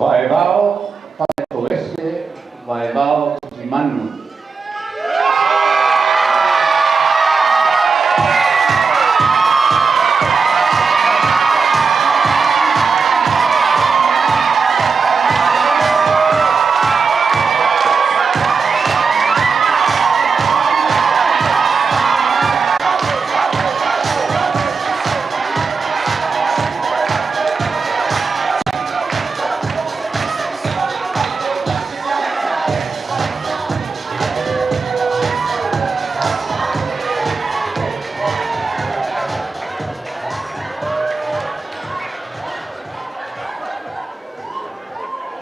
Vaivao Paetoese, Vaivao Timanu.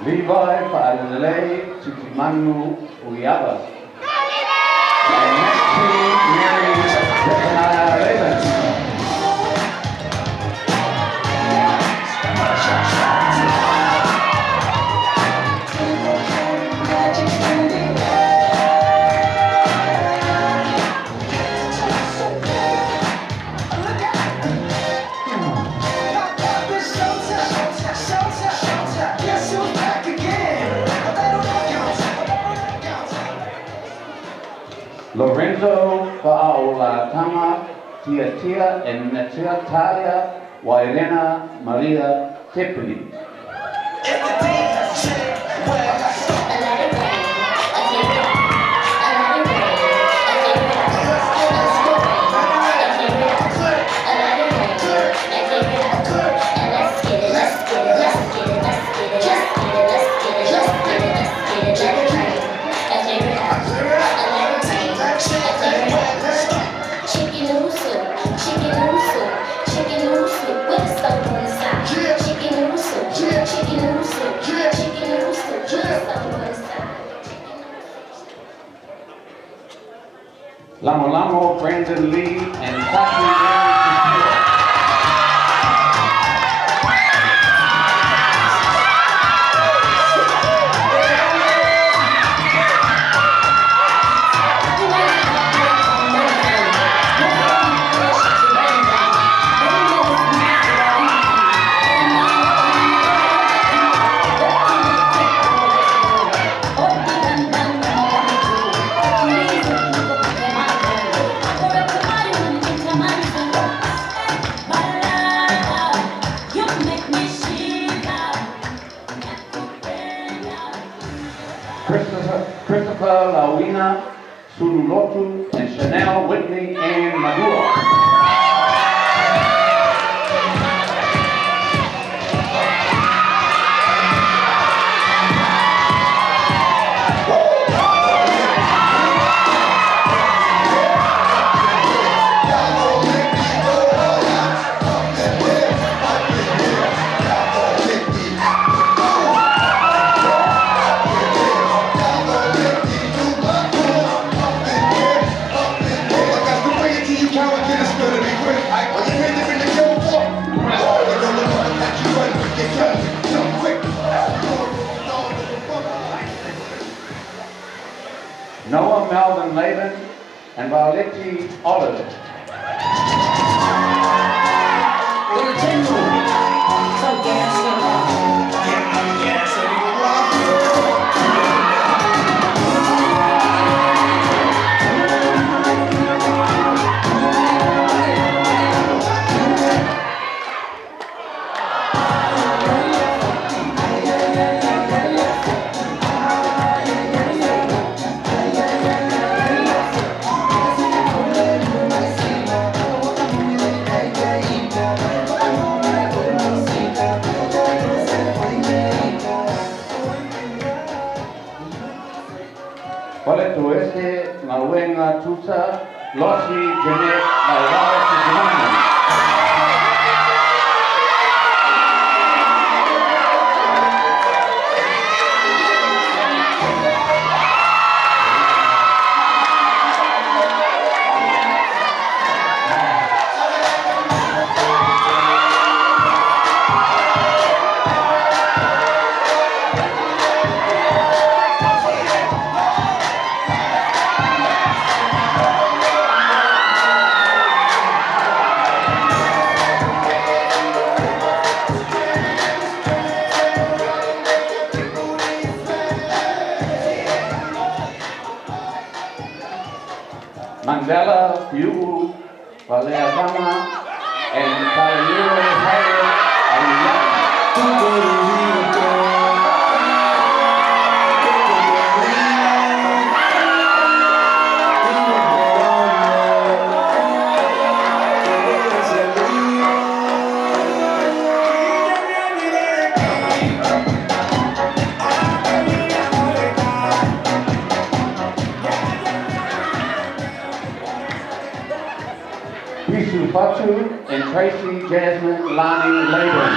Levi Pa'alele Titimanu Uyaba. And next to Mary Zephaniah Raven. Lorenzo Fa'aulatama Tia and Natia Talia Wairena Maria Tiffany. Lamo Lamo, Brandon Lee, and Taki Christopher Lawina, Sululotu, and Chanel Whitney and Maduro. Noah Melvin Laban and Violetti Oliver. Boleto este, Mawenga Tusa, Lossi, Janet, Laivao, Titimanu. Piuhu, Waleagama, and Kalaniwa Haile Aliyama. Pisu Fatu and Tracy Jasmine Lani Laban.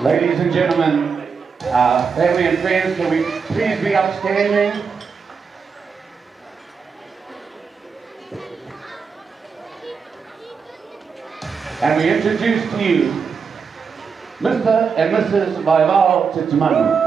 Ladies and gentlemen, family and friends, can we please be upstanding? And we introduce to you Mr. and Mrs. Vaivao Titimanu.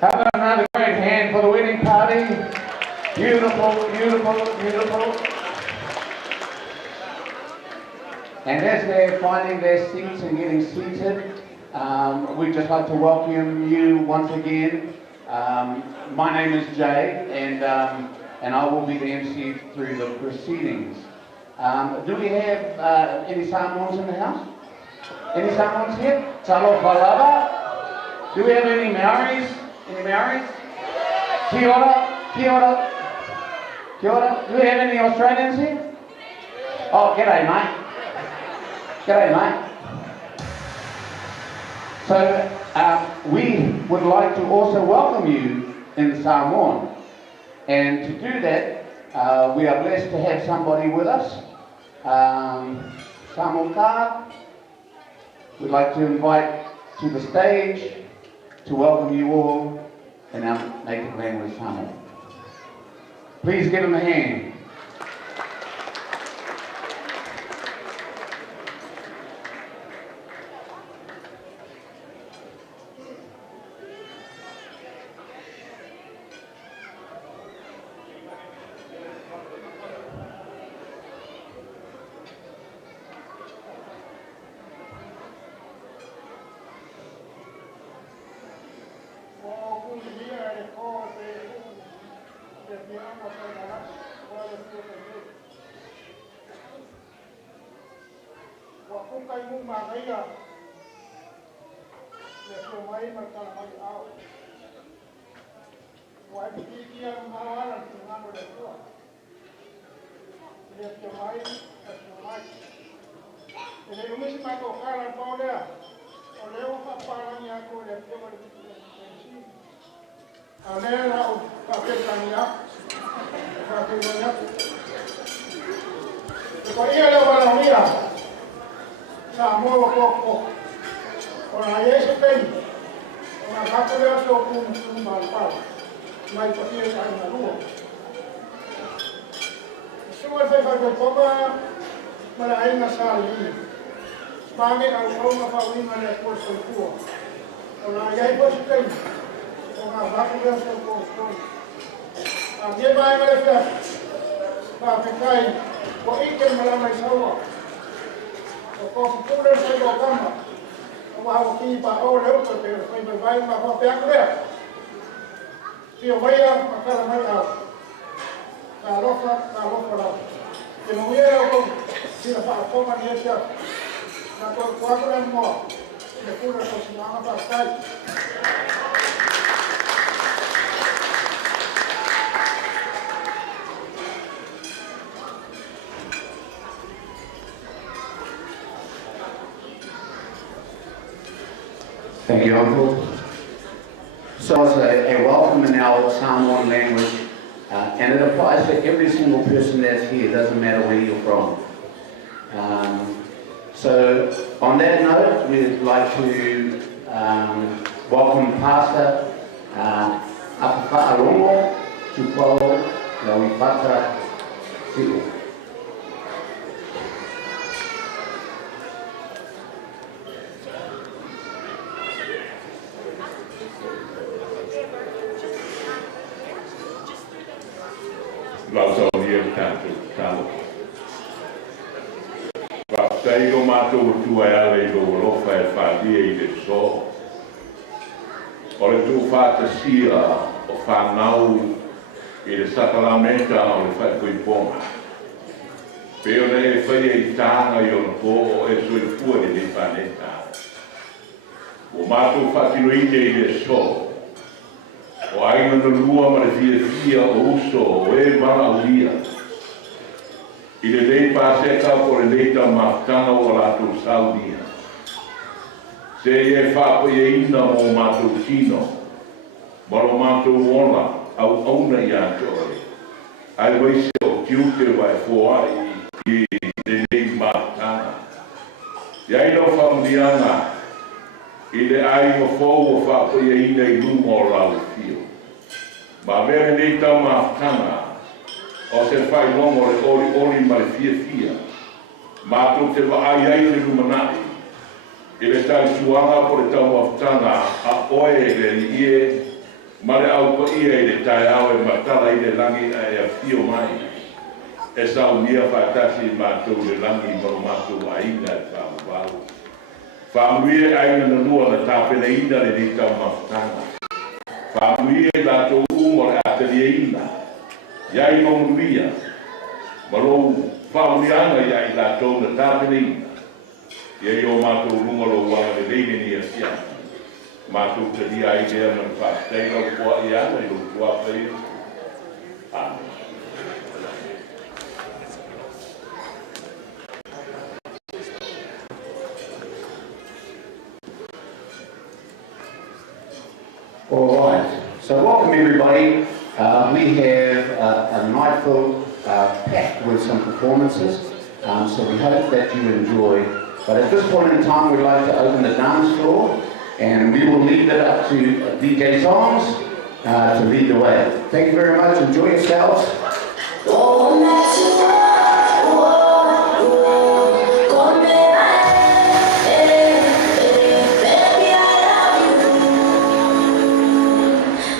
How about another great hand for the wedding party? Beautiful, beautiful, beautiful. And as they're finding their seats and getting seated, we'd just like to welcome you once again. My name is Jay, and I will be the MC through the proceedings. Do we have any Samoans in the house? Any Samoans here? Talo Palava? Do we have any Maoris? Any Maoris? Kia ora, kia ora. Kia ora. Do we have any Australians here? Oh, g'day, mate. G'day, mate. So, we would like to also welcome you in Samoan. And to do that, we are blessed to have somebody with us. Samoan Ka, we'd like to invite to the stage to welcome you all in our native language, Samoan. Please give him a hand. Thank you, Uncle. So it's a welcome in our Samoan language, and it applies to every single person that's here, doesn't matter where you're from. So on that note, we'd like to welcome Pastor Apapa'arongo Tupou Lauipata Si'u. Tairo mātou tua e ale i lo lofa e whātia i le so. O le tū whātasia o whanau i le sakalamenta o le whaikoi ponga. Peo ne e whaia i tāna i ona po o e soi fua ni le whaneta. O mātou whatiroine i le so. O aina na lua ma le fia o uso o e mana o lia. I le lei pāseka po le leita maftana o lātou saudia. Se e whāpo i ina mo mātou tino, maro mātou ona au auna i ātoi. Ai waise o kiuke vai fōai i le lei maftana. Iai no whaundiana, i le ai mo fōu o whāpo i ina i lumo o lau fio. Ma mea leita maftana, o se fai longo le ori ma le fia. Mātou te wa ai le rumanai. I le tai suanga po le tau aftana a oe le ie, ma le au pa ia i le tai au e matala i le langi a fio mai. E sau mia whaatasi mātou le langi ma mātou aina e whāwau. Whāmuie aina na nua na tāpene ina le ni tau aftana. Whāmuie lātou umo le ateli ina. Iai mamuia, marou whaunianga iai lātou na tāpenei. Iai o mātou rungaro wanga le leine ni a sia. Mātou te lia i lea man whaasteira o kua i ana i o kua whai. Amen. everybody. We have a night full packed with some performances, so we hope that you enjoy. But at this point in time, we'd like to open the dance floor, and we will leave it up to DJ Songs to lead the way. Thank you very much. Enjoy yourselves.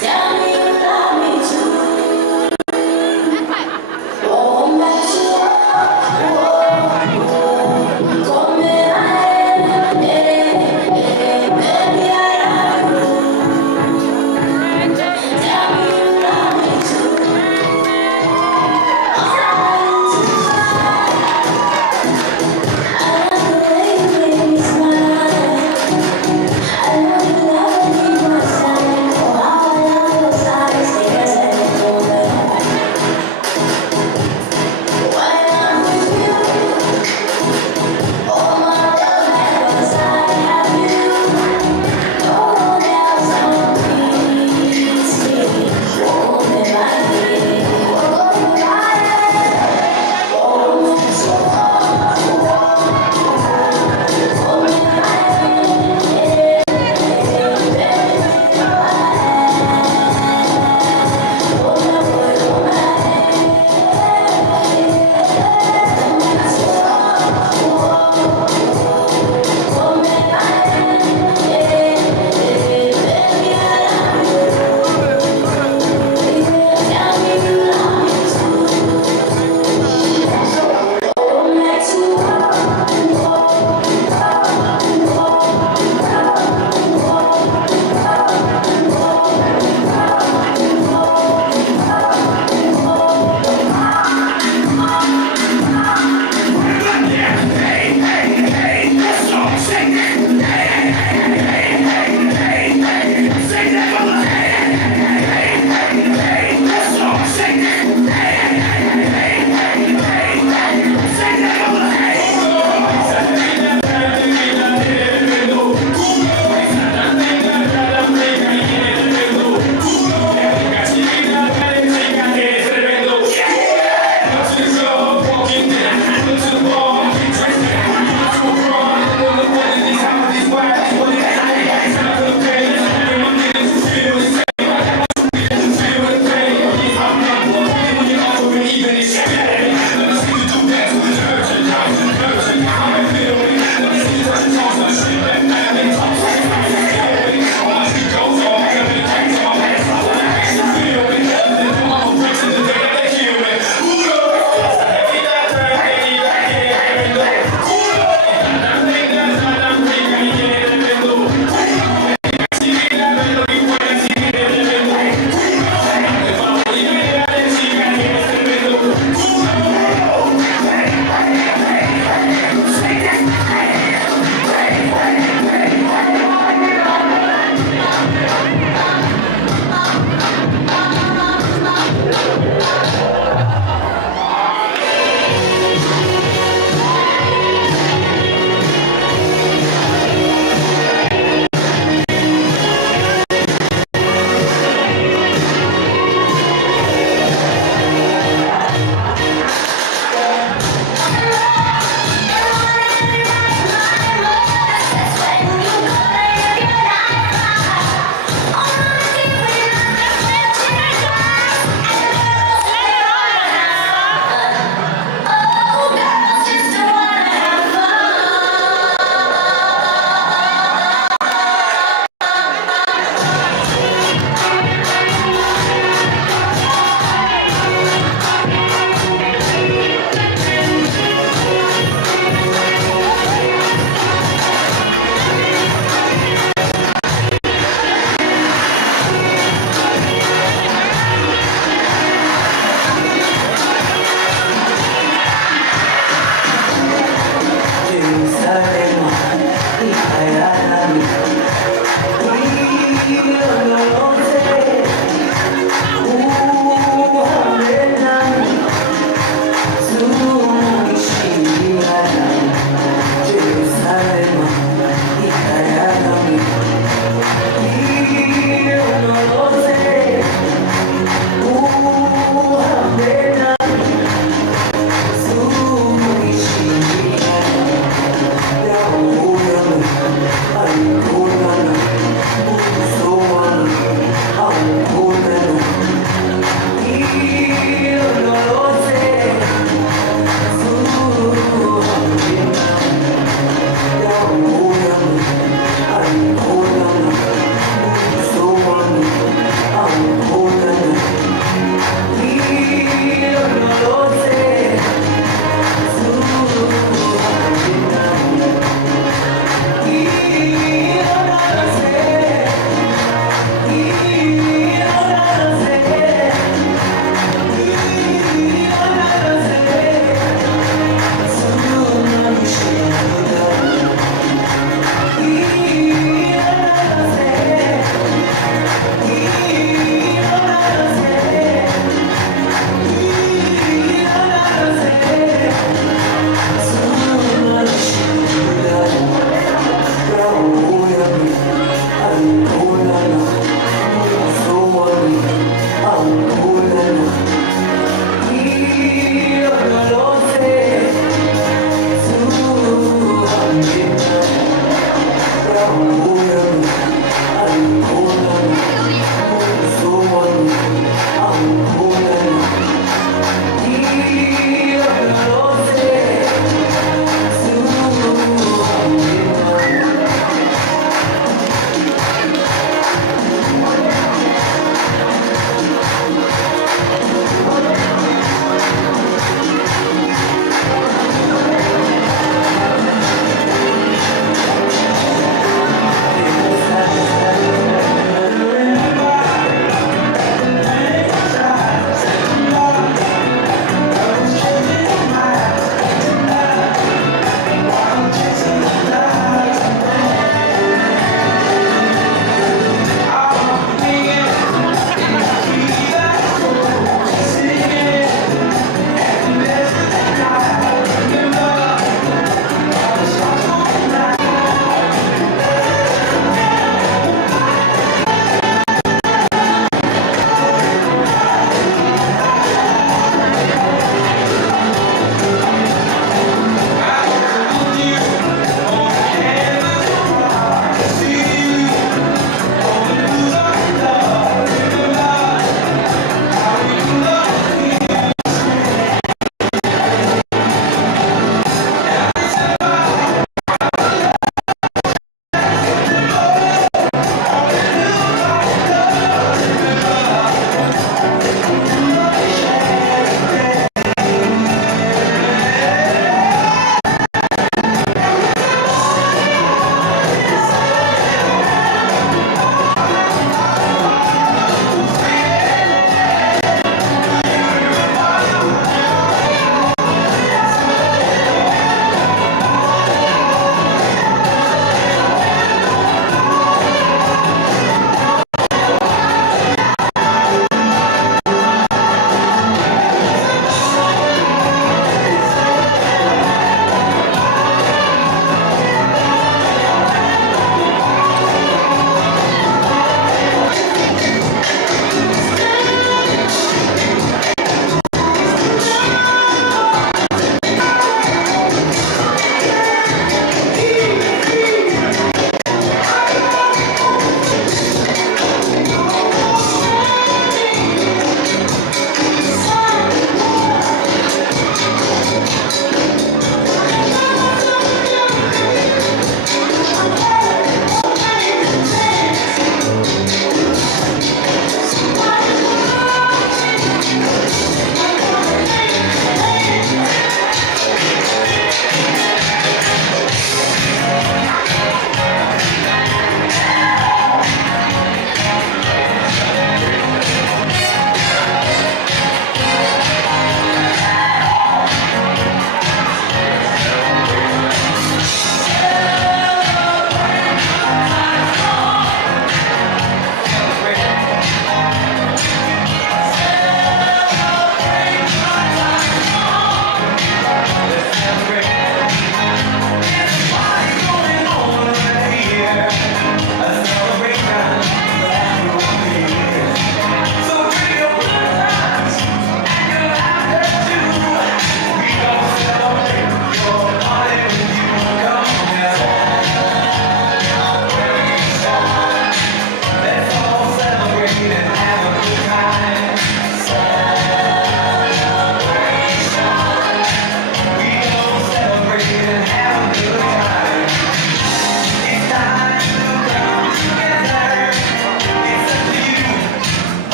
Tell me you love me too.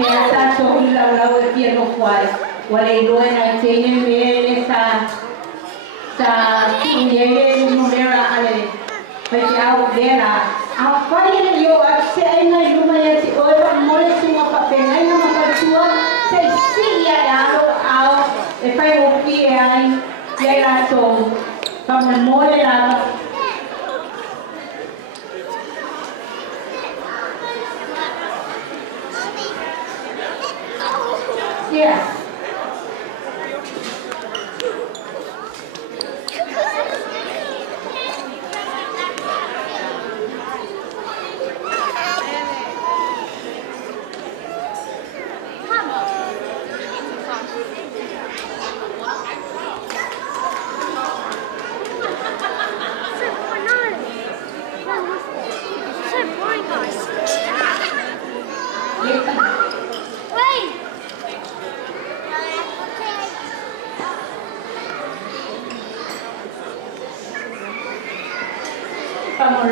mea tato i lau e pia no kwai. Wale i loe na te ine me sa tinyere numera ale. Pai te au vera. A whai e yo a se aina i luma ia te oe pa mole sunga pa penga ina makatua. Se si ia e alo au e pai o pi e ai ia la tō. Pa mole lava. Yeah.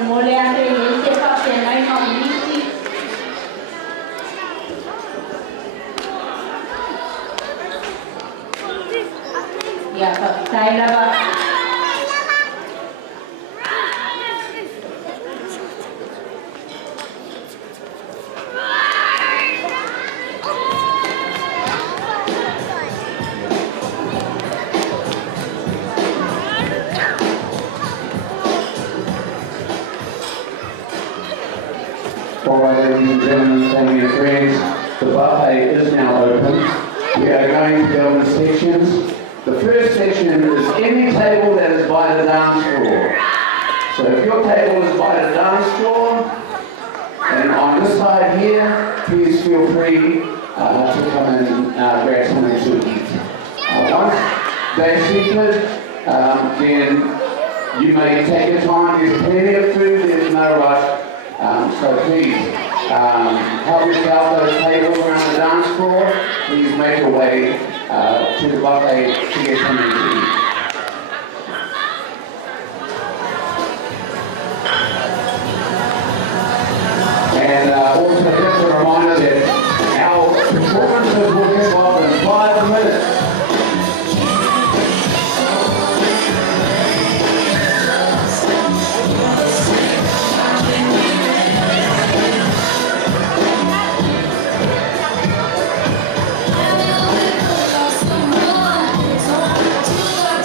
Mole ande e te pape nai ma miti. Ya pa tai lava. All right, ladies and gentlemen, family and friends, the buffet is now open. We are going to go in sections. The first section is any table that is by the dance floor. So if your table is by the dance floor, and on this side here, please feel free to come and grab something to eat. Once they're seated, then you may take your time. There's plenty of food, there's no rush. So please, help yourself those tables around the dance floor. Please make your way to the buffet to get something to eat. And also just a reminder that our performances will kick off in 5 minutes. I will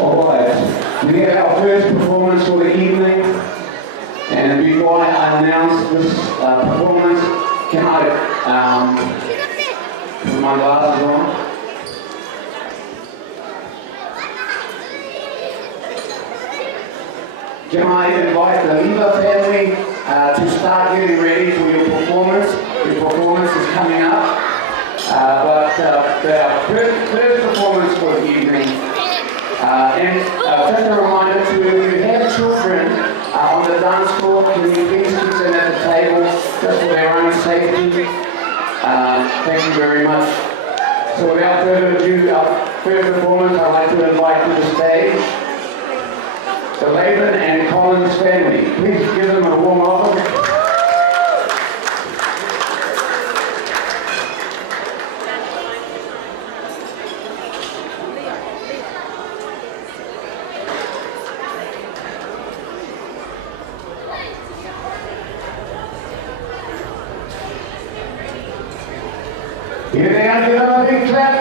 All right, we have our first performance for the evening, and before I announce this performance, can I put my glasses on? Can I invite the Lever family to start getting ready for your performance? Your performance is coming up, but the first performance for the evening. Just a reminder to if you have children on the dance floor, can you please keep them at the table just for their own safety? Thank you very much. So without further ado, our first performance, I'd like to invite to the stage the Laban and Collins family. Please give them a warm welcome. Here they are, give them a big clap.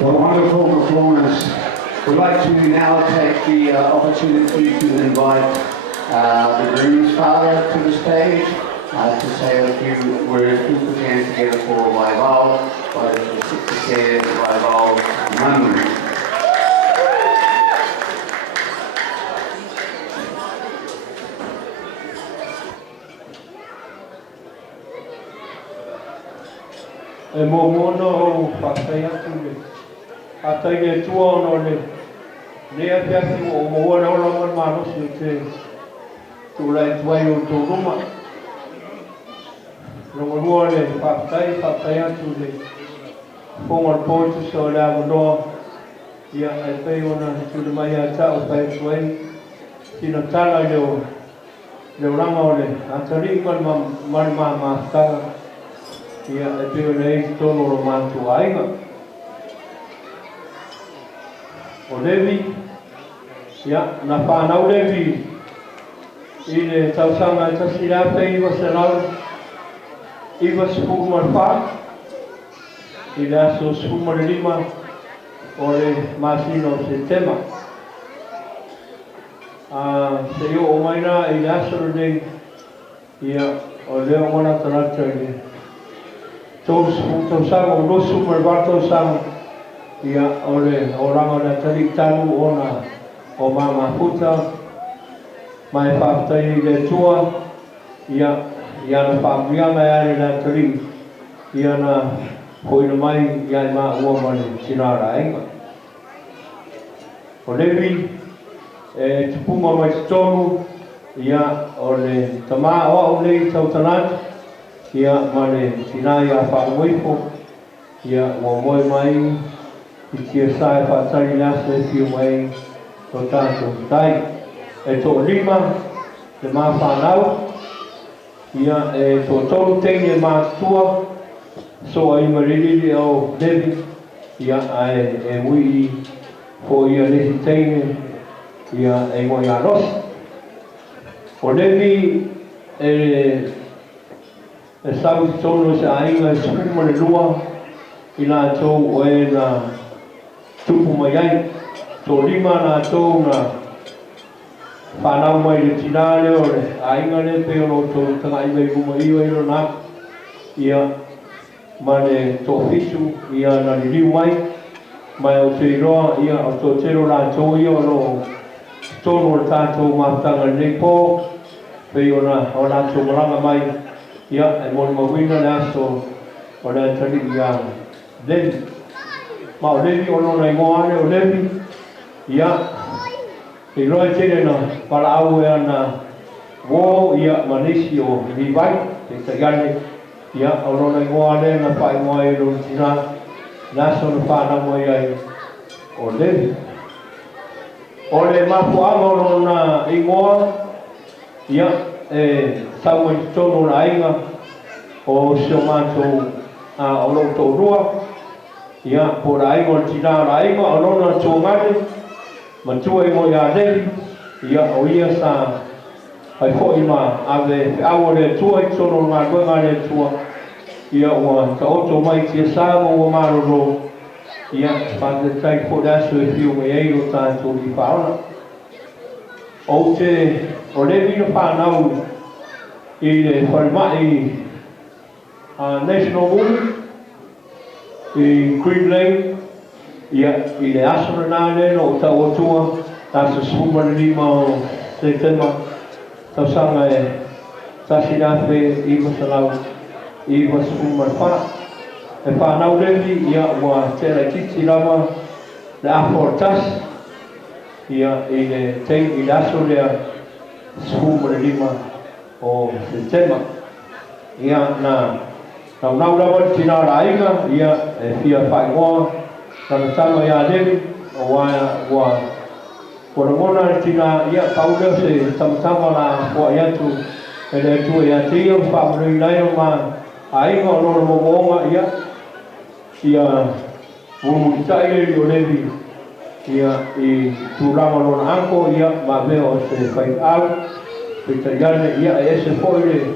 Well, wonderful performance. We'd like to now take the opportunity to invite the groom's father to the stage to say a few words. Please put your hands together for Waival, by the Sister Waival Manu. E momono o whakai atu le. A taine tua ono le. Nea piaki o moana ola man manosi te. Tūrai tuai o tō ruma. Rongonua le whakai atu le. Ponga pōtu sa o le agonoa. Ia ai pei ona tūre mai a ta o pai tuai. Tina tala leo. Leo ranga o le. Atari man mātara. Ia e peo nei tono o mātua ainga. O Levi, ia, na whanau Levi, i le tausanga e tasi rāpe iwa se rau, iwa sifumar wha, i le aso sifumar lima, o le masino se tema. Se io o maina i le aso rei, ia, o leo mona tarata i le. Tausanga o losu marwato sang ia ole oranga na tarik tanu ona o mama puta mai whaftai le tua ia na whamia mai are na tarik ia na hoina mai ia ma ua mani tinara enga. O Levi e tupuma mai tonu ia ole tama oa unei tautanat ia mane tinai a whamoifo, ia ua moe mai, i tia sae whaatari nasa e pio mai o tātou tai. E tō lima, le mā whanau, ia e tō tolu teine mā tua, so a ima ririri au Levi, ia e mui po ia lesi teine, ia e ngoi a rosi. O Levi e sau tono se ainga e sukuma le lua i nā tōu o e nā tupu mai ai. Tō lima nā tōu nā whanau mai le tina leo le ainga le peo no tōu tanga i mei kuma iwa iro nā. Ia mane tō fisu ia nā li riu mai. Mai o te iroa ia o tō tero nā tōu ia o no tono le tātou mātanga nei pō. Peo nā o nā tō maranga mai. Ia, e mōni mawina le aso o le tari ia Levi. Ma o Levi o nona i ngoane o Levi. Ia, i roe tene na para au e ana wō ia manisi o Levi, te taiane. Ia, o nona i ngoane na pai moa e lo tina. Naso na whāna moa ai o Levi. O le mafuanga o na ingoa, ia, tau mai tono na ainga, o sio mātou o lo tō rua, ia, po la ainga o tina la ainga, o lona tō ngare, ma tua i mo ia nevi, ia, o ia sa, ai fo ima, ave awa le tua i tono ngā koenga le tua, ia, ua, ka oto mai tia sāma ua maroro, ia, pāte tai fo daso e whiu me eiro tātou i whaona. O te, o le vina whanau i le wharimai National Movie i Green Lane, ia, i le asana nāne no o tau atua, nasa sumana lima o September, tau sanga e tasi nafe i masalau i masumana wha. E whanau levi, ia, ua tēnei titi lama le afortas, ia, i le teng i laso lea sumana lima o September. Ia, nau lawa tina la inga, ia, e fia whaingoa, nana tama ia levi, o ua mona tina ia pauleo se tamatama la fua iatu, e le tua ia tia, whaamurui laino ma a inga o lona momonga ia, ia mumutai e o levi, ia i tūrama lona anko ia, ma mea o se whai au, pita iane ia e se poire,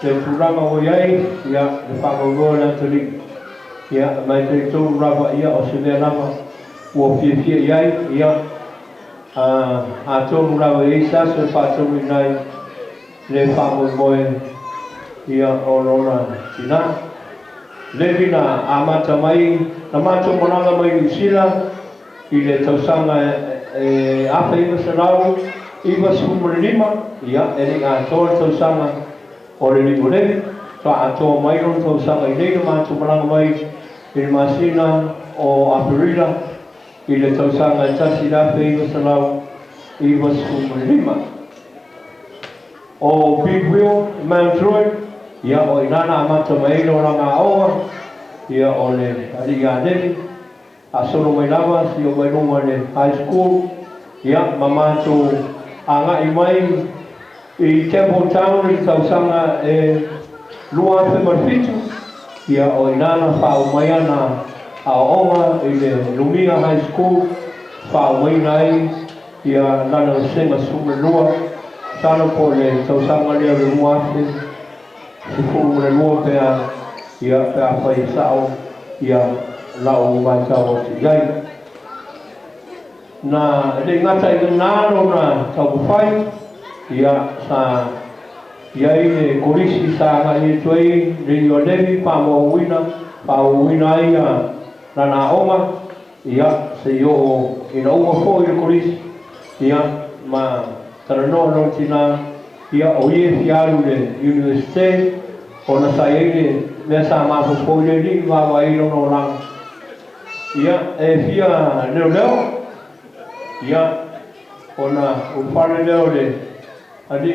te tūrama o iai, ia le whamagoa na tari, ia mai te tōru rama ia o se mea nama, ua fia iai, ia a tōru rama i saso e whātoru nai, le whamagoa ia o lona tina. Levi na amata mai, na mato monanga mai New Zealand, i le tausanga apa iwa sarau, iwa sumarima, ia, eri a tōra tausanga o le lipo levi, so a tō mai ron tausanga i leina mato monanga mai, i le masina o Aparila, i le tausanga i tasi apa iwa sarau, iwa sumarima. O Big Wheel, Mount Druitt, ia o inana amata mai no ranga aoa, ia o le ariga nevi, a solo mai lava, si o mai runga le high school, ia mamato anga i mai i Temple Town i tausanga e lua te marfitu, ia o inana whao mai ana a onga i le Lumia High School, whao mai nai, ia nana senga sume lua, tano po le tausanga lea le lua te, se furu le lua pea, ia pea whai sao, ia lau mai tau o te iai. Na le ngata i ngāro na tau whai, ia sa iai le korisi sa ka i tuei, le iwa nevi, pāmo wina ia nana onga, ia se io ina uma fo i le korisi, ia ma taranoa no tina, ia o ie fiaru le universite, o na sa iei mea sa mafo le li, wawa i lono lang. Ia e fia leo, ia o na upare leo le, adi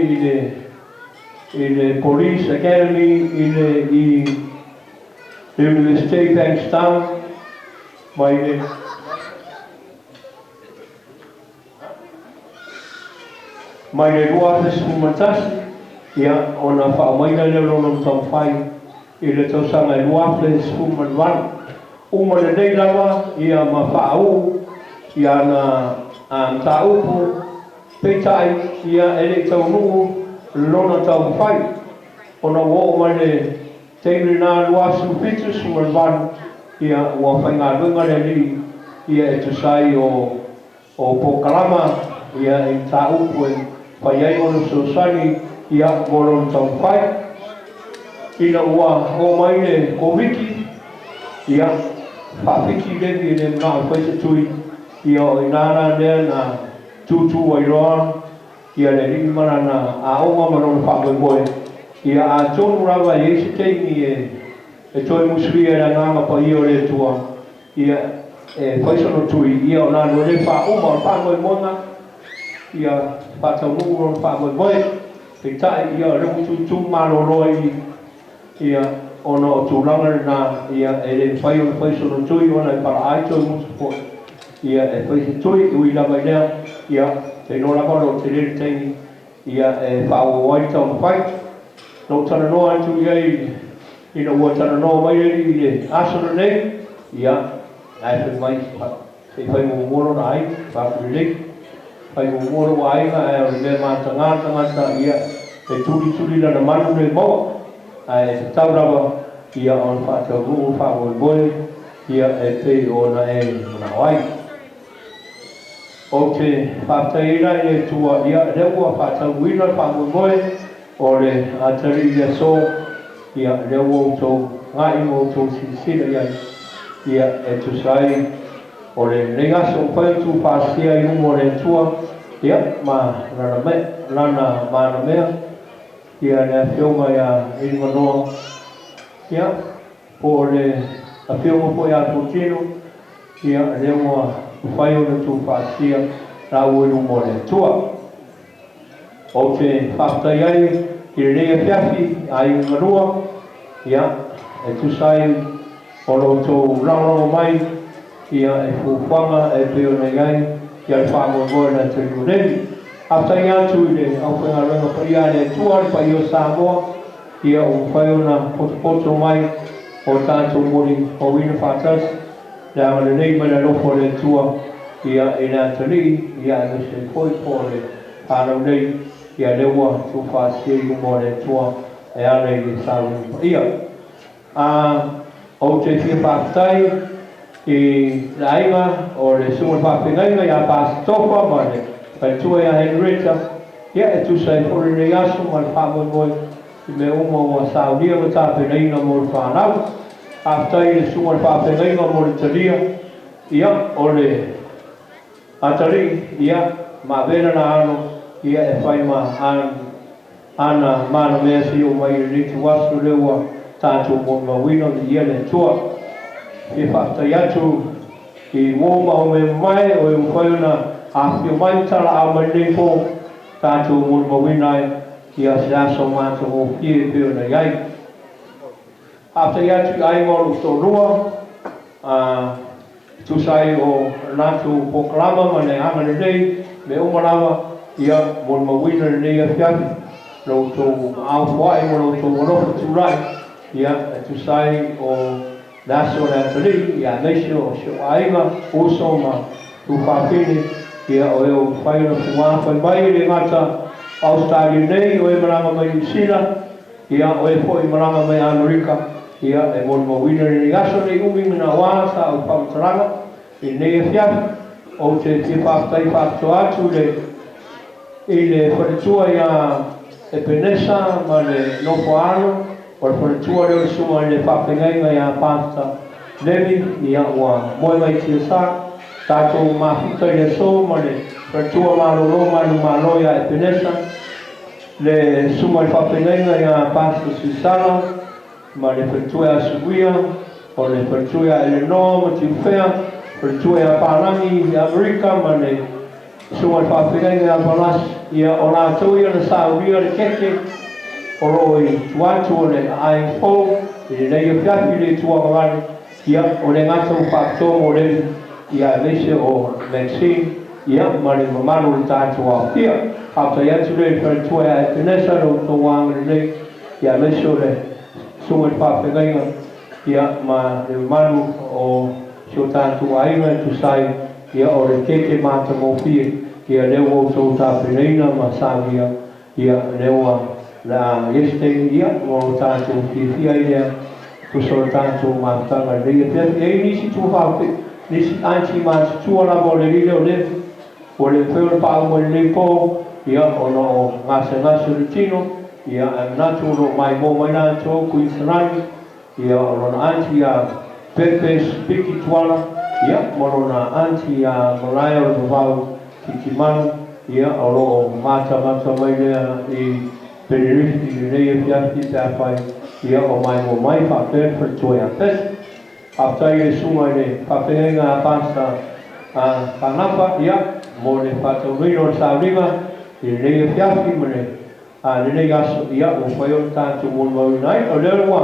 i le Police Academy, i Universite Bankstown, mai le lua te sumatasi, ia o na whaamaina leo lono tau whai, i le tausanga i lua te sumatwan. Uma le nei lawa, ia ma whaau, ia na taupu, peitai, ia ele tau nungu, lona tau whai. O na wo ma le teiri nā lua supitu sumatwan, ia ua whai ngā runga le li, ia e tusai o Pokalama, ia e taupu e whai ai ono sosani, ia ngoro tau whai. Ina ua o mai le koviki, ia whawhiki levi e ngā whaisa tui, ia o inana lea na tūtū wairoa, ia le rimara na aonga marona whakoe, ia a tonu rawa e se teimi e toi musuria na ngāma pa ia o le tua, ia e whaisa no tui, ia o nāno le whauma o whakoe monga, ia whatau mungu o whakoe, pe tae ia o remu tūtū maro roi, ia ona o tūranga na ia e le whai o whaiso no tui ona e para ai toi musu po ia e whaisa tui ui la mai lea ia te no la mo te le te ia e fa o wai tau fai no tana no atu ia i no wa tana no mai i le asana nei ia ai fe mai se fai mo mo na ai fa le fai mo mo wa ai na e le ma tanga ia e tuli la na manu le mo ai te tau rawa ia on fa tau ru fa o boy ia e te ona e na wai o te whātaira e tua ia reua whātauina whamumoe o le atari ia so ia reua o tō ngai mo tō sinsira ia e tu sai o le nengaso whai tu whāsia i umo le tua ia ma lana mana mea ia le whionga ia i manoa ia o le a whionga po ia tō tino ia reua whai ona tu whāsia rā uinu mo le tua. O te whaktai ai i rea whiawhi a i nganua, ia, e tu sai o lo tō raurango mai, ia e fuwhanga e peo nei ai, ia e whamoe na te rurei. Aftai atu i le au whenga renga paria le tua le pai o Samoa, ia o whai ona poto mai o tātou mori o wina whātas, le ama le nei mana lofo le tua ia e nā tari ia e se koi pōre ānau nei ia lewa tu whāsia i umo le tua e ane i sāu ia. O te whia whātai i la inga o le sunga whāwhengainga ia pāsi topa ma le pai tua ia Henrietta ia e tu sai pōre nei asu ma le whāmoe i me umo wa sāu lia ma tāwhenainga mo le whānau. Aftai le sunga whāwhengainga mo le taria ia o le atari ia ma vera na ano ia e whai ma ana mana mea si o mai riti wasu lewa tātou mo mawino i ia le tua. E whaktai atu i wōma o me mai o e mwhaiona a whio mai tala a mai nei pō tātou mo mawinai ia se aso mātou o pie peo na iai. After yatu ai mo to rua tu sai o natu poklama mane anga nei me o malawa ia mo mawina nei a fiaki no to au wai mo to mo tu rai ia tu sai o naso na tali ia nesho sho aiga o so ma tu whakene ia o e o whaina fuma whai mai le ngata Australia nei o e marama mai New Zealand ia o e po i marama mai Amerika ia e mon mawina ni aso ni umi mina wa sa o pamtranga i nei fiat o te whaktai whakto atu i le wharetua ia e penesa ma le nofo ano o le wharetua leo suma le whakpengainga ia pasta levi ia ua moe mai tia sa tātou mawhita i le so ma le wharetua malolo manu maloia e penesa le suma le whakpengainga ia pasta Susana ma le wharetua a Suia, o le wharetua a Eleanor, ma Tiwhea, wharetua a Pārangi, i Amerika, ma le suma le whawhengai a Palas, ia o nā tau ia na Sauria le keke, o roi tuatu o le AIFO, i le nei o whiapi le tuamangani, ia o le ngatau whaktomo le, ia lese o Maxine, ia ma le mamano le tātou a whia, hapta iatu le wharetua a Epenesa, no tō wanga le nei, ia lese o le sunga le whawhengainga ia ma le manu o sio tātou aina tu sai ia o le keke māta mō pia ia leo o tō tāwhenaina ma sāwia ia leo la yestei ia o tātou whiawhia ia tu so tātou mātanga leia pia e nisi tu whawhi nisi anti mātu tuana mo le lile o le whio pāu mo le pō ia o no ngase le tino ia natu ro mai mo mai na to Queensland ia ro na anti a pepe spiki tuala ia mo na anti a Mariah ro vau kikiman ia ro mata mai le i Tenerife le ia pia pai ia o mai fa per toia pes after ye suma le fa penga pasta a panapa ia mo le fa to ro sabriga i le pia mone le nei aso ia o whai o tātou mon maunai o leo wā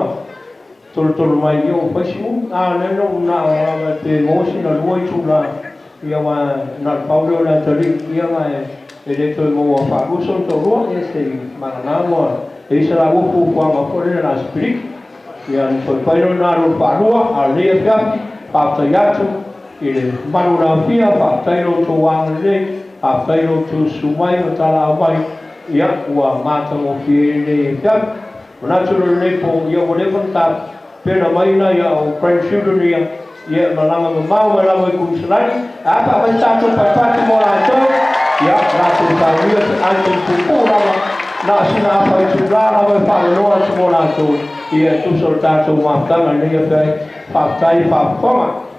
tolu mai i o whaisimu le no na te mosi na lua i tūna ia wa na paulo na tori ia wa e le to mo fa ku so to ro e se mana mo e sera wo fu kwa ma ko le na spirit ia ni so pai no na ro pa ro a le ka pa ta ya tu i le manu na fia pa ta no to wa le a ta no to sumai o ta la mai ia wa ma ta mo fi le ka na tu le po ia wo le ta pena mai na ia o grandchildren ia ma lama ma mau ma lama ku selai apa ba sa to pa pa mo la to ia la tu sa ia an tu pu lama na sina apa tu la lama pa no a mo la to ia tu so ta to ma ta na ia pa tai pa ma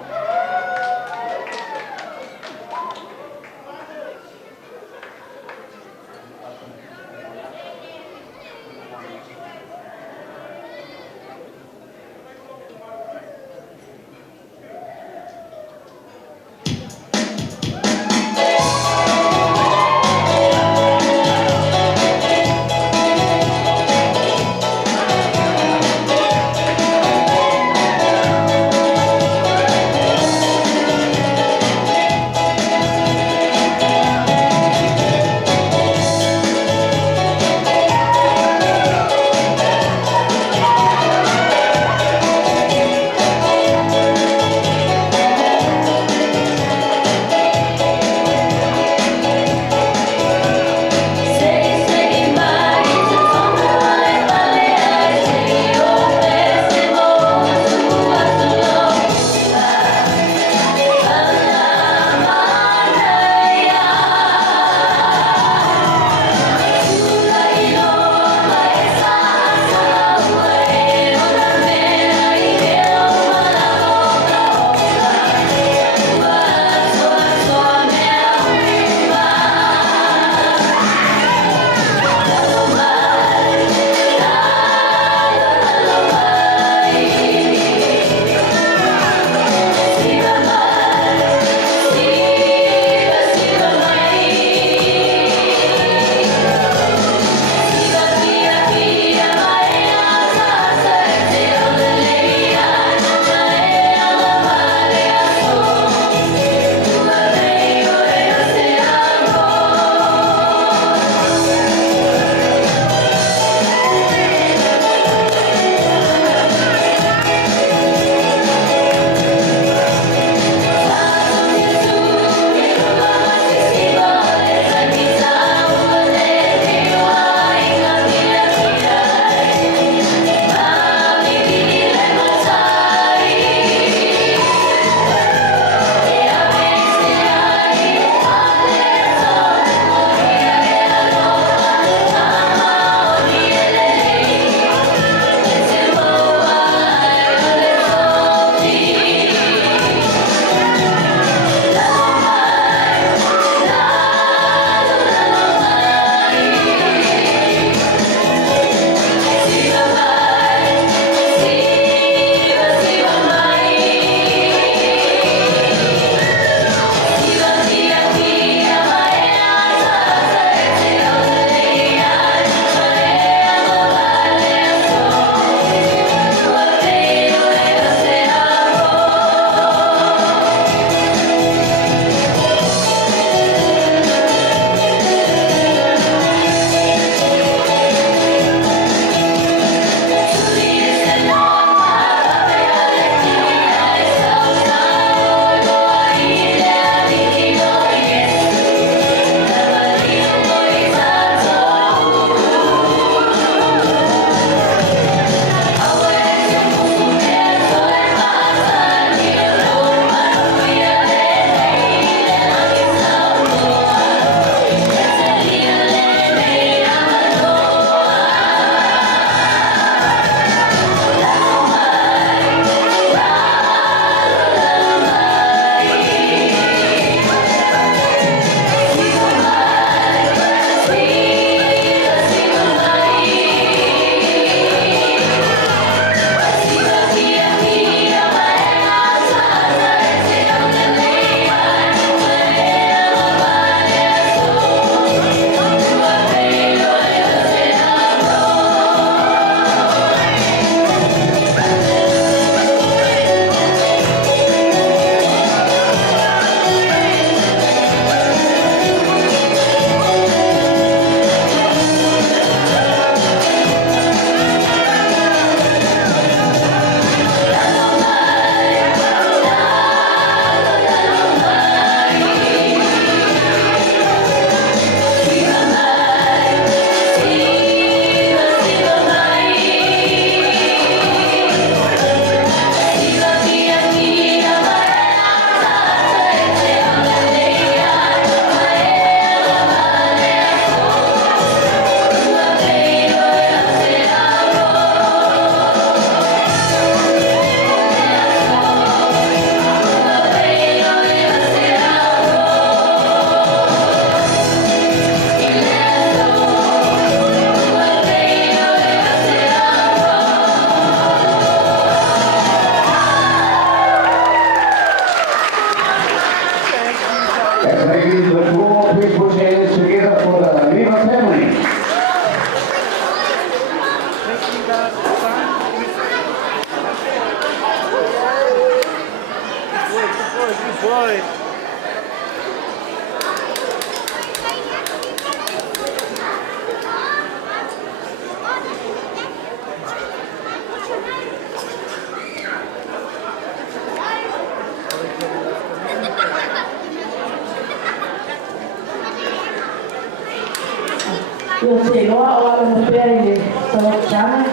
Ua te loa o ala mo pea I le tawakitanga.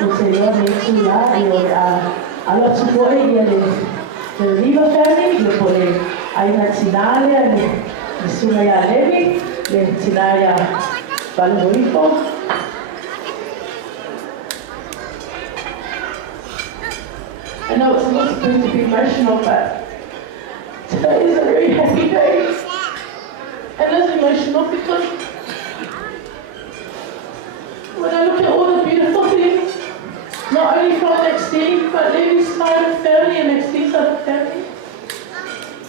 Ua te loa me tu la I o le ala tupoe I le Riva family. Ua po le aina tinale le sunga ia Levi. Le tinale ia Balorifo. I know it's not supposed to be emotional, but today is a very happy day. And it's emotional because when I look at all the beautiful things, not only from Maxine, but Levi's side of family and Maxine's side of family,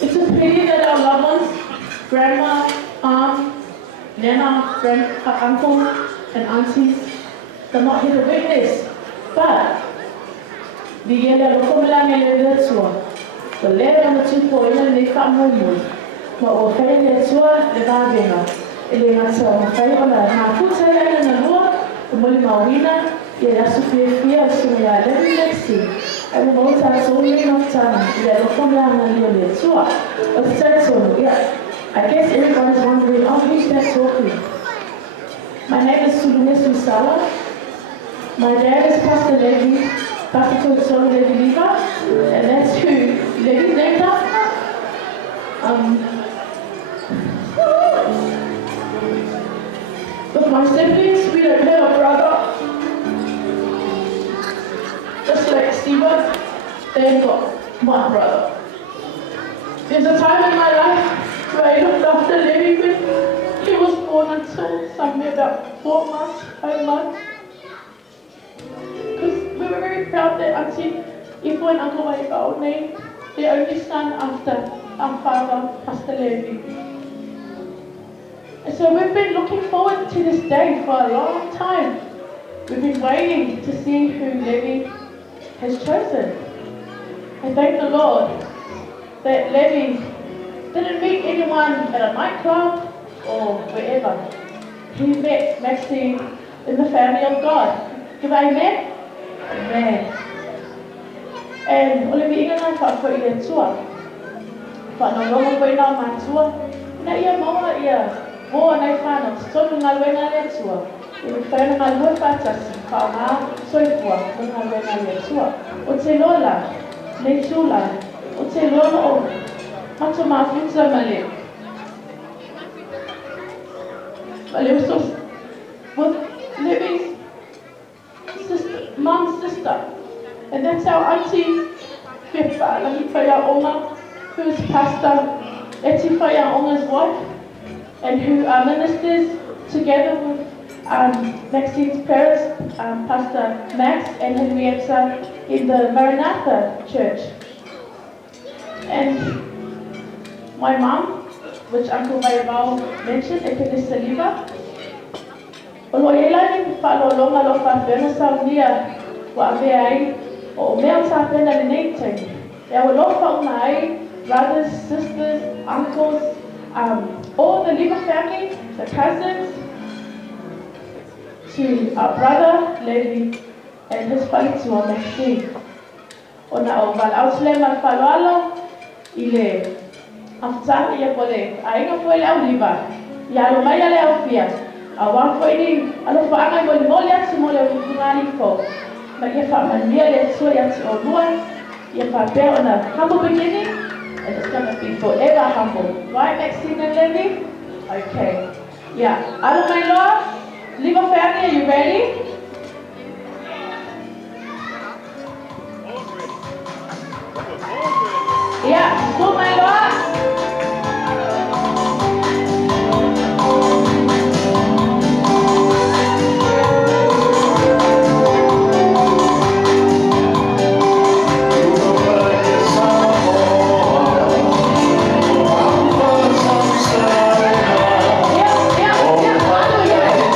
it's a pity that our loved ones, grandma, aunt, nana, uncle, and aunties, they're not here to witness. But Vigela lokomelanga le tsua. Ko lera na tupo ina le kamumu. Ma o fai le tsua le vavena. Ele ngata o fai ona na puta ia na lua. Ko moli mawina ia ya supefia suya le lexi. Ai mo mota so ni no tana. Ile lokomelanga le tsua. O tsetso yeah. I guess everybody's wondering, oh, who's that talking? My name is Sulumesu Sala. My dad is Pastor Levi. Pastor Solo Levi Liva, and that's who Levi's named after. With my siblings, we don't have a brother. Just like Stephen, they've got one brother. There's a time in my life where I looked after Levi when he was born until somewhere about 4 months, 5 months. We were very proud that Auntie Ifo and Uncle Waipa named their only son after our father, Pastor Levi. And so we've been looking forward to this day for a long time. We've been waiting to see who Levi has chosen. And thank the Lord that Levi didn't meet anyone at a nightclub or wherever. He met Maxine in the family of God. Give amen? Amen. And ole vi inga fa ko I tua. Fa no no ko ina ma tua. Na ia mo ia. Mo na fa no so no ngal wenga le tua. I fa no ngal ho fa ta si fa ma so I tua. No ngal wenga le tua. O te lola. Le tula. O te lola o. Mato ma futa male. Male so. With Levi's sister, mom's sister. And that's our Auntie Pepa, Laki Whaya Onga, who is Pastor Eti Whaya Onga's wife, and who are ministers together with Maxine's parents, Pastor Max and Henrietta in the Maranatha Church. And my mom, which Uncle Waiwao mentioned, Ekanisa Liva, Olo elani whalo longa lo whawhena sa nia wa aveai o mea sa pena le neitei. E awa lo whaunai, brothers, sisters, uncles, all the Liva family, the cousins, to our brother, Levi, and his whalitua Maxine. O na o walautile ma whaloalo, I le awhataha ia pole, a inga poe le au Liva, I alo mai ale au fia. Awang ko ini, alo whaangai mo li mole atu mo le wungani ko. Ma ia whaamania le tua atu o lua, ia whapea on a humble beginning, and it's going to be forever humble. Right, Maxine and Levi? Okay. Yeah. Alo mai loa, Liva family, are you ready? Yeah, so my loa. Yeah,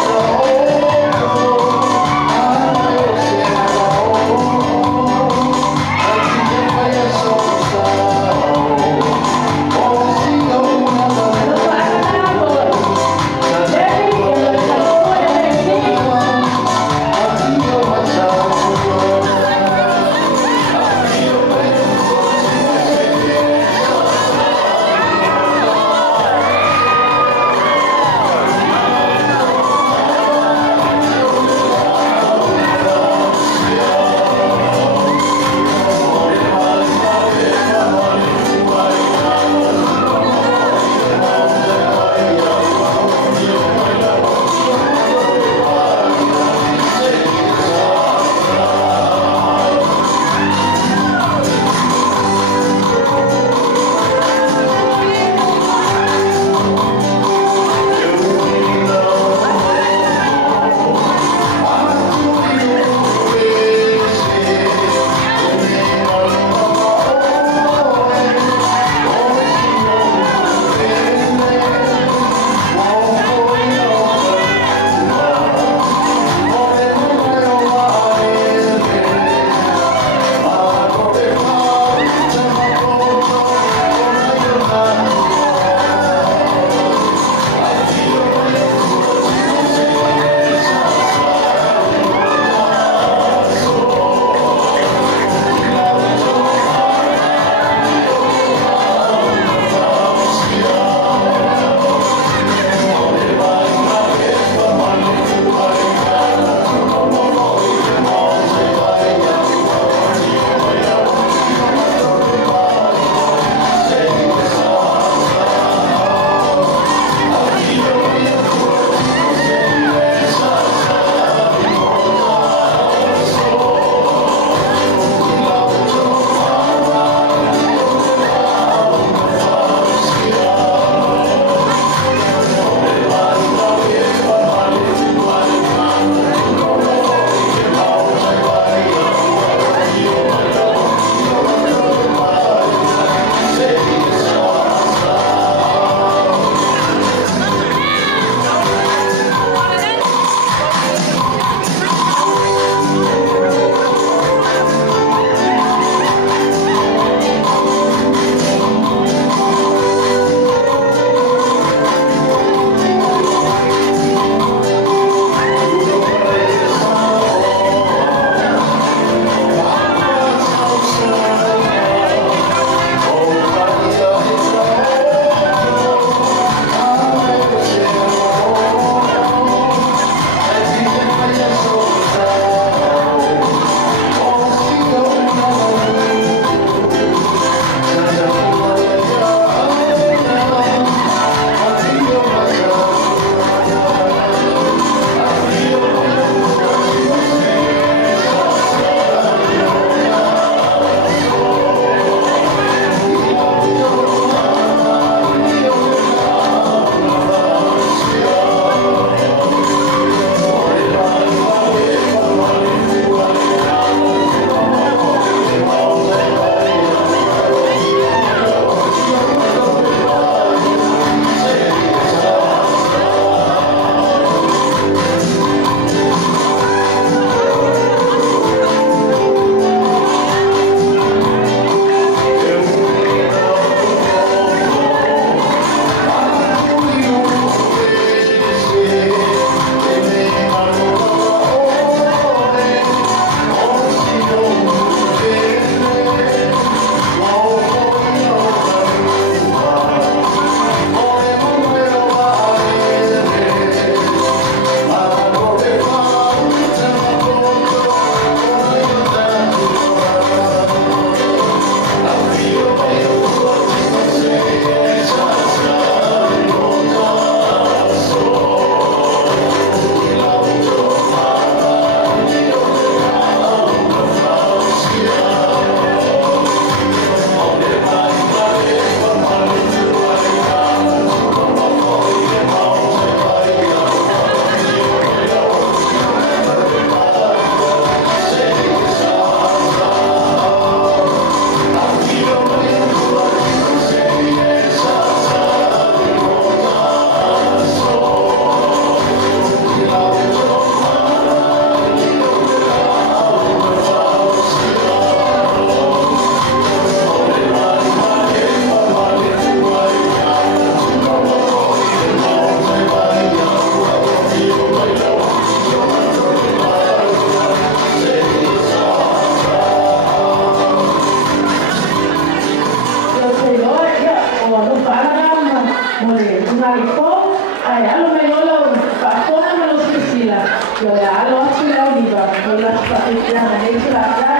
Yo le alo atu le oliva, o la whakitiana hei te rata.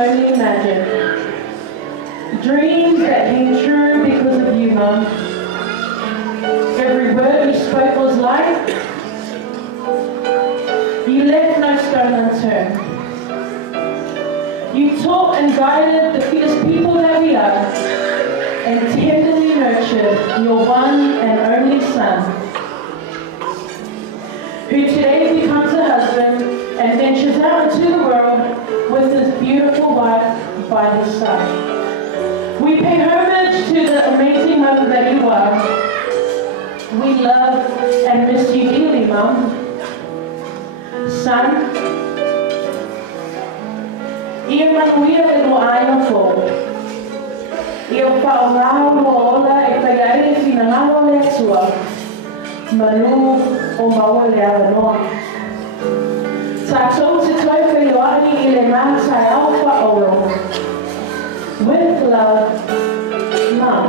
only imagine. Dreams that came true because of you, Mum. Every word you spoke was life. You left no stone unturned. You taught and guided the fierce people that we are, and tenderly nurtured your one and only son, who today becomes a husband and ventures out into the world with his beautiful wife by his side. We pay homage to the amazing mother that you are. We love and miss you dearly, Mum. Son, ia manuia e lo aina fo. Ia whaongao lo ola e whaiare e whinangalo le atua. Manu o maua le awanoa. Tātou te toi whaioani i le mātai alwha oro. With love, Mum.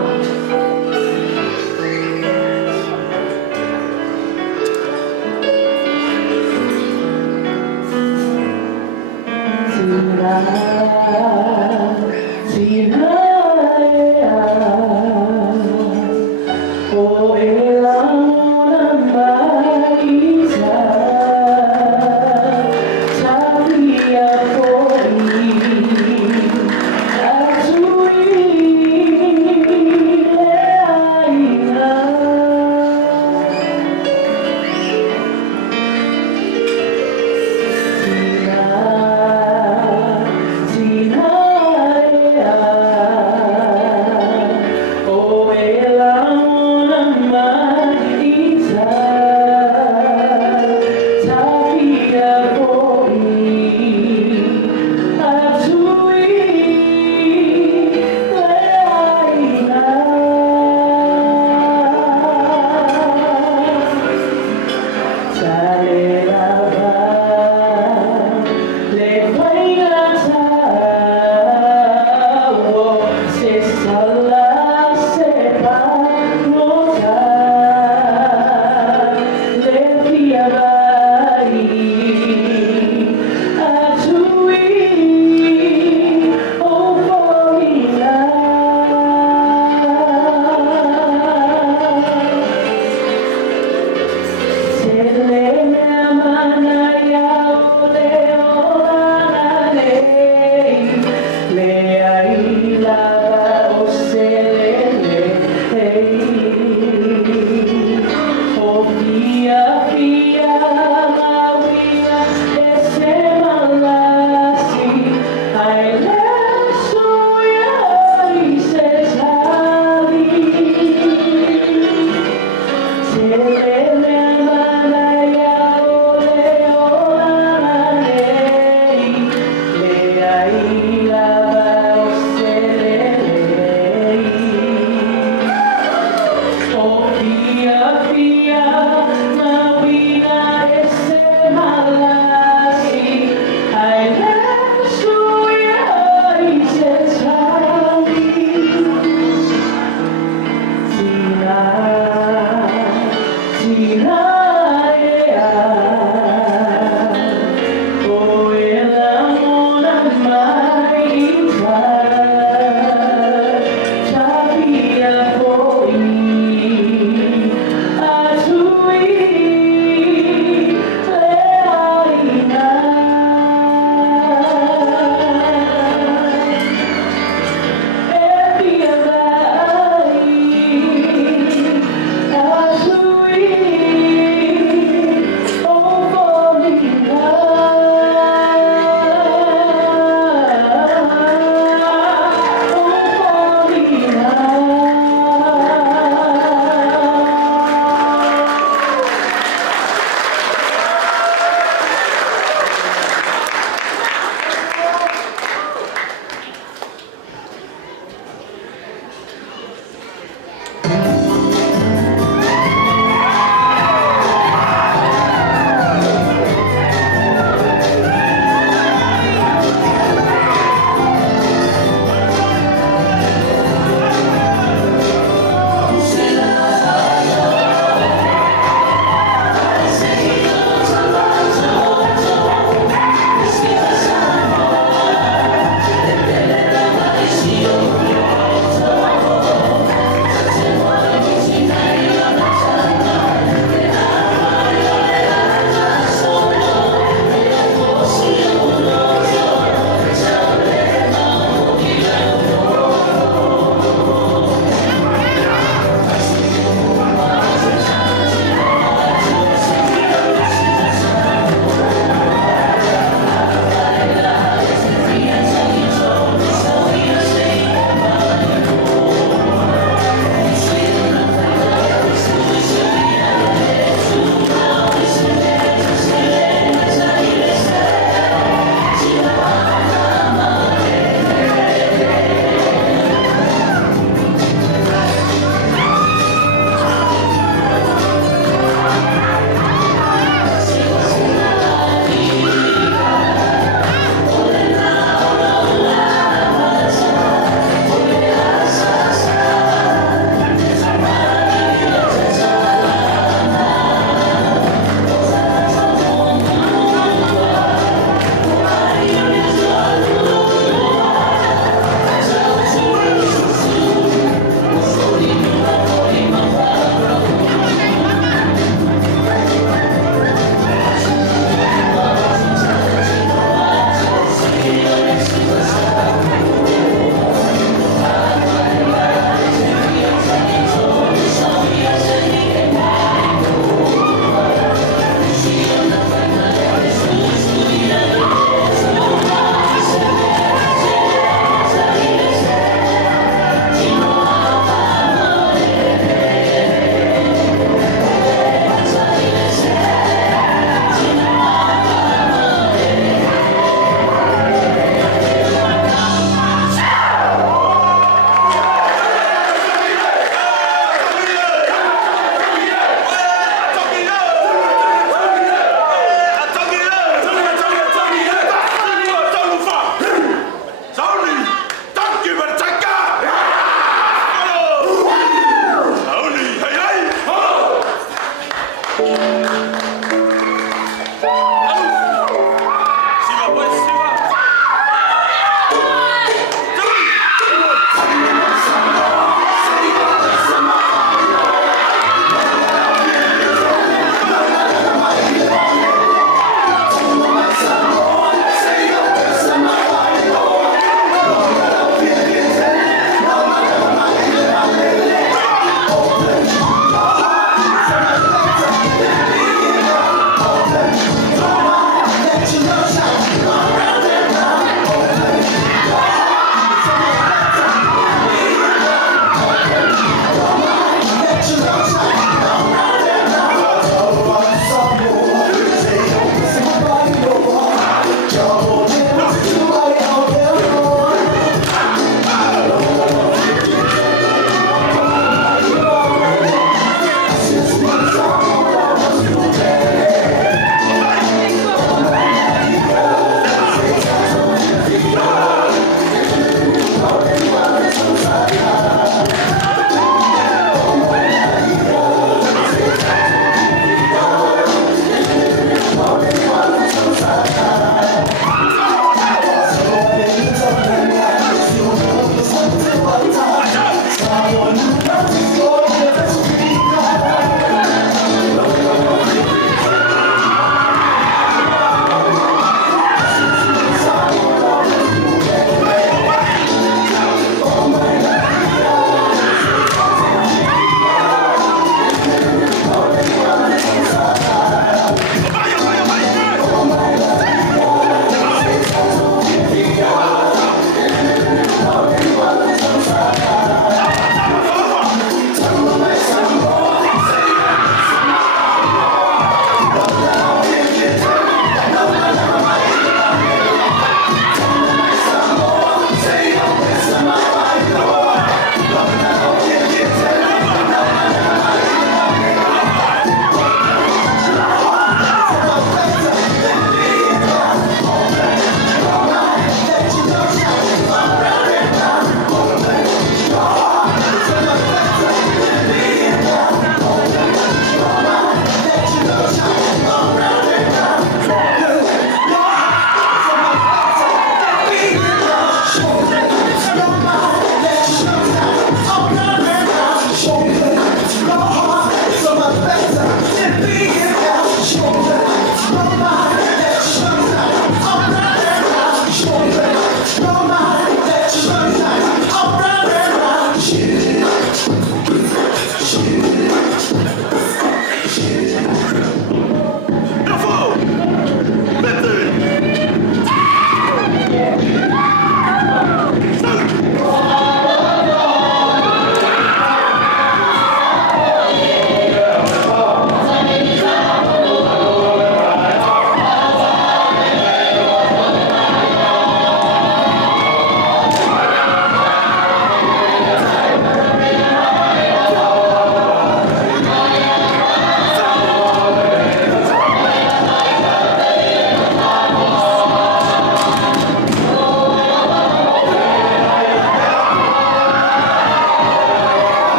Thank you.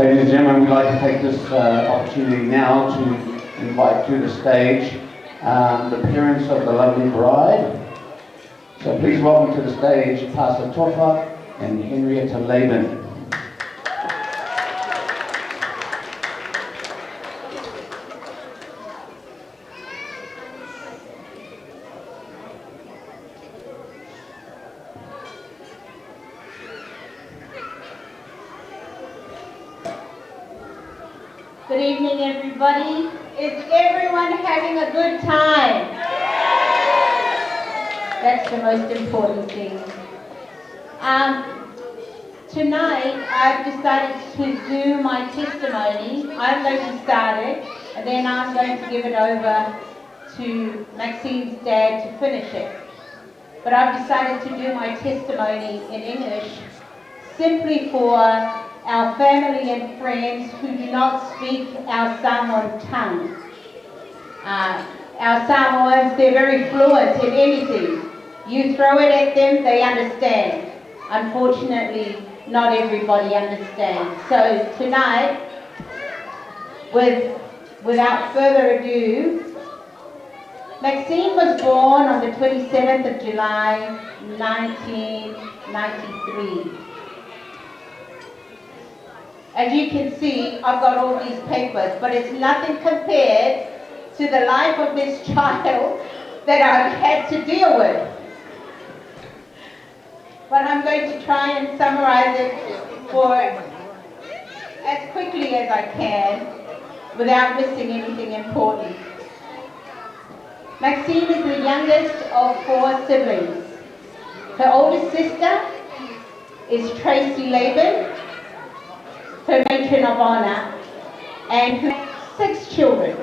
Ladies and gentlemen, we'd like to take this opportunity now to invite to the stage the parents of the lovely bride. So please welcome to the stage Pastor Tofa and Henrietta Laban. Good evening, everybody. Is everyone having a good time? That's the most important thing. Tonight, I've decided to do my testimony. I'm going to start it, and then I'm going to give it over to Maxine's dad to finish it. But I've decided to do my testimony in English simply for our family and friends who do not speak our Samoan tongue. Our Samoans, they're very fluent in anything. You throw it at them, they understand. Unfortunately, not everybody understands. So tonight, without further ado, Maxine was born on the 27th of July, 1993. As you can see, I've got all these papers, but it's nothing compared to the life of this child that I've had to deal with. But I'm going to try and summarize it for as quickly as I can without missing anything important. Maxine is the youngest of 4 siblings. Her oldest sister is Tracy Laban, her matron of honor, and her 6 children.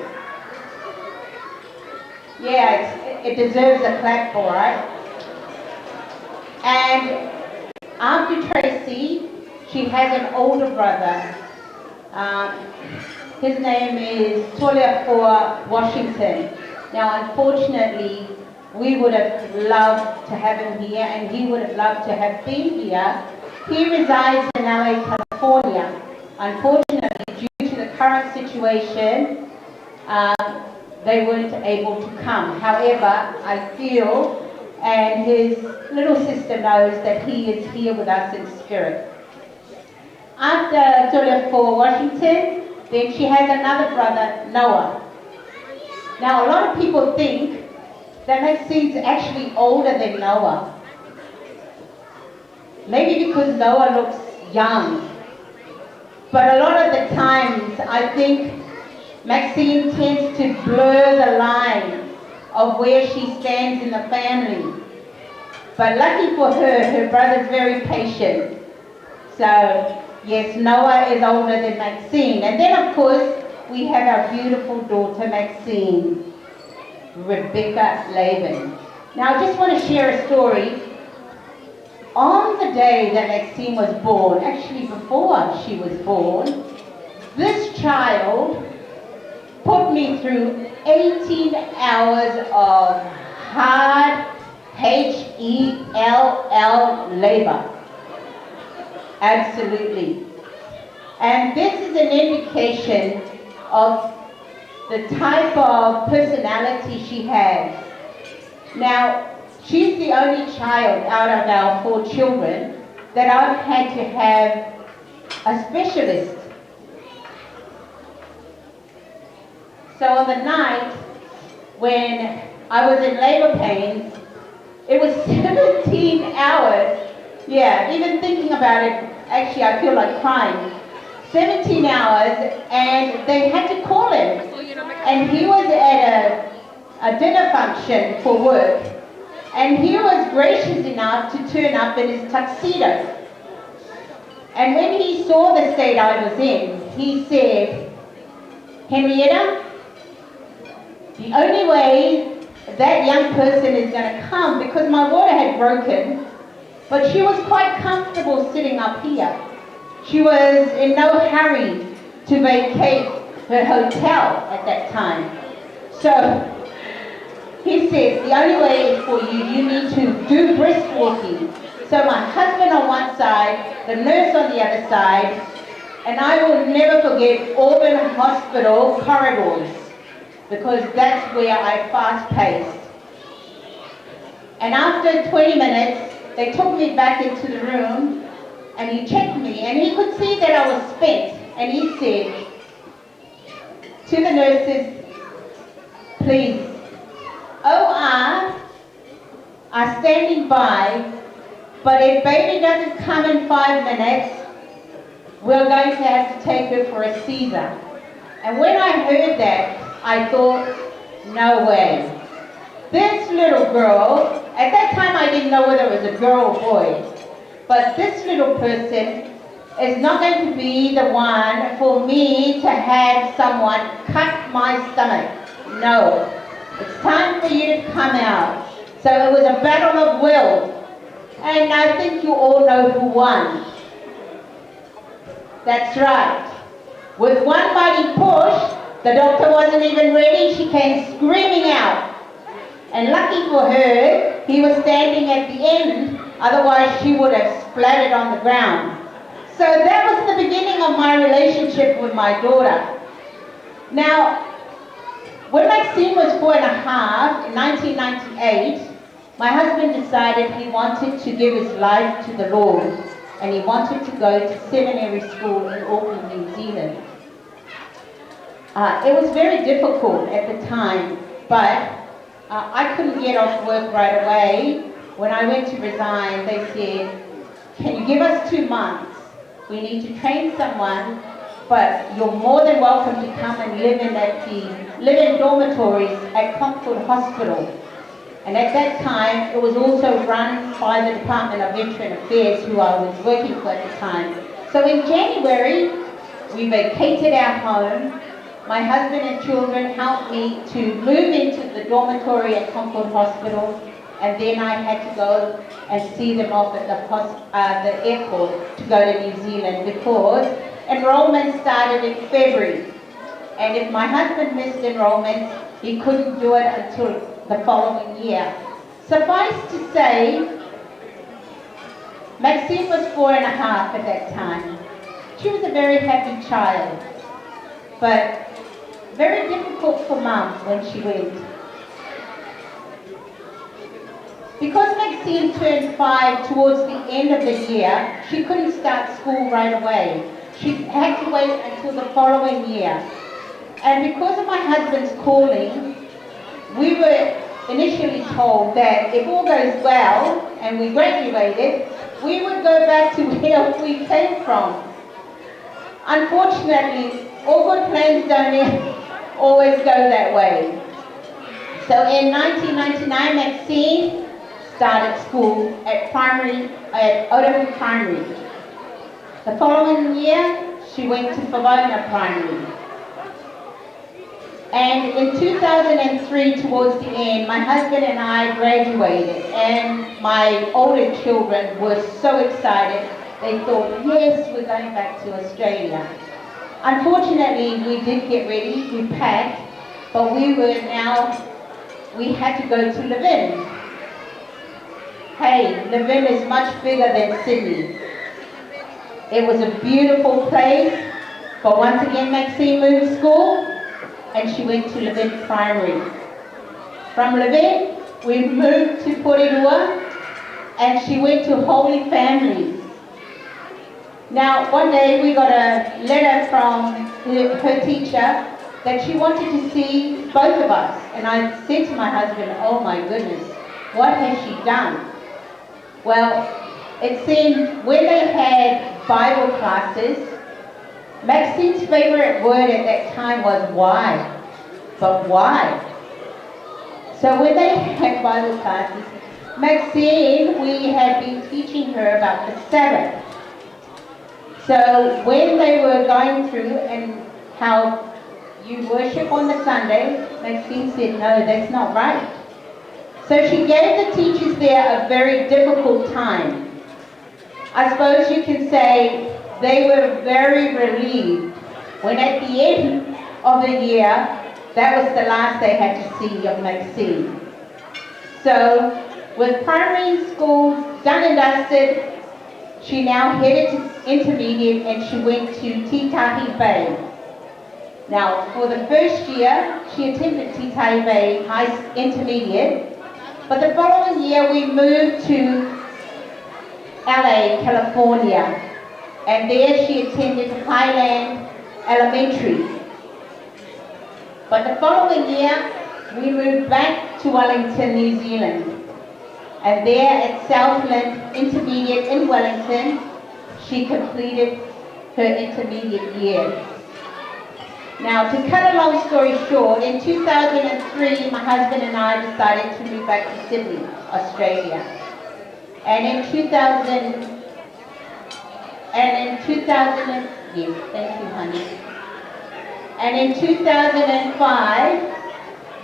Yeah, it deserves a clap for it. And after Tracy, she has an older brother. His name is Toleafua Washington. Now, unfortunately, we would have loved to have him here, and he would have loved to have been here. He resides in LA, California. Unfortunately, due to the current situation, they weren't able to come. However, I feel, and his little sister knows, that he is here with us in spirit. After Toleafua Washington, then she has another brother, Noah. Now, a lot of people think that Maxine's actually older than Noah. Maybe because Noah looks young. But a lot of the times, I think Maxine tends to blur the line of where she stands in the family. But lucky for her, her brother's very patient. So, yes, Noah is older than Maxine. And then, of course, we have our beautiful daughter, Maxine, Rebecca Laban. Now, I just want to share a story. On the day that Maxine was born, actually before she was born, this child put me through 18 hours of hard H-E-L-L labor. Absolutely. And this is an indication of the type of personality she has. Now, she's the only child out of our 4 children that I've had to have a specialist. So on the night when I was in labor pains, it was 17 hours. Yeah, even thinking about it, actually I feel like crying. 17 hours, and they had to call him. And he was at a dinner function for work. And he was gracious enough to turn up in his tuxedo. And when he saw the state I was in, he said, Henrietta, the only way that young person is going to come, because my water had broken, but she was quite comfortable sitting up here. She was in no hurry to vacate her hotel at that time. So he says, the only way is for you, you need to do brisk walking. So my husband on one side, the nurse on the other side, And I will never forget Auburn Hospital corridors, because that's where I fast-paced. And after 20 minutes, they took me back into the room, and he checked me, and he could see that I was spent. And he said to the nurses, please, OR are standing by, but if baby doesn't come in 5 minutes, we're going to have to take her for a Caesar. And when I heard that, I thought, no way. This little girl, at that time I didn't know whether it was a girl or boy, but this little person is not going to be the one for me to have someone cut my stomach. No. It's time for you to come out. So it was a battle of will. And I think you all know who won. That's right. With one mighty push, the doctor wasn't even ready, she came screaming out. And lucky for her, he was standing at the end, otherwise she would have splattered on the ground. So that was the beginning of my relationship with my daughter. Now, when Maxine was 4.5, in 1998, my husband decided he wanted to give his life to the Lord, and he wanted to go to seminary school in Auckland, New Zealand. It was very difficult at the time, but I couldn't get off work right away. When I went to resign, they said, can you give us 2 months? We need to train someone, but you're more than welcome to come and live in dormitories at Concord Hospital. And at that time, it was also run by the Department of Veteran Affairs, who I was working for at the time. So in January, we vacated our home. My husband and children helped me to move into the dormitory at Concord Hospital, and then I had to go and see them off at the airport to go to New Zealand, because enrollment started in February. And if my husband missed enrollment, he couldn't do it until the following year. Suffice to say, Maxine was 4.5 at that time. She was a very happy child, but very difficult for Mum when she went. Because Maxine turned 5 towards the end of the year, she couldn't start school right away. She had to wait until the following year. And because of my husband's calling, we were initially told that if all goes well and we graduated, we would go back to where we came from. Unfortunately, all good plans don't always go that way. So in 1999, Maxine started school at Otahuhu Primary. The following year, she went to Favona Primary. And in 2003, towards the end, my husband and I graduated, and my older children were so excited. They thought, yes, we're going back to Australia. Unfortunately, we did get ready, we packed, but we had to go to Levin. Hey, Levin is much bigger than Sydney. It was a beautiful place, but once again, Maxine moved school, and she went to Levin Primary. From Levin, we moved to Porirua, and she went to Holy Families. Now, one day we got a letter from her teacher that she wanted to see both of us. And I said to my husband, oh my goodness, what has she done? Well, it seemed when they had Bible classes, Maxine's favorite word at that time was why. But why? So when they had Bible classes, Maxine, we had been teaching her about the Sabbath. So when they were going through and how you worship on the Sunday, Maxine said, no, that's not right. So she gave the teachers there a very difficult time. I suppose you can say they were very relieved when at the end of the year, that was the last they had to see of Maxine. So with primary school done and dusted, She now headed to intermediate and she went to Titahi Bay. Now, for the first year, she attended Titahi Bay Intermediate, but the following year we moved to LA, California, and there she attended Highland Elementary. But the following year, we moved back to Wellington, New Zealand. And there at Southland Intermediate in Wellington, she completed her intermediate year. Now, to cut a long story short, in 2003, my husband and I decided to move back to Sydney, Australia. And in 2000, yes, thank you, honey. And in 2005,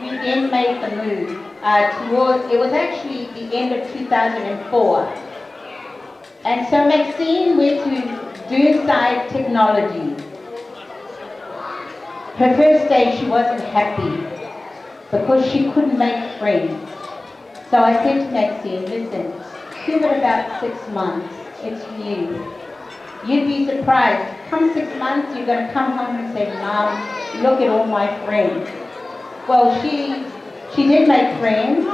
we then made the move it was actually the end of 2004. And so Maxine went to Doonside Technology. Her first day she wasn't happy because she couldn't make friends. So I said to Maxine, listen, give it about 6 months, it's new. You'd be surprised, come 6 months you're going to come home and say, Mom, look at all my friends. Well, she did make friends.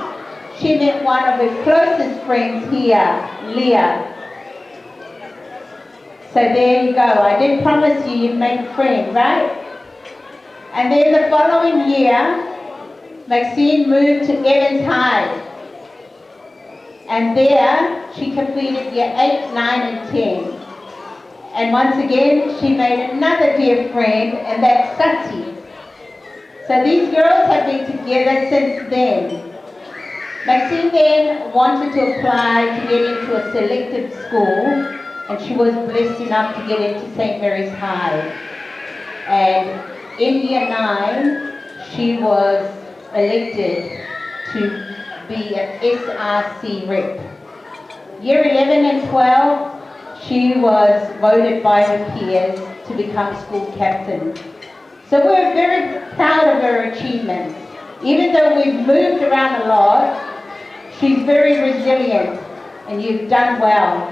She met one of her closest friends here, Leah. So there you go. I did promise you you'd make a friend, right? And then the following year, Maxine moved to Evans High. And there, she completed year 8, 9, and 10. And once again, she made another dear friend, and that's Sati. So these girls have been together since then. Maxine then wanted to apply to get into a selected school, and she was blessed enough to get into St. Mary's High. And in year 9, she was elected to be an SRC rep. Year 11 and 12, she was voted by her peers to become school captain. So we're very proud of her achievements. Even though we've moved around a lot, she's very resilient, and you've done well.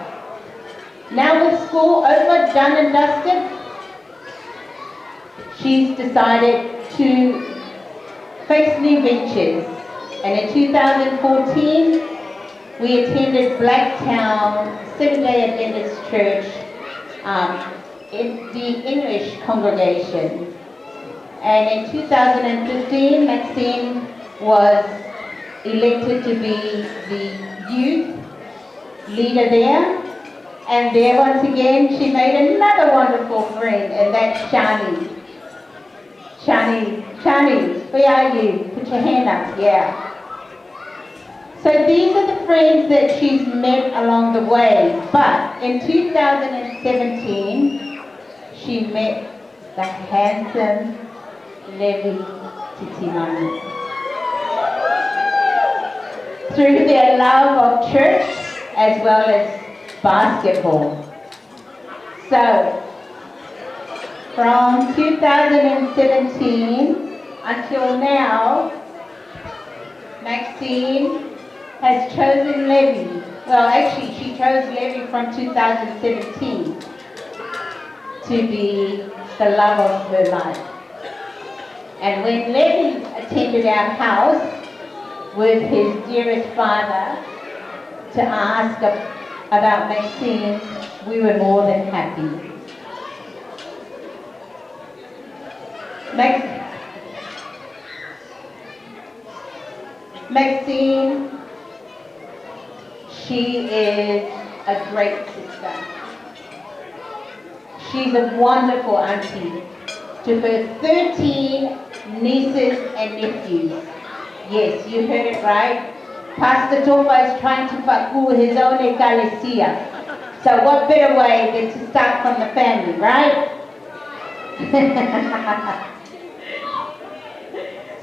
Now with school over, done and dusted, she's decided to face new ventures. And in 2014, we attended Blacktown Seventh-day Adventist Church in the English congregation. And in 2015, Maxine was elected to be the youth leader there. And there once again, she made another wonderful friend, and that's Shani. Shani, where are you? Put your hand up, yeah. So these are the friends that she's met along the way. But in 2017, she met the handsome Levi Titimani. Through their love of church as well as basketball. So, from 2017 until now, Maxine has chosen Levi. Well, actually, she chose Levi from 2017 to be the love of her life. And when Levi attended our house with his dearest father to ask about Maxine, we were more than happy. Maxine, she is a great sister. She's a wonderful auntie to her 13 nieces and nephews. Yes, you heard it right. Pastor Topa is trying to faku his own ecclesia. So what better way than to start from the family, right?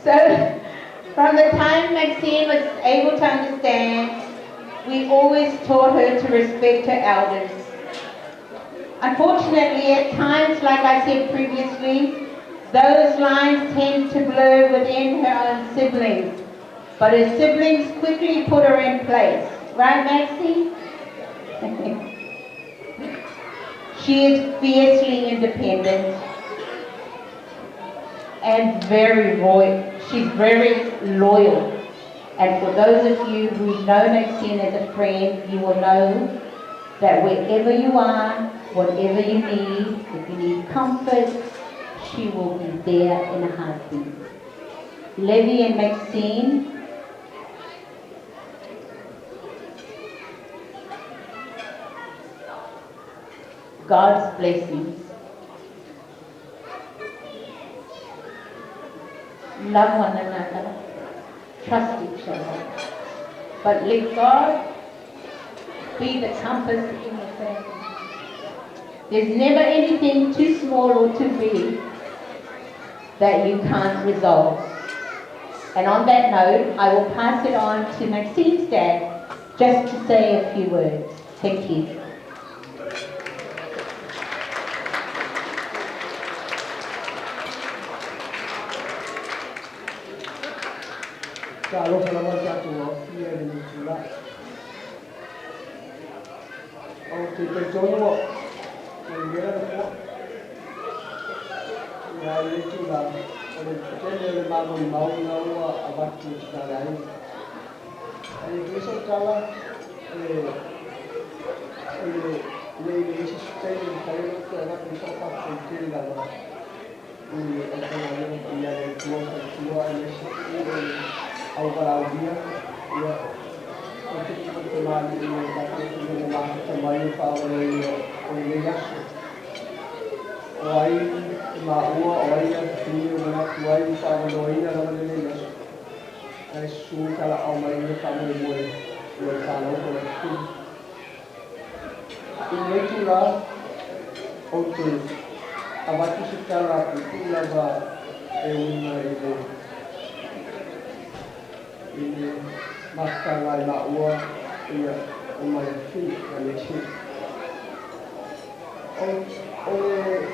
So, from the time Maxine was able to understand, we always taught her to respect her elders. Unfortunately, at times, like I said previously, those lines tend to blur within her own siblings. But her siblings quickly put her in place. Right, Maxie? She is fiercely independent and very loyal. She's very loyal. And for those of you who know Maxine as a friend, you will know that wherever you are, whatever you need, if you need comfort, she will be there in a heartbeat. Levy and Maxine, God's blessings. Love one another. Trust each other. But let God be the compass in your family. There's never anything too small or too big that you can't resolve. And on that note, I will pass it on to Maxine's dad just to say a few words. Thank you. Kalau selama satu dia ini pula. Okey, terjumpa. Dia ada. Ya, itu lah. Oleh dia mau abad kita lain. Ini besok kalau ini sistem kalau kita bisa pakai lah. Ini apa namanya dia dua ini au para o dia ia untuk tomar ini dapat mengulang kembali pada originasi. Awai mahu awai yang ini mana awai pada originasi dalam originasi. Aisu kalau awai ini kamu boleh kalau boleh. Ini itulah untuk awak itu secara itu lah ini ini masalah lawa ia umai fi Malaysia.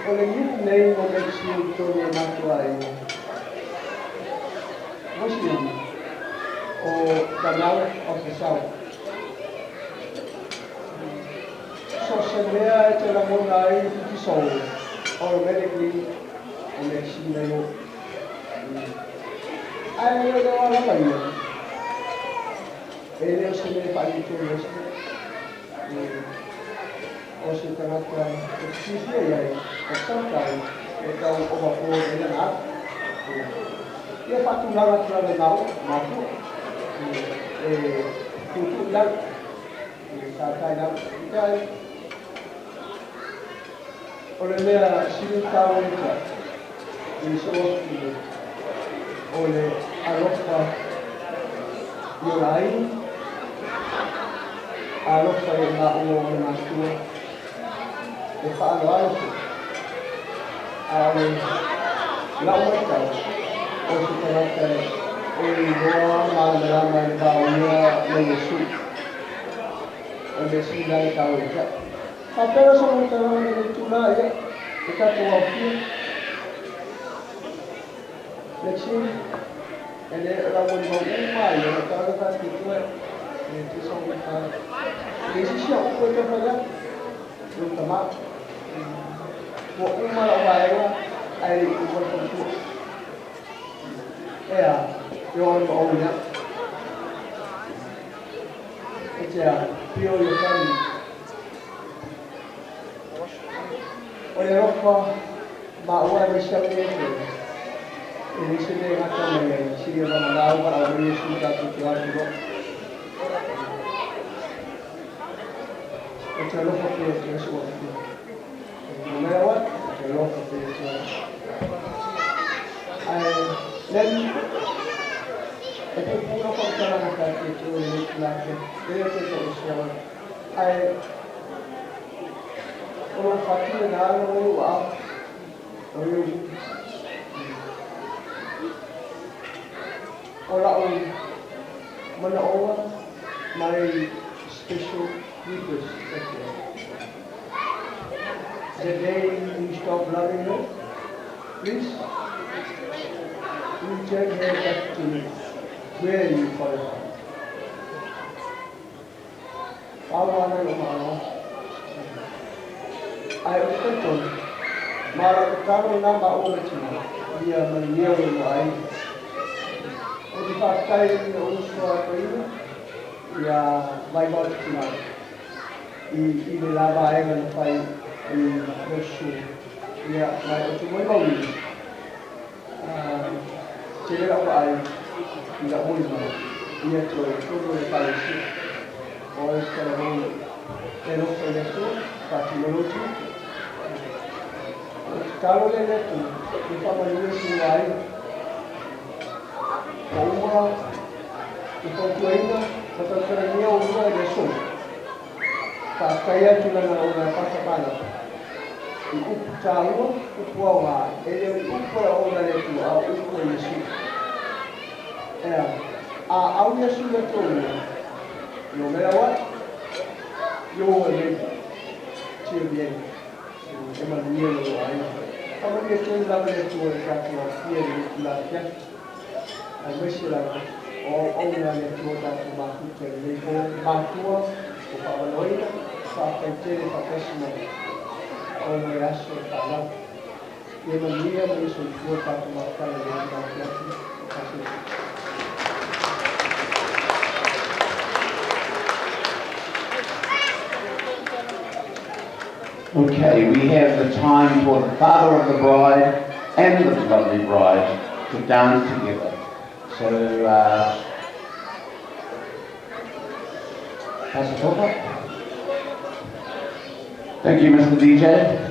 Oleh ni Malaysia itu nak lain. Muslim Danau of the South. So sebenarnya itu nak mulai di Seoul. Automatically Malaysia lalu. Ayo orang lain. Ele sini pagi tu mesti, orang tengah tengah sisi ya, tersampai, kita overflow dengan apa? Dia patut lawan lawan tahu, mampu, tutup dan sakai dan kita, oleh dia sini tahu kita, ini semua oleh Eropa, Yunani. Alo saya nak uang masuk, lepas alo nak uang kau, orang sekarang dua malam baunya menyusut, orang sedang tahu je. Apa yang semua orang itu lah ya, kita tahu Leksi, ini orang mau umai, orang kata itu. Itu semua kita siap untuk kerja, terutama buat umar awal air umar tentu. Ya, yang baunya, kerja, prioritas. Oleh apa bawa misalnya ini sini macam ni, sini orang tahu kalau dia sudah tujuan juga. Kita lupa dia semua. Melawat, kita lupa dia semua. Dan itu pun apa cara nak itu lagi. Dia terus semua. Orang fakir dah orang wah, orang mana orang my special request. The day you stop loving her, please return her back to where you first. Awalan Allah. ai o kaiton. Mara o karo nā ma o me tina, ia marineo e mo ai. O te whakakai i o usua a koina, ia mai mau te tina. I le lava aenga na whai i Hosu, ia mai o te moi maui. Te era o ai, i la oi mau, ia toi, todo e pare si. O e kara hou, e roko e neto, pati morotu. O te karo le neto, i whamanua si ai. O ua, i whautuaina, whataukara nia o ua e neso. Whakakai atu lana o ngā whakapana. I upu tāua, upu au ngā, e leo i upu a o ngā netu a upu e Yesu. Ea, a au Yesu na tōna, no mea wat, yo e lepa, tia bien, e mania no ai. Kamani e tōna lama netu e kātua kia ni la kia. Ai mesi lama, o ngā netu o tātua mākuta i lepo, mātua, o whawanoina, whakai tere whakesima. O me aso e whanau. E mania me iso i kua tātua mātai e lepo mātai atu. Okay, we have the time for the father of the bride and the lovely bride to dance together. So, Pastor Topper. Thank you, Mr. DJ.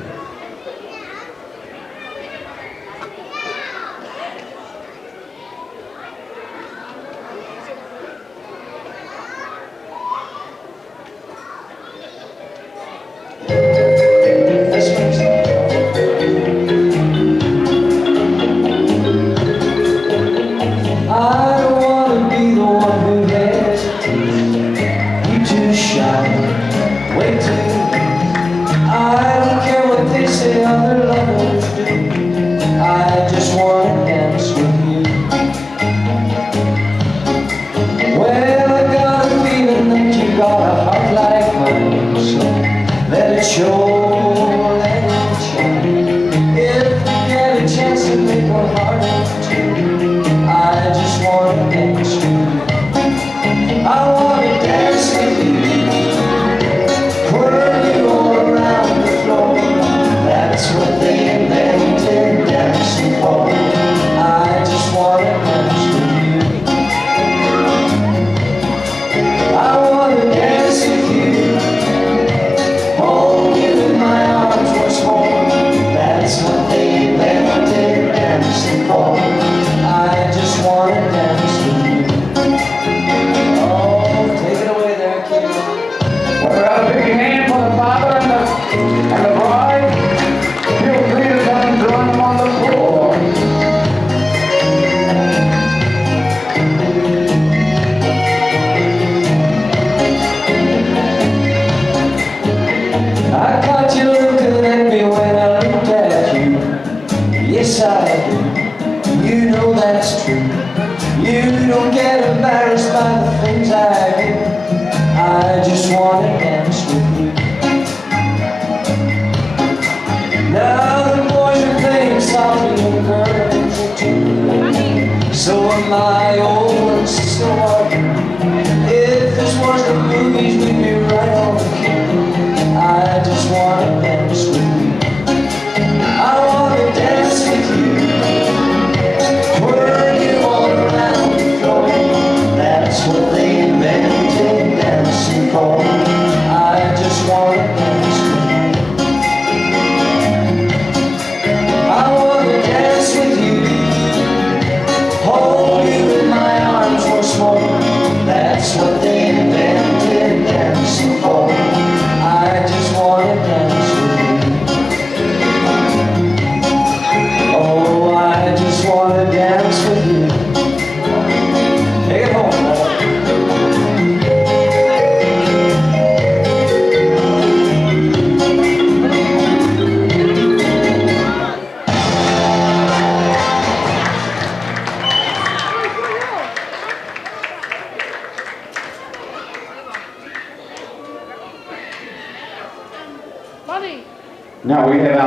Hold you in my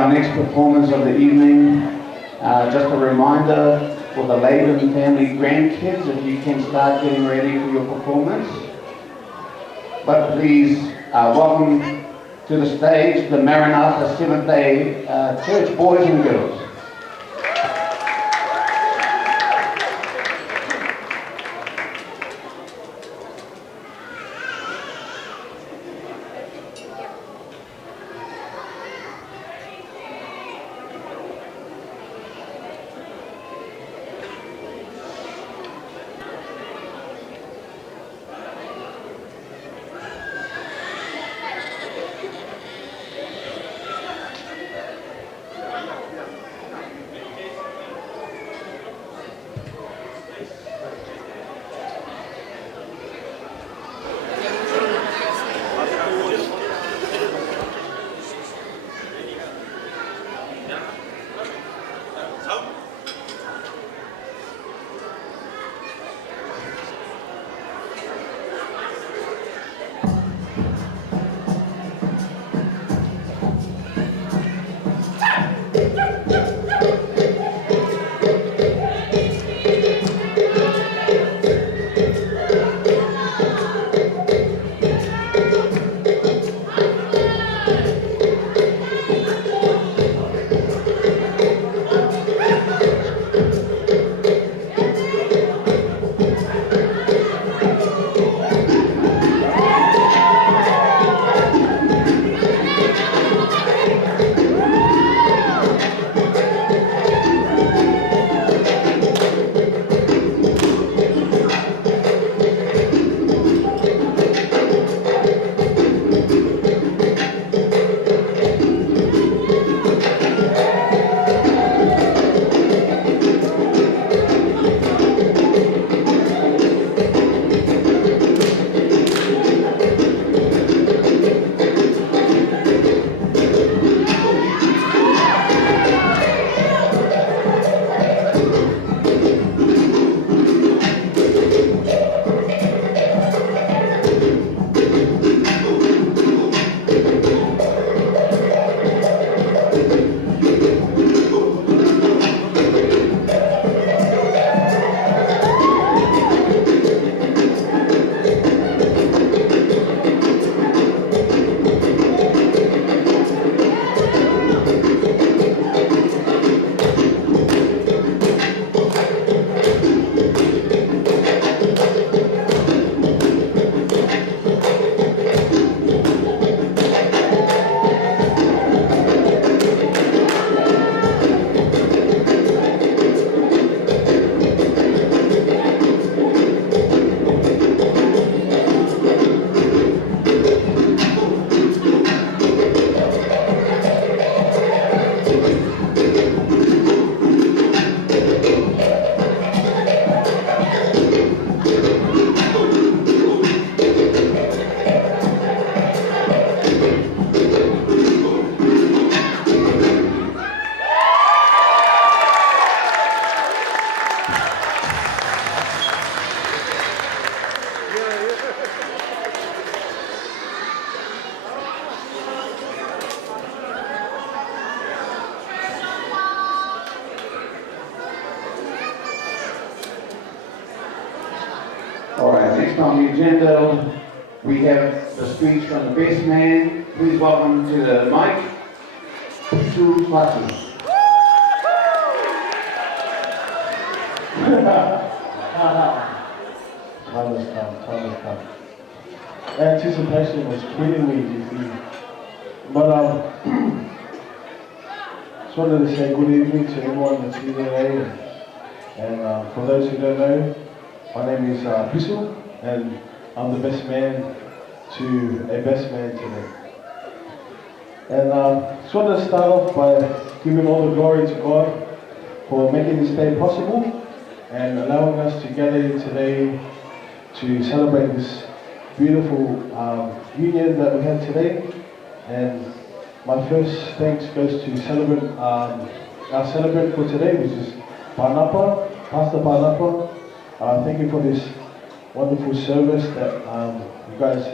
our next performance of the evening. Just a reminder for the Laban family grandkids, if you can start getting ready for your performance. But please welcome to the stage the Maranatha Seventh-day Church boys and girls. All right, next on the agenda, we have the speech from the best man. Please welcome to the mic, Pitu Fatu. Time has come. Anticipation was killing me, you see. But just wanted to say good evening to everyone that's here today. And for those who don't know, my name is Pisu, and I'm the best man to a best man today. And just wanted to start off by giving all the glory to God for making this day possible and allowing us to gather here today to celebrate this beautiful union that we have today. And my first thanks goes to celebrant, our celebrant for today, which is Panapa, Pastor Panapa. Thank you for this wonderful service that you guys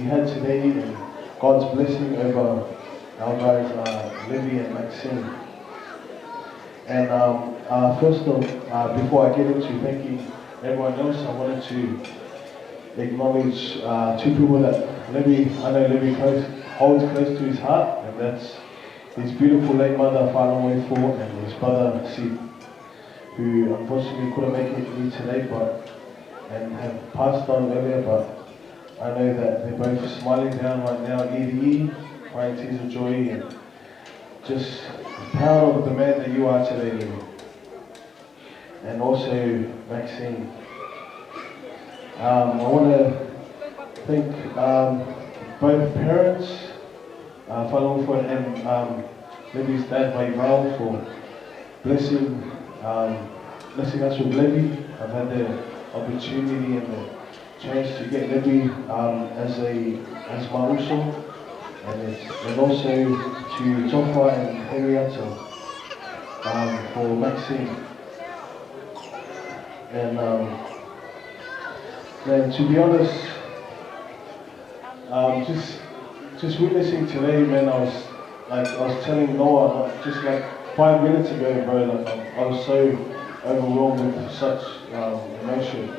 you had today, and God's blessing over our guys, Libby and Maxine. And first of, before I get into thanking everyone else, I wanted to acknowledge two people that I know Libby holds close to his heart, and that's his beautiful late mother, Whanaway Ford, and his brother, Sid, who unfortunately couldn't make it today, and have passed on earlier, but I know that they're both smiling down right now, ear to ear, crying tears of joy, and just proud of the man that you are today, Libby. And also Maxine. I want to thank both parents, Whanau Ford and Libby's dad, Vaival, for blessing us with Libby. I've had the opportunity and the chance to get Libby as Maruso, and also to Tofa and Henrietta for Maxine. And man, to be honest, just witnessing today, man, I was telling Noah just like 5 minutes ago, bro, like I was so overwhelmed with such emotion.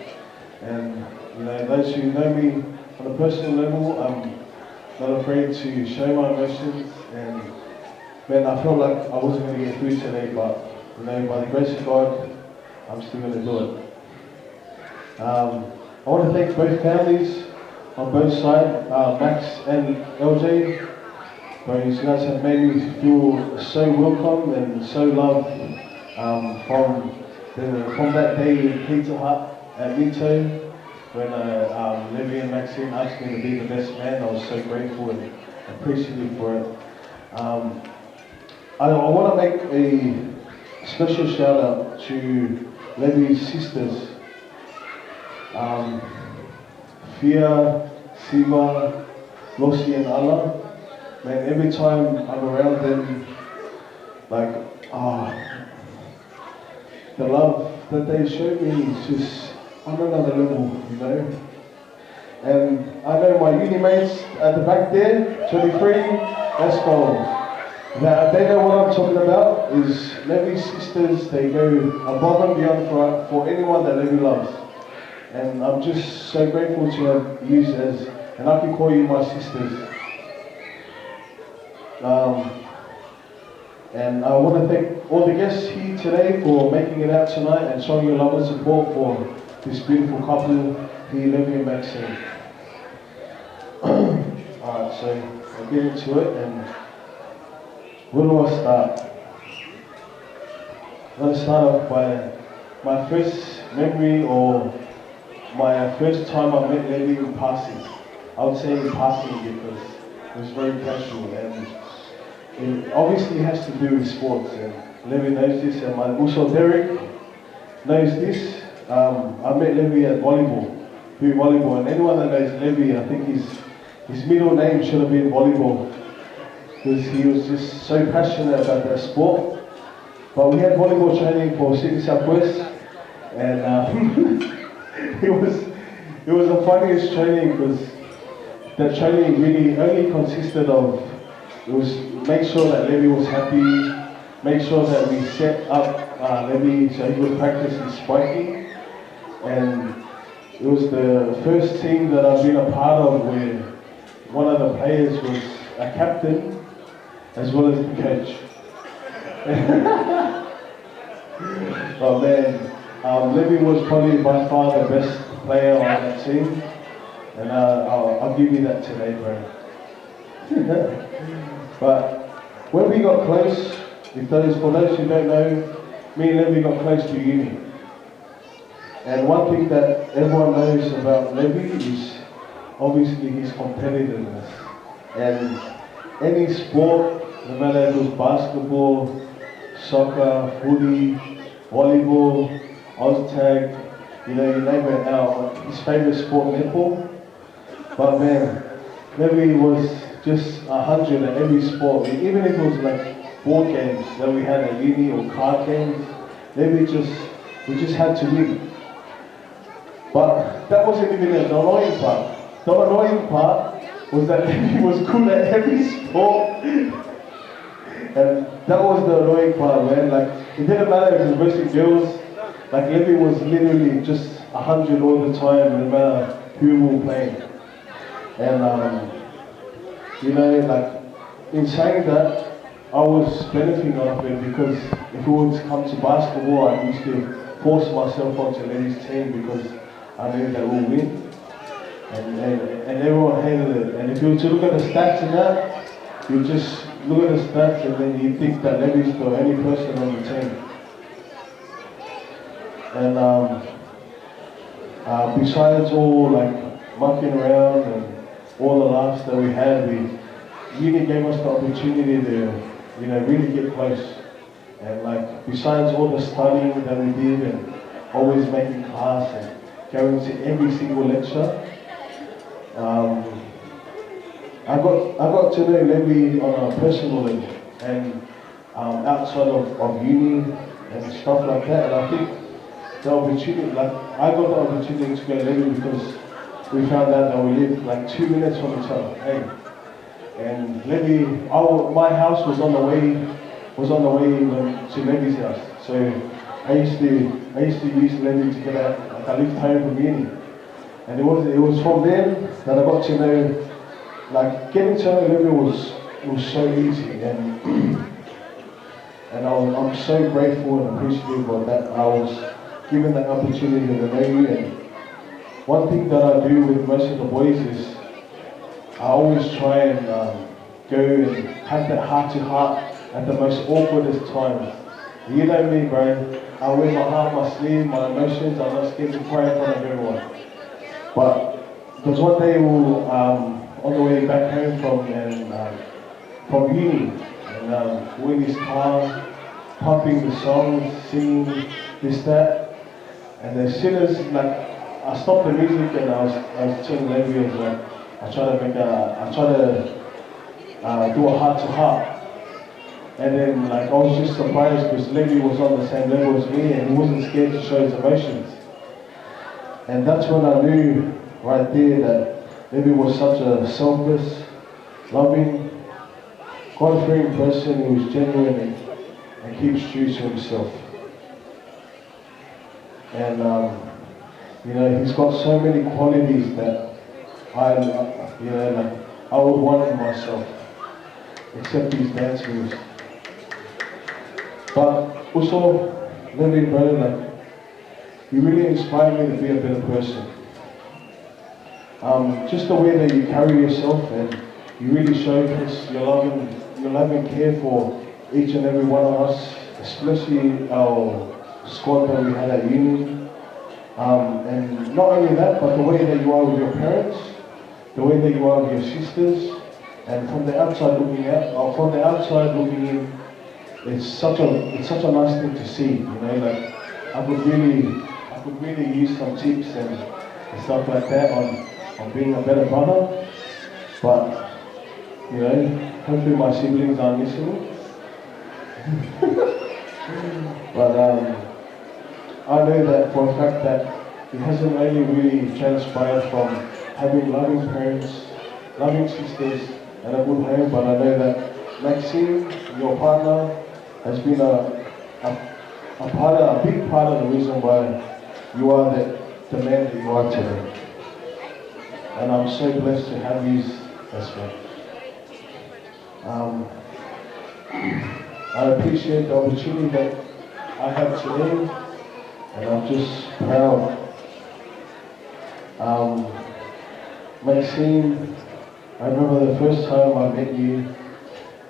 And you know, those who know me on a personal level, I'm not afraid to show my emotions. And man, I felt like I wasn't going to get through today, but you know, by the grace of God, I'm still going to do it. I want to thank both families on both sides, Max and LJ. But you guys have made me feel so welcome and so loved from that day in Pizza Hut at Mito, when Libby and Maxine asked me to be the best man. I was so grateful and appreciative for it. I want to make a special shout out to Libby's sisters, Fia, Siva, Rossi and Allah. Man, every time I'm around them, like, the love that they show me is just on another level, you know. And I know my uni mates at the back there, 23, let's go. They know what I'm talking about, is Levy's sisters, they go above and beyond for anyone that Levy loves. And I'm just so grateful to have you as, and I can call you my sisters. And I want to thank all the guests here today for making it out tonight and showing your love and support for this beautiful couple here, Levy and Maxine. Alright, so I'll get into it, and where do I start? I'm going to start off by my first memory, or my first time I met Levy in passing. I would say in passing because it was very casual, and it obviously has to do with sports, and Levy knows this, and also Derek knows this. I met Levy at volleyball, and anyone that knows Levy, I think his middle name should have been volleyball, because he was just so passionate about that sport. But we had volleyball training for Sydney Southwest, and it was the funniest training, because that training really only consisted of, it was make sure that Levy was happy, make sure that we set up Levy so he would practice his spiking. And it was the first team that I've been a part of where one of the players was a captain as well as the coach. Oh man, Levy was probably by far the best player on that team, and I'll give you that today, bro. But when we got close, for those who don't know, me and Levy got close to uni. And one thing that everyone knows about Levy is obviously his competitiveness. And any sport, no matter if it was basketball, soccer, footy, volleyball, Oztag, you know, you name it now, his favourite sport, netball. But man, Levy was just 100 at every sport. Even if it was like board games that we had at uni or card games, Levy we just had to win. But that wasn't even the annoying part. The annoying part was that Levy was good at every sport And that was the annoying part, man. Like, it didn't matter if it was mostly girls. Like, Levy was literally just 100 all the time, no matter who we were playing. And, you know, like, in saying that, I was benefiting off it because if it was to come to basketball, I used to force myself onto Levy's team because I knew they will win. And everyone hated it. And if you were to look at the stats in that, you just look at the stats and then you think that Levy's the only person on the team. And besides all like mucking around and all the laughs that we had, Uni gave us the opportunity to, you know, really get close. And like besides all the studying that we did and always making class and going to every single lecture, I got to know Levy on a personal level and outside of uni and stuff like that. And I think the opportunity, like I got the opportunity to go Levy because we found out that we lived like 2 minutes from each other. Hey. And Levy, my house was on the way even to Levy's house. So I used to use Levy to get out. Like I lived home from uni, and it was from then that I got to know. Like getting to know Levy was so easy, and I'm so grateful and appreciative of that I was given that opportunity to know you. And one thing that I do with most of the boys is I always try and go and have that heart-to-heart at the most awkwardest times. You know me, bro. I wear my heart on my sleeve, my emotions. I'm not scared to cry in front of everyone. But there's one day we'll, on the way back home from uni, and we're in this car, pumping the songs, singing this, that, and as soon as like I stopped the music and I was telling Levy, I was like, I try to do a heart-to-heart. And then like I was just surprised because Levy was on the same level as me and he wasn't scared to show his emotions. And that's when I knew right there that Levy was such a selfless, loving, God-fearing person who was genuine and keeps true to himself. And you know, he's got so many qualities that I would want in myself, except his dance moves. But also, Levy, bro, like, you really inspired me to be a better person. Just the way that you carry yourself, and you really showcase your love and care for each and every one of us, especially our squad that we had at uni. And not only that, but the way that you are with your parents, the way that you are with your sisters, and from the outside looking in, it's such a nice thing to see. You know, like I could really use some tips and stuff like that on being a better brother. But you know, hopefully my siblings aren't listening. But I know that for a fact that it hasn't only really transpired from having loving parents, loving sisters, and a good home, but I know that Maxine, your partner, has been a big part of the reason why you are the man that you are today. And I'm so blessed to have you as well. I appreciate the opportunity that I have today, and I'm just proud. Maxine, I remember the first time I met you,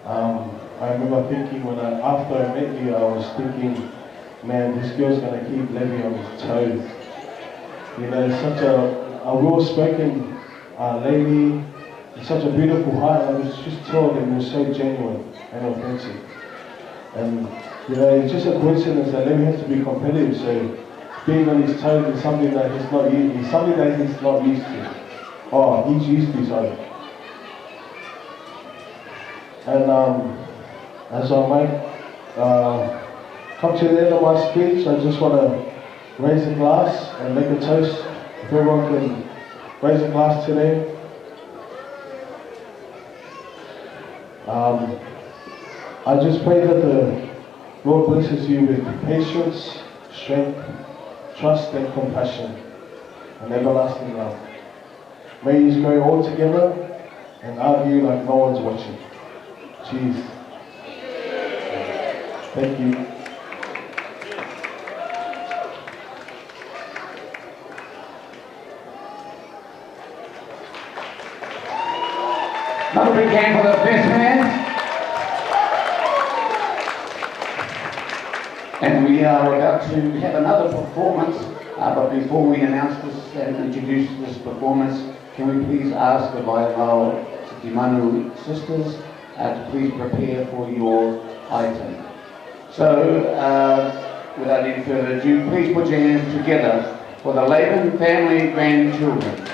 I remember thinking after I met you, I was thinking, man, this girl's gonna keep Levy on his toes. You know, such a well-spoken lady, such a beautiful heart. I was just told it was so genuine and authentic. And you know, it's just a coincidence that Levy has to be competitive, so being on his toes is something that he's not used to. Oh, he's used to, sorry. And as I might come to the end of my speech, I just want to raise a glass and make a toast. If everyone can raise a glass today. I just pray that the Lord blesses you with patience, strength, trust and compassion, and everlasting love. May you grow all together and argue like no one's watching. Cheers. Thank you. Another big hand for the best man. And we are about to have another performance, but before we announce this and introduce this performance, can we please ask the Waiamau Te Manu sisters to please prepare for your item. So, without any further ado, please put your hands together for the Laban family grandchildren.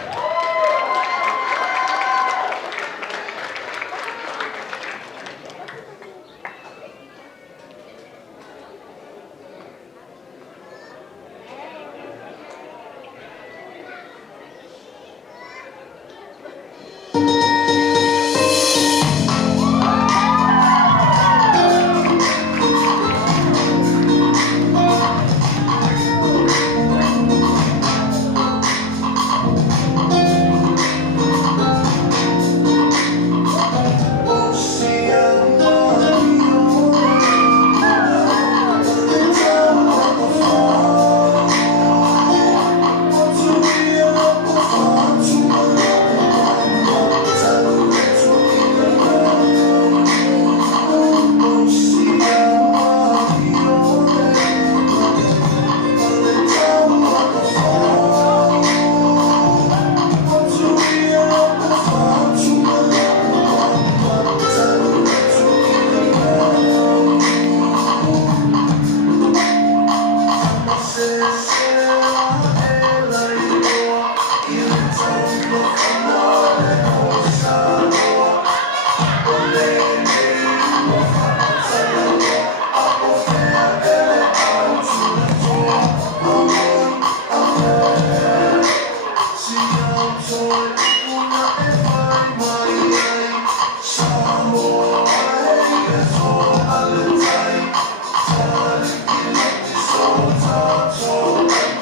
So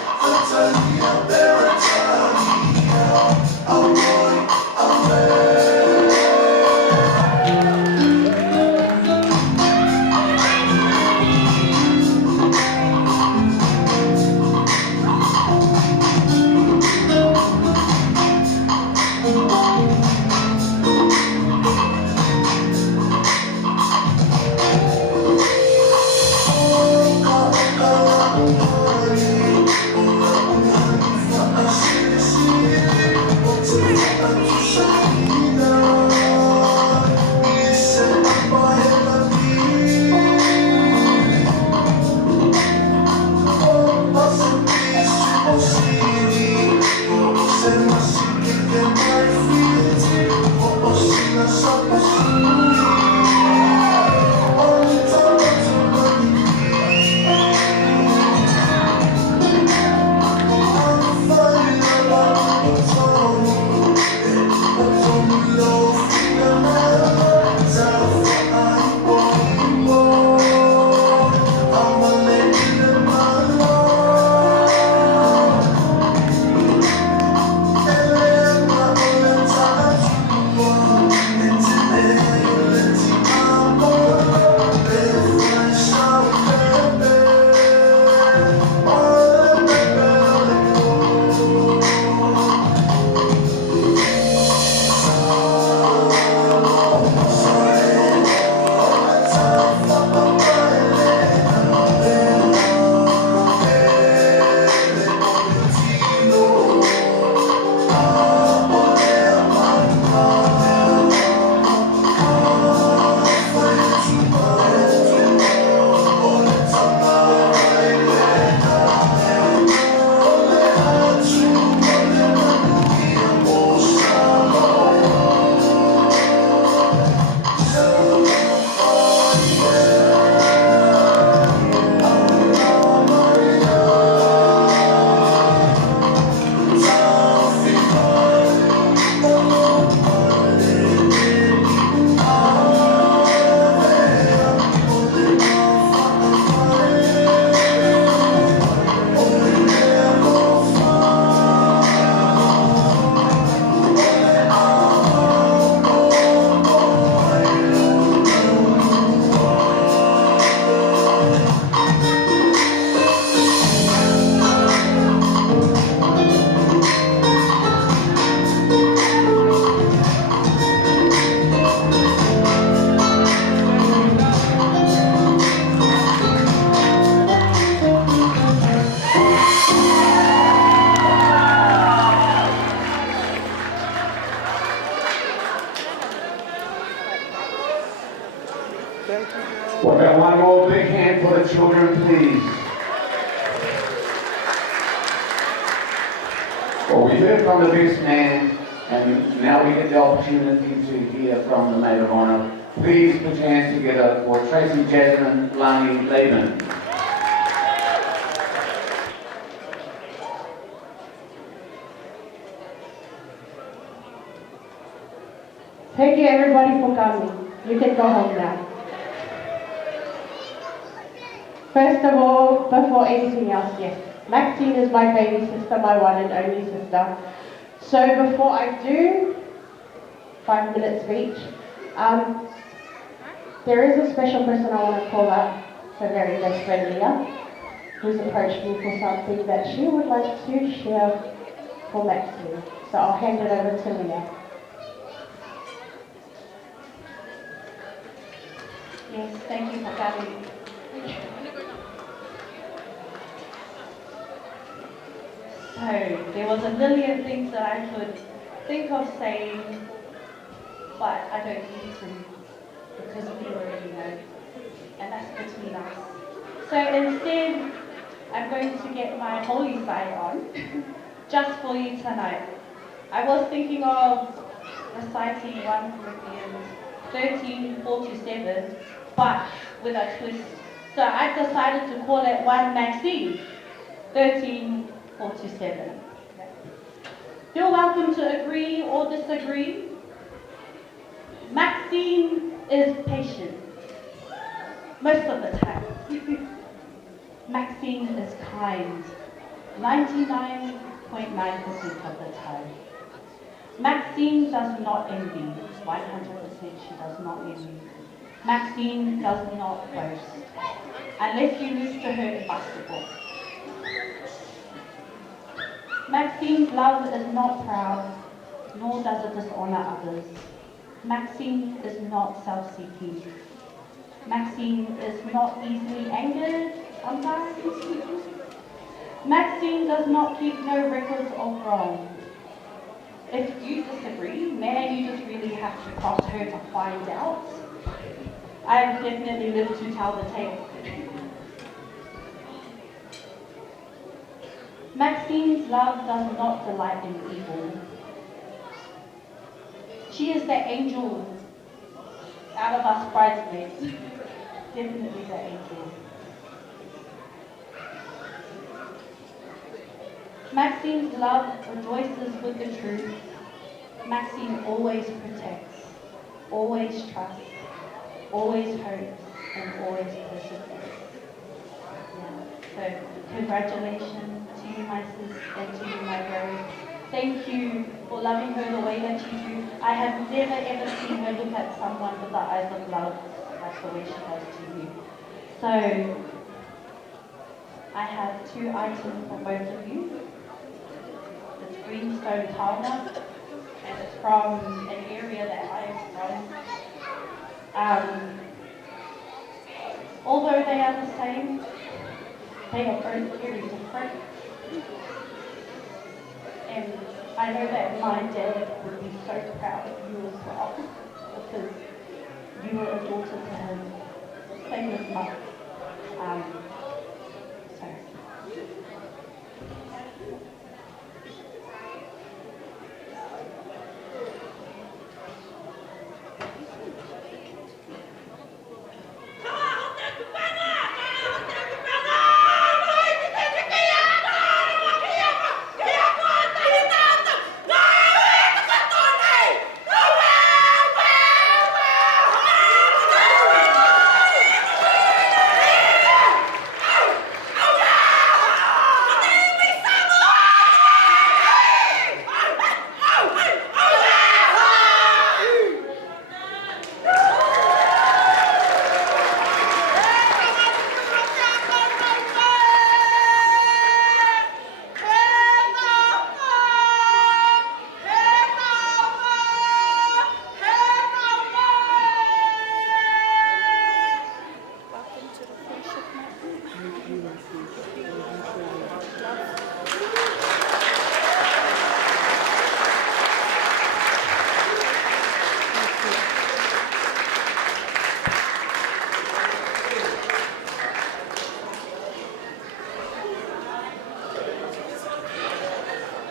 please. Well, we heard from the best man, and now we get the opportunity to hear from the maid of honor. Please put your hands together for Tracy Jasmine Lani Laban. Thank you everybody for coming. You can go home now. First of all, before anything else, yes, Maxine is my baby sister, my one and only sister. So before I do 5-minute speech, there is a special person I want to call up, her very best friend Leah, who's approached me for something that she would like to share for Maxine. So I'll hand it over to Leah. Yes, thank you for coming. So, there was a million things that I could think of saying, but I don't need to, because we already know, and that's between us. So instead, I'm going to get my holy side on, just for you tonight. I was thinking of reciting 1 Corinthians 13:4-7, but with a twist. So I decided to call it 1 Maxine 13:4-7. You're welcome to agree or disagree. Maxine is patient most of the time. Maxine is kind 99.9% of the time. Maxine does not envy 100%. She does not envy. Maxine does not boast unless you lose to her in basketball. Maxine's love is not proud, nor does it dishonor others. Maxine is not self-seeking. Maxine is not easily angered sometimes. Maxine does not keep no records of wrong. If you disagree, man, you just really have to cross her to find out. I've definitely lived to tell the tale. Maxine's love does not delight in evil. She is the angel out of us bridesmaids. Definitely the angel. Maxine's love rejoices with the truth. Maxine always protects, always trusts, always hopes, and always perseveres. Yeah. So congratulations to you, my sis, and to you, my bro. Thank you for loving her the way that you do. I have never ever seen her look at someone with the eyes of love like the way she does to you. So I have 2 items for both of you. It's Greenstone Taona, and it's from an area that I am from. Although they are the same, they are both very different. And I know that my dad would be so proud of you as well, because you were a daughter to him, same as mine. So.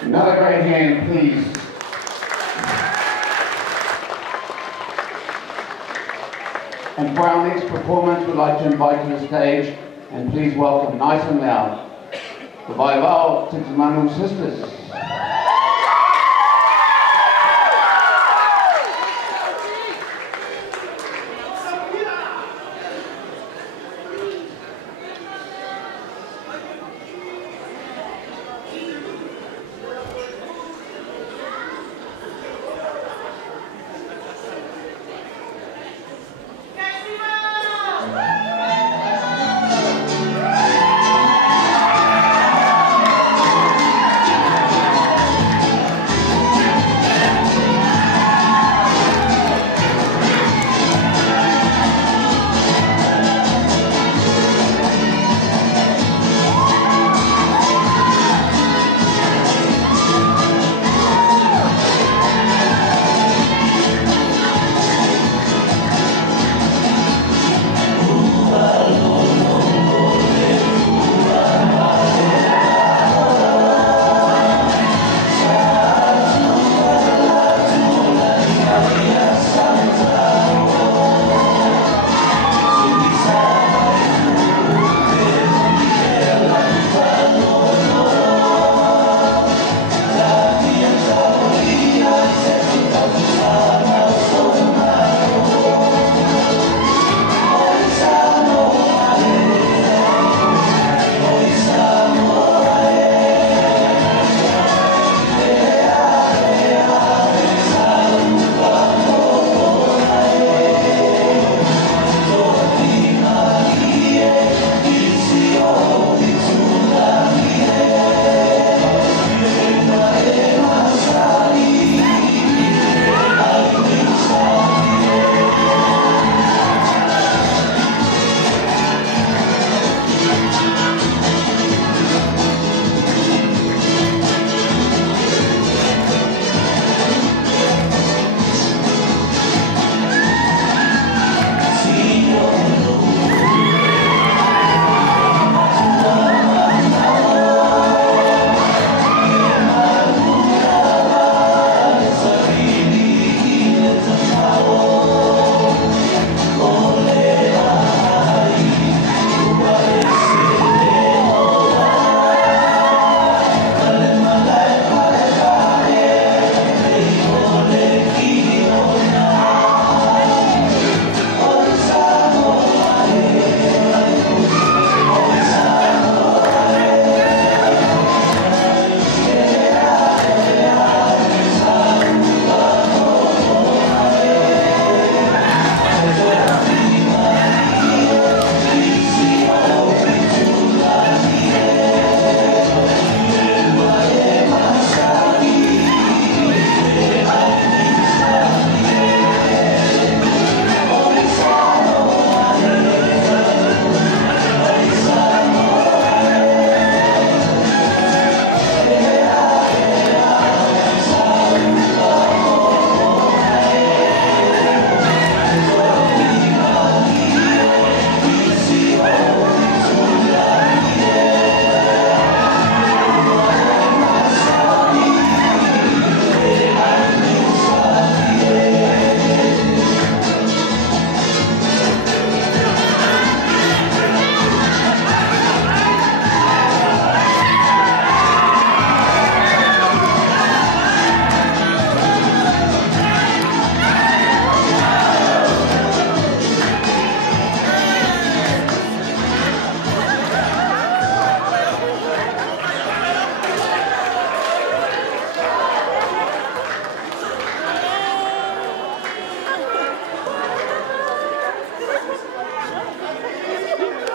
Another great hand, please. And for our next performance, we'd like to invite to the stage and please welcome, nice and loud, the Vaivao Titimanu Sisters.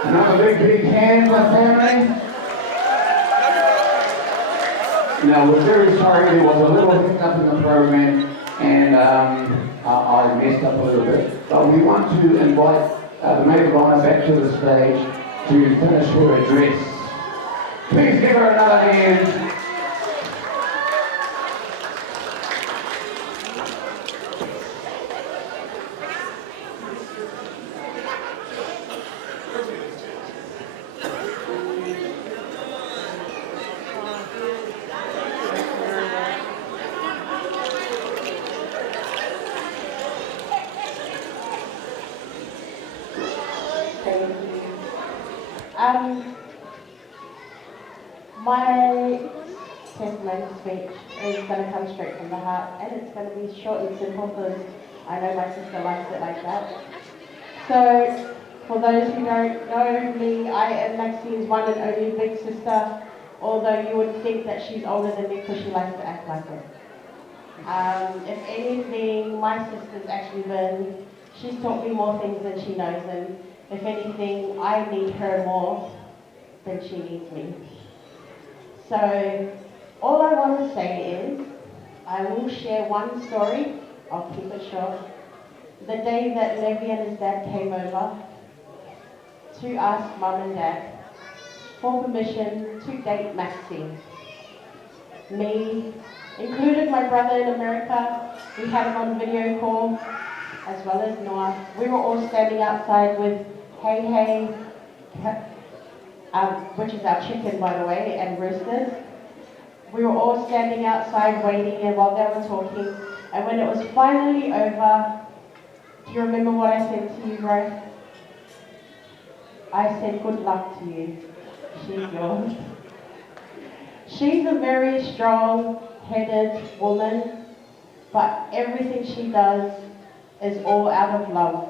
Another big hand, my family. Now, we're very sorry there was a little hiccup in the program and I messed up a little bit. But we want to invite the Maid of Honor back to the stage to finish her address. Please give her another hand. My testimony speech is going to come straight from the heart, and it's going to be short and simple because I know my sister likes it like that. So, for those who don't know me, I am Maxine's one and only big sister, although you would think that she's older than me because she likes to act like it. If anything, my sister's actually she's taught me more things than she knows, and if anything, I need her more than she needs me. So, all I want to say is, I will share one story, I'll keep it short. The day that Levi and his dad came over to ask Mum and Dad for permission to date Maxine. Me, included my brother in America, we had him on video call, as well as Noah. We were all standing outside with Hey Hey, which is our chicken by the way, and roosters. We were all standing outside waiting and while they were talking, and when it was finally over, do you remember what I said to you, bro? I said, good luck to you. She's yours. She's a very strong-headed woman, but everything she does is all out of love.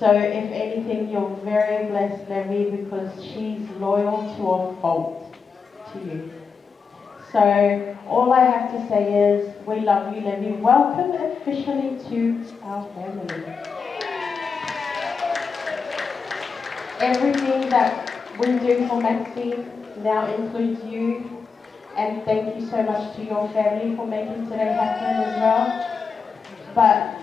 So if anything, you're very blessed, Levi, because she's loyal to a fault to you. So all I have to say is, we love you, Levi. Welcome officially to our family. Everything that we do for Maxine now includes you, and thank you so much to your family for making today happen as well. But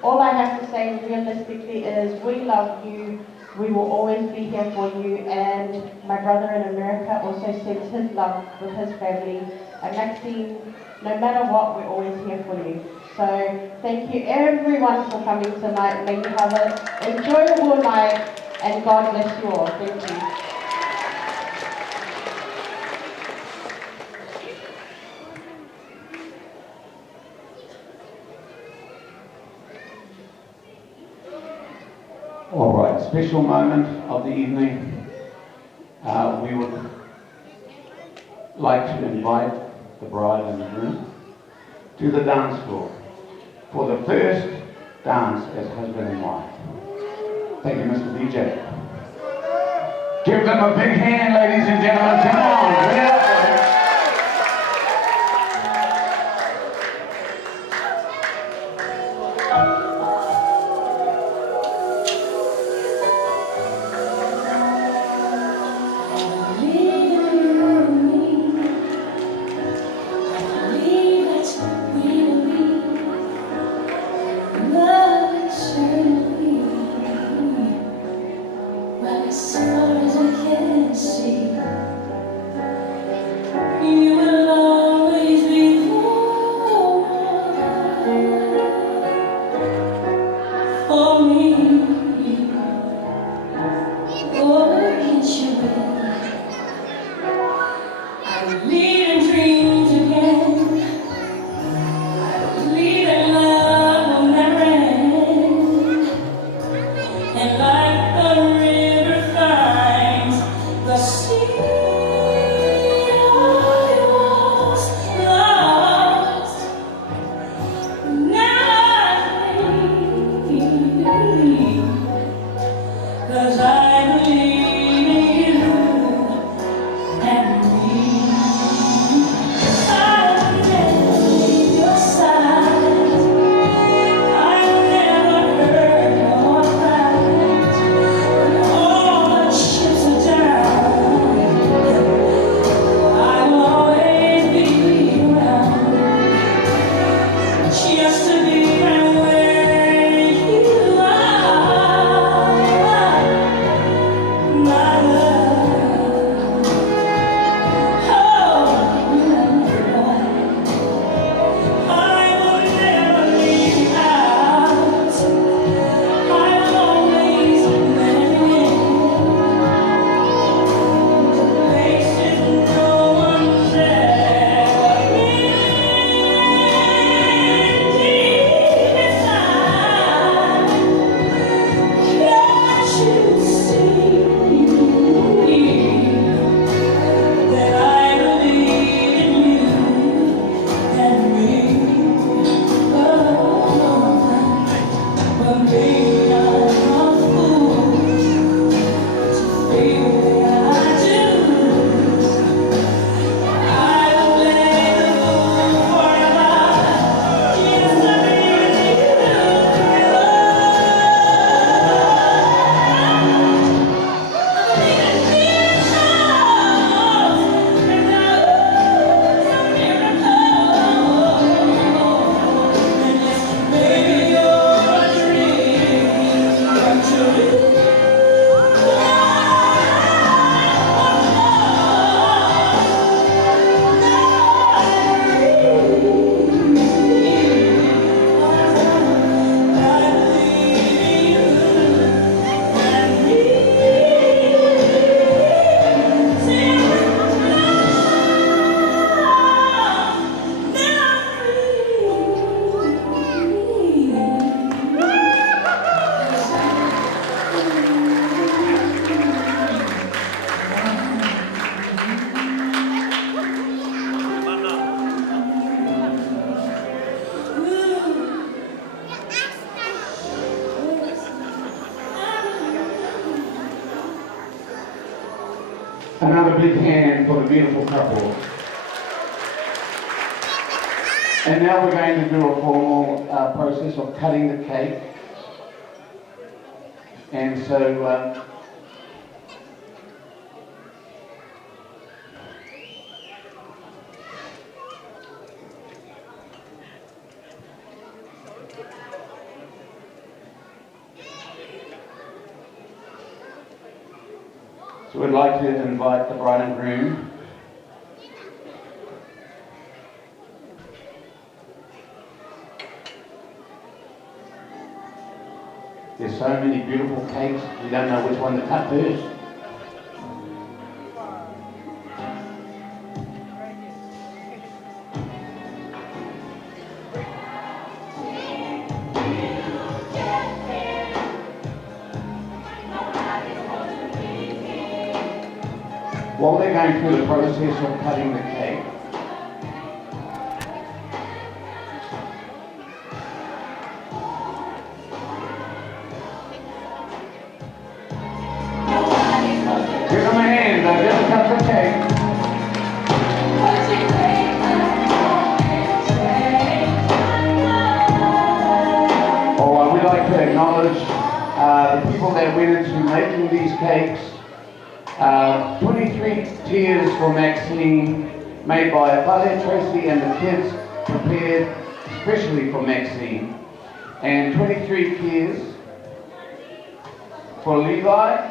all I have to say realistically is, we love you, we will always be here for you, and my brother in America also sends his love with his family. And Maxine, no matter what, we're always here for you. So thank you everyone for coming tonight. May you have an enjoyable night, and God bless you all. Thank you. All right, special moment of the evening. We would like to invite the bride and the groom to the dance floor for the first dance as husband and wife. Thank you, Mr. DJ. Give them a big hand, ladies and gentlemen. Come on. Yeah. As far as I can see, you will always be the one for me. Oh, can't you wait? I believe in dreams again. I believe that love will never end. And like the river finds the sea, I was lost. Now I believe, 'cause I believe in you and me. a big hand for the beautiful couple. And now we're going to do a formal process of cutting the cake. And so, so we'd like to invite the bride and groom . There's so many beautiful cakes, we don't know which one to cut first. While they're going through the process of cutting the cake, give them a hand, they're going to cut the cake. Oh, we'd like to acknowledge the people that went into making these cakes. 23 tiers for Maxine, made by Vale Tracy and the kids, prepared especially for Maxine. And 23 tiers for Levi,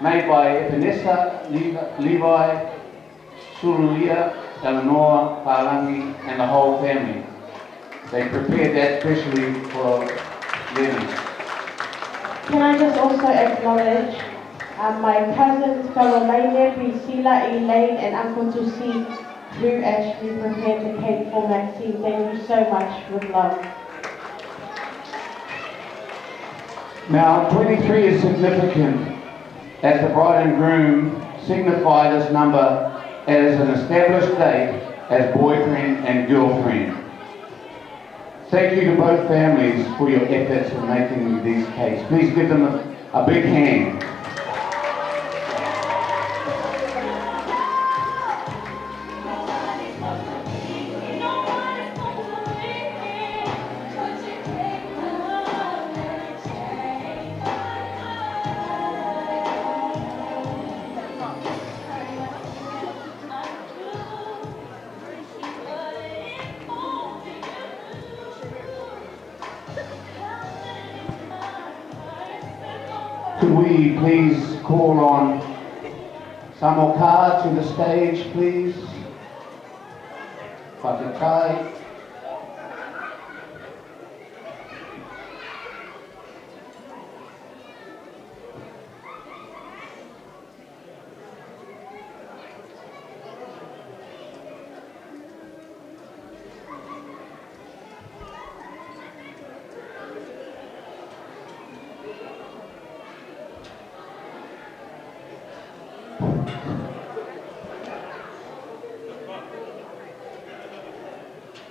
made by Vanessa, Levi, Suluia, Eleanor, Palangi, and the whole family. They prepared that especially for them. Can I just also acknowledge my cousins, fellow Maynard, Priscilla, Elaine, and Uncle Tusi, who actually prepared the cake for Maxine. Thank you so much, with love. Now, 23 is significant, as the bride and groom signify this number as an established date as boyfriend and girlfriend. Thank you to both families for your efforts in making these cakes. Please give them a big hand. Could we please call on Samoka to the stage, please? Whakakai.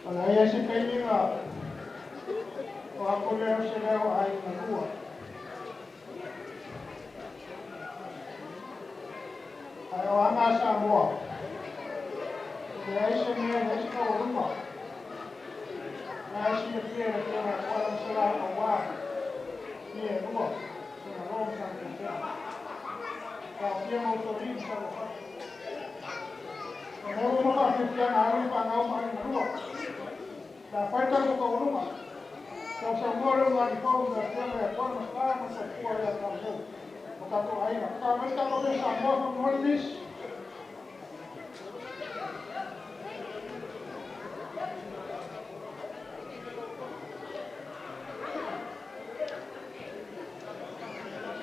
Alaya si kayo nga, o ako leo sila ay nakuha. Ay o ama sa mo. Kaya isa niya, isa ka uluma. Kaya siya kaya na walang sila awa. Niya, luwa. Sa narong sa kanya. Kaya kaya mo ito rin sa lupa. Kaya mo makakitiyan, ayaw pa nga umarin na luwa. La falta de columna. Los amores van con la tierra de forma clara, se puede hacer. Por tanto, ahí no. Cada vez que lo pensamos, no es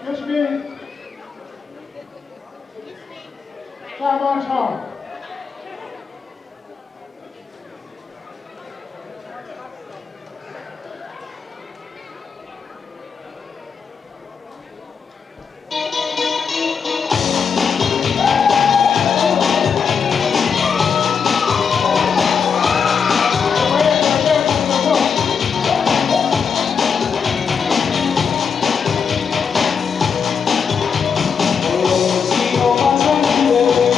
Excuse me. Come on, Tom. Oh,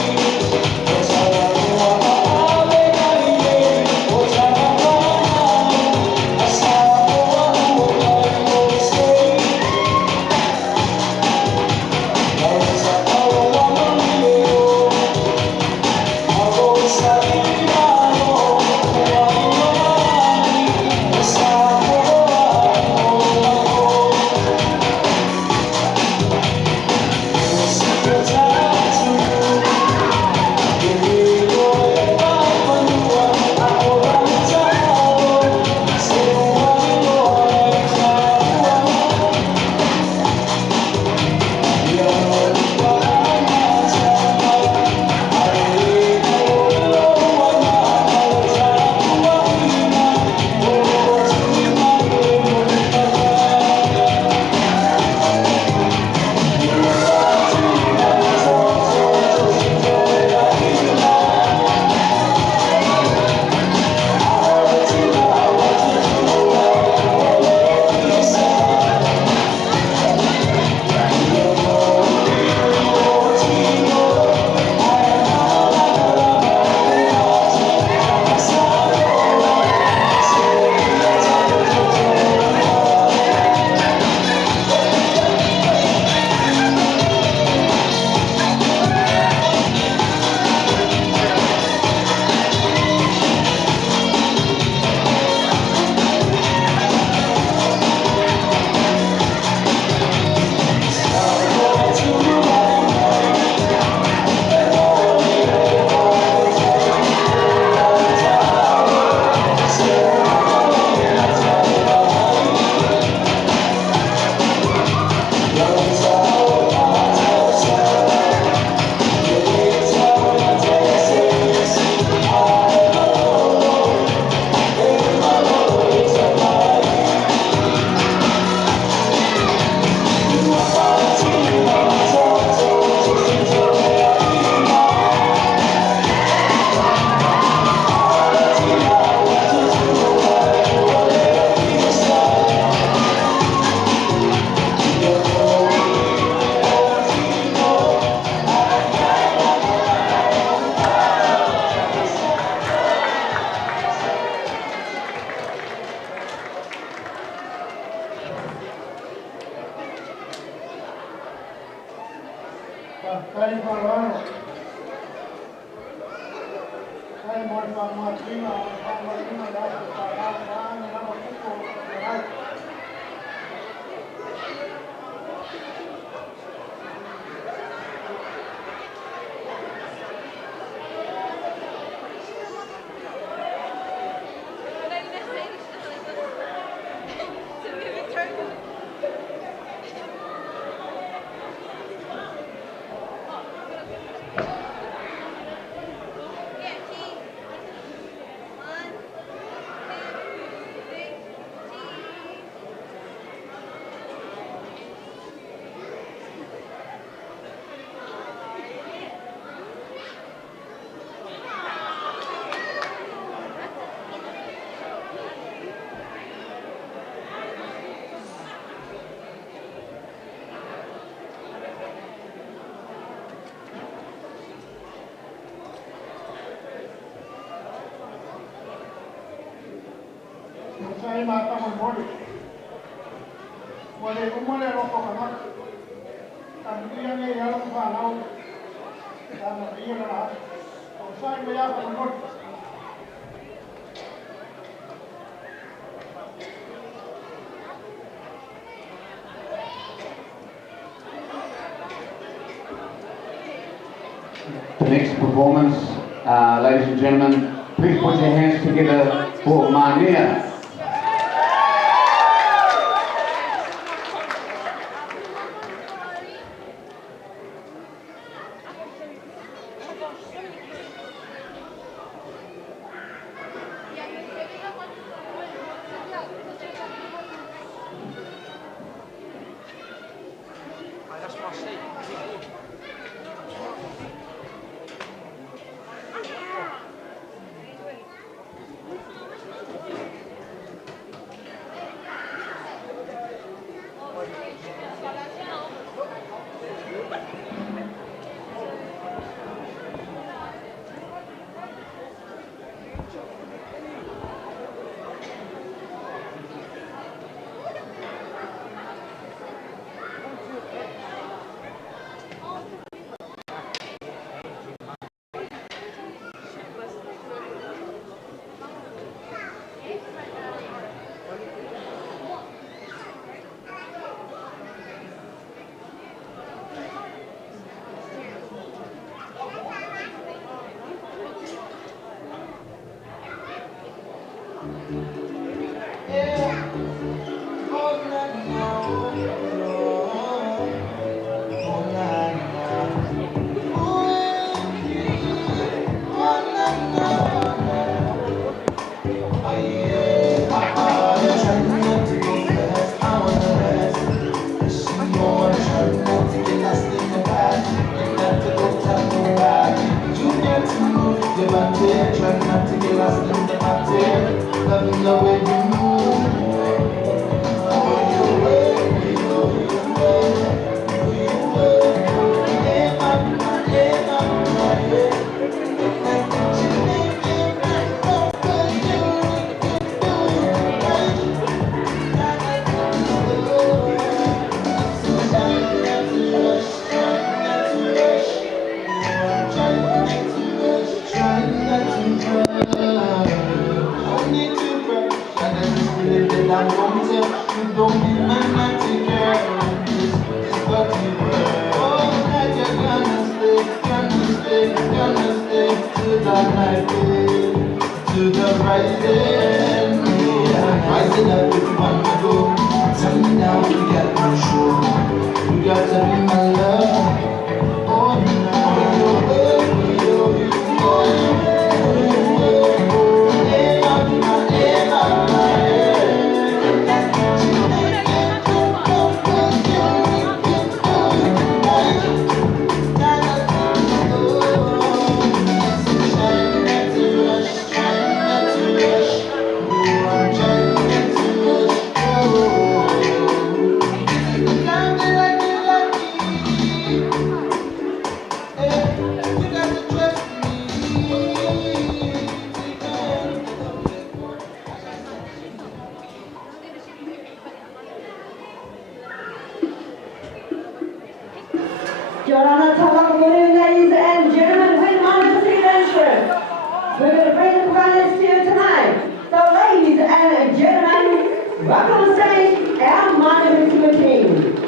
Saya mata memori. Boleh umur rokok kanak. Tapi yang ini yang falau. Dan ini adalah. Saya melihat memori. The next performance, ladies and gentlemen, please put your hands together for Mania. We're going to bring the finalists here tonight. So ladies and gentlemen, welcome on stage, our monument to the king.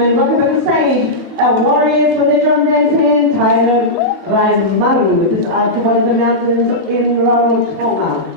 gentlemen, welcome to the stage our warriors for their drum dance hand titled Raimaru. This is out to one of the mountains in Rarotonga.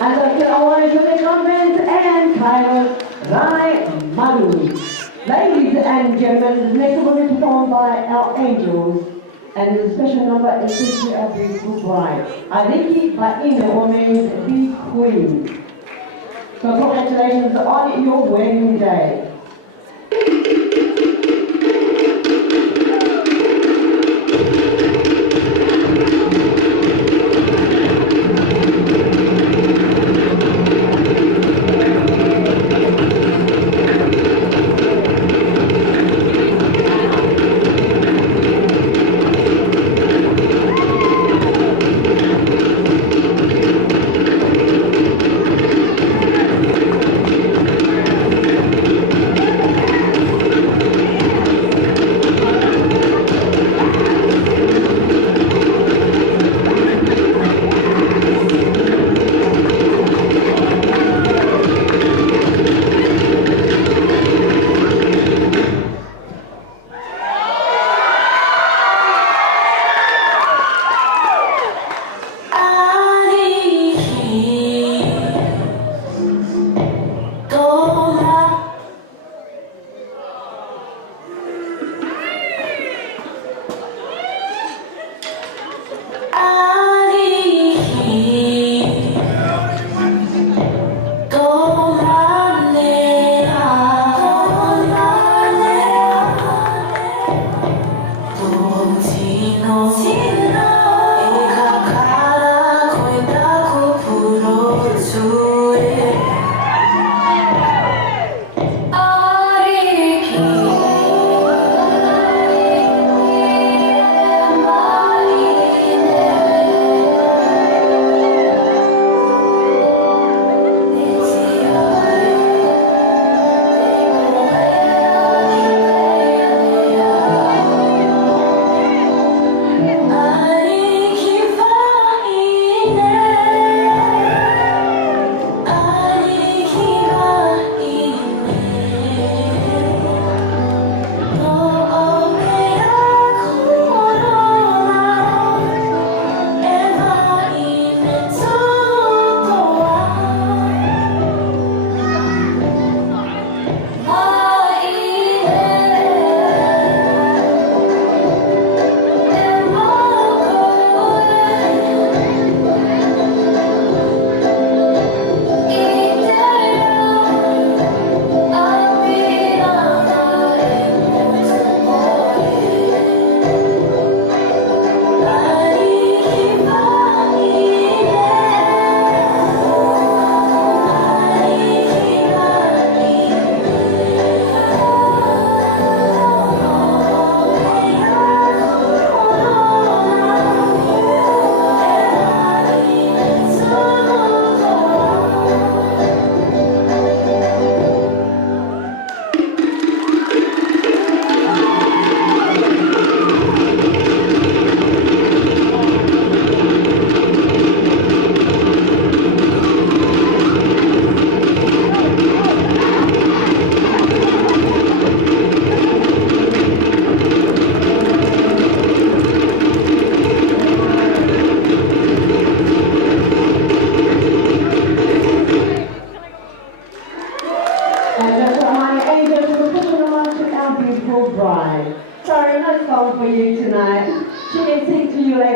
As I said, I want to do the conference and titled Raimaru. Ladies and gentlemen, the next one is performed by our angels, and the special number is featured a beautiful bride. Aliki Paina, or means the queen. So congratulations on your wedding day.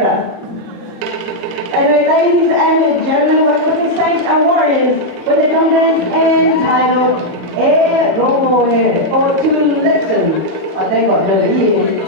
Canberra. Anyway, ladies and gentlemen, welcome to Saints and Warriors with the numbers entitled E Romo or to listen. Oh, they got another year.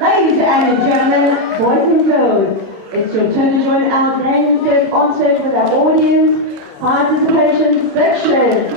Ladies and gentlemen, boys and girls, it's your turn to join our dancers on stage with our audience participation section.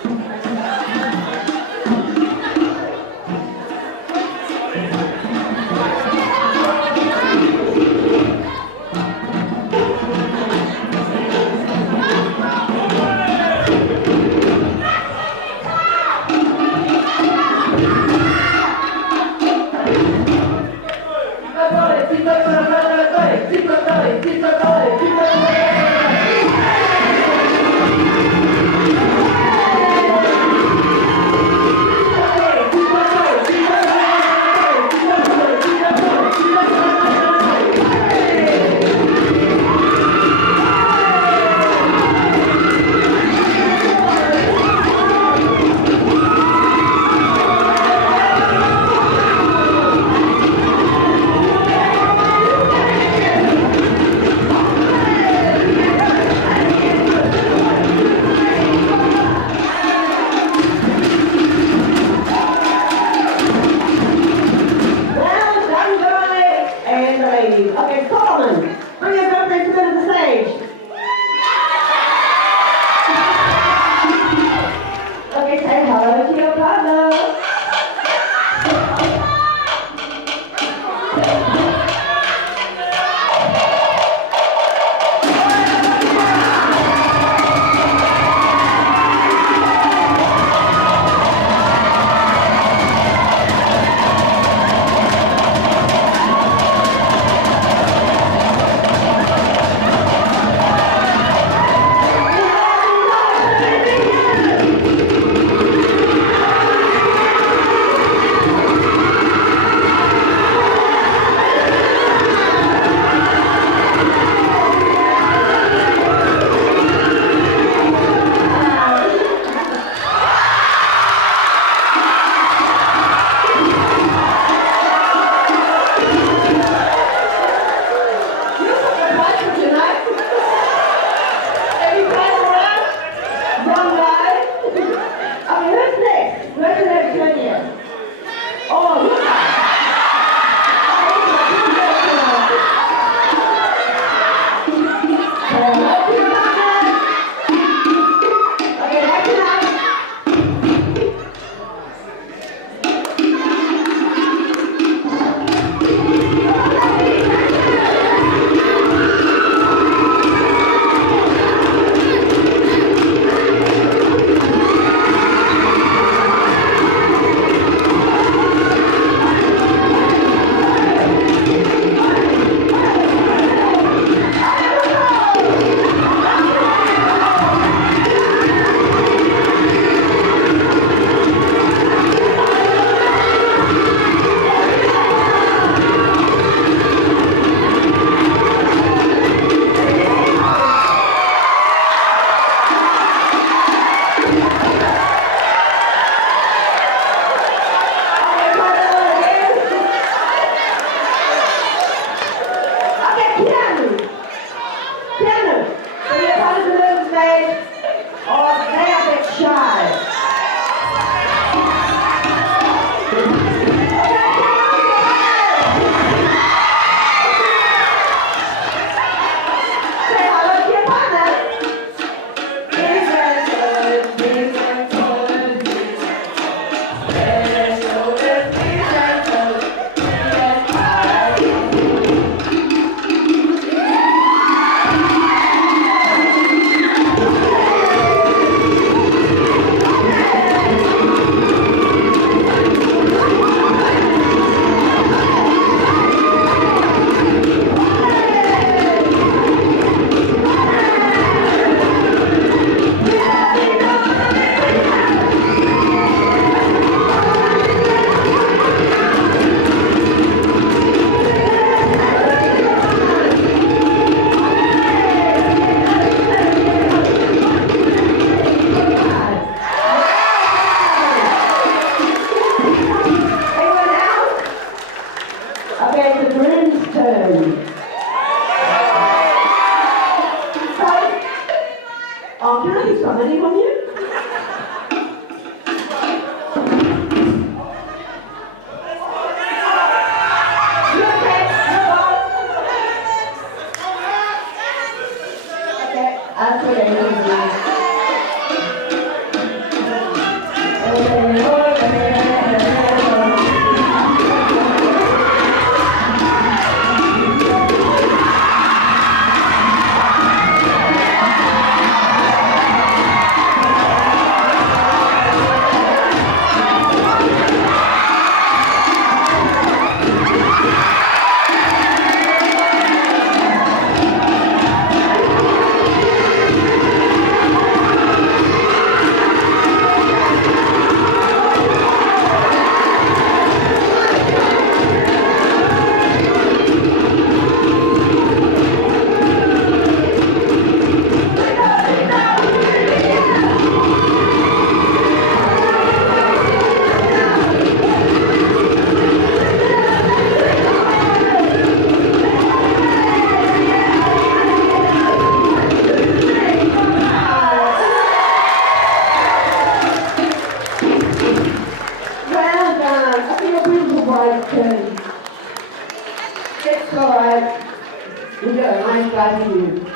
Thank you. my gratitude.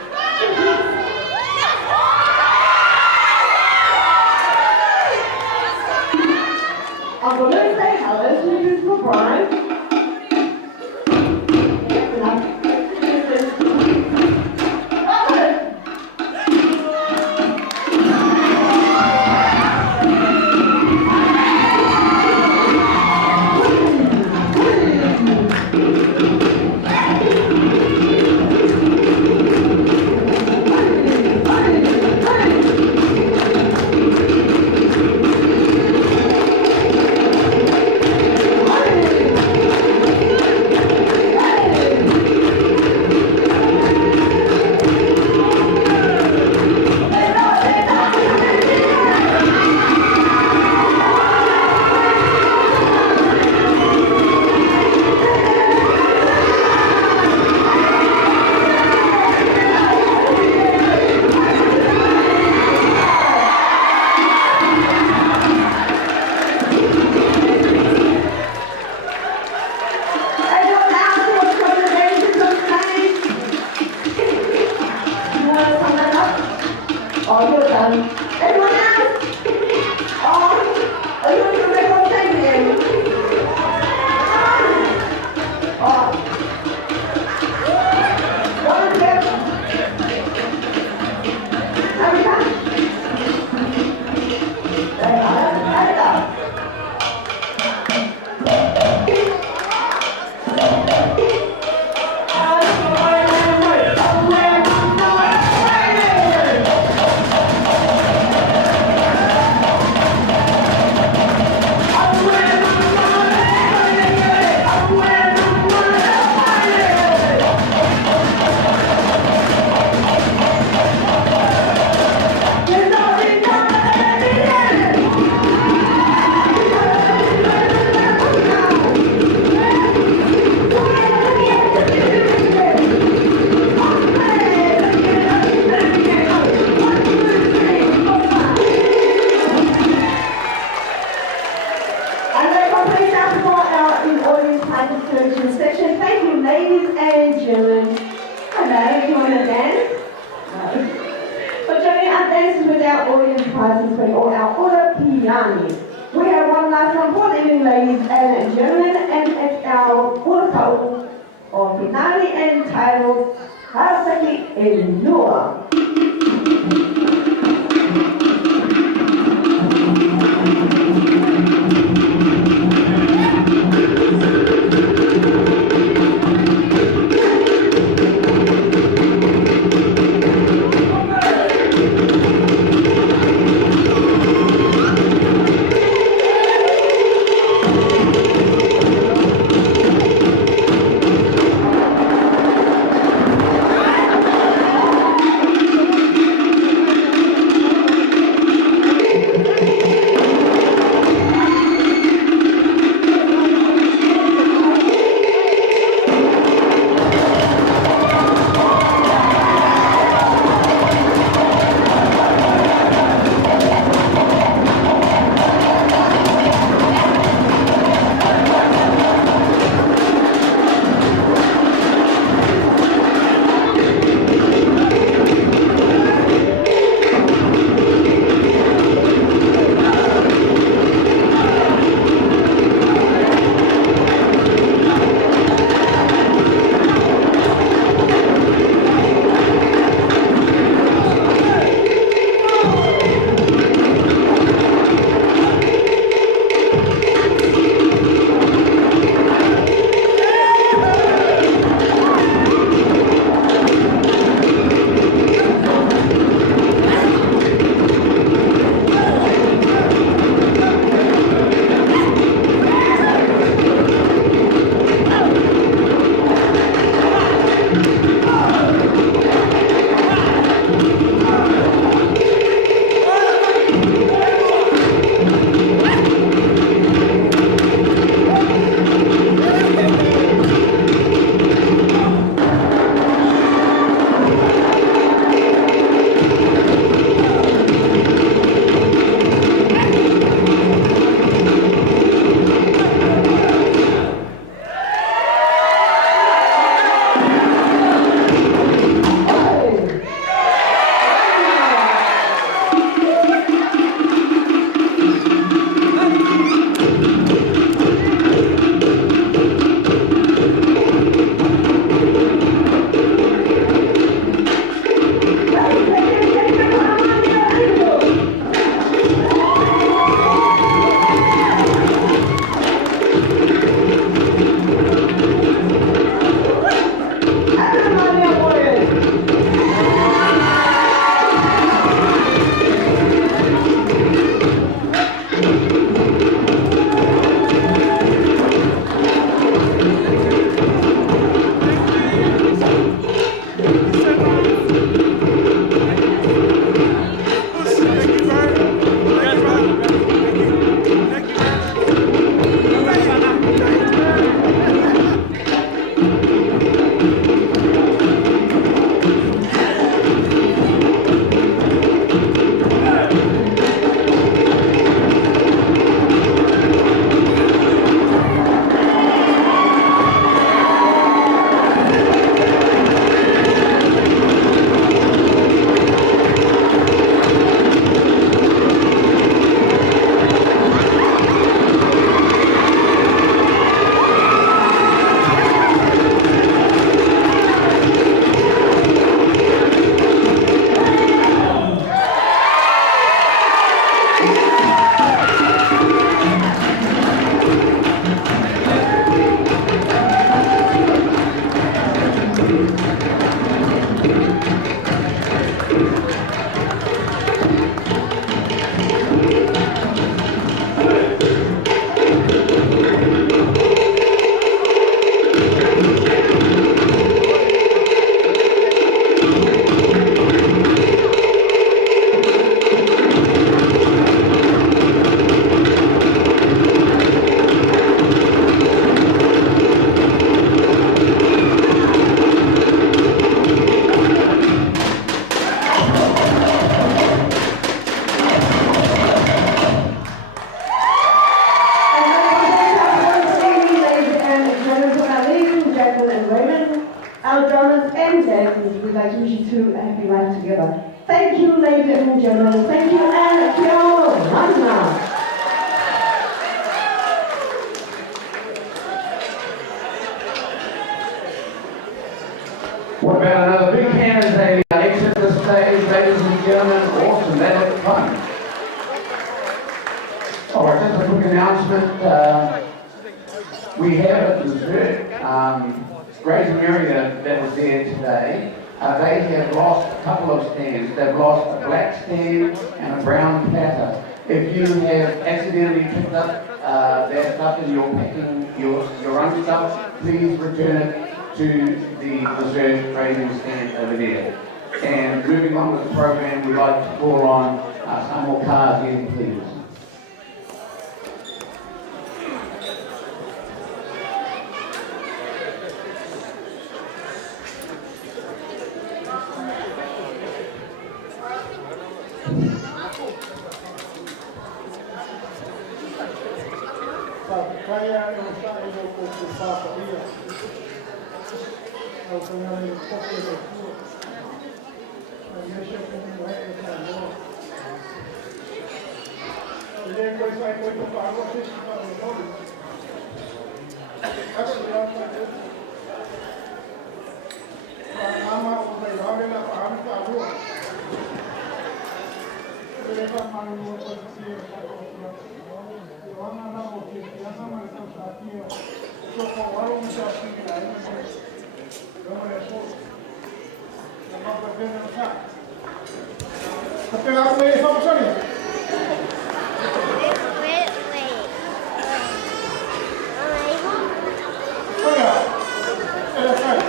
I'm going to say hello to beautiful bride. All right, just a quick announcement. We have a dessert. Grace and Mary that was there today, they have lost a couple of stands. They've lost a black stand and a brown platter. If you have accidentally picked up that stuff and you're packing your own stuff, please return it to the dessert raising stand over there. And moving on with the program, we'd like to call on some more cars in, please. Kaya yung sa iyo ko sa iya. Au kanya ni ko ko ko. Mesha ko ni vai sa no. Ye ko sai ko to pago se sa no. Ako ya sa ko. Ama ko dai rave la pahan ka abo. Ele va manu ko si ko ko. Wana na mo ki yana ma sa sa ki so ko waro mo sa ki na ina se yo mo so na ma pa de na sa tapi la ko e fa so ni oya era sai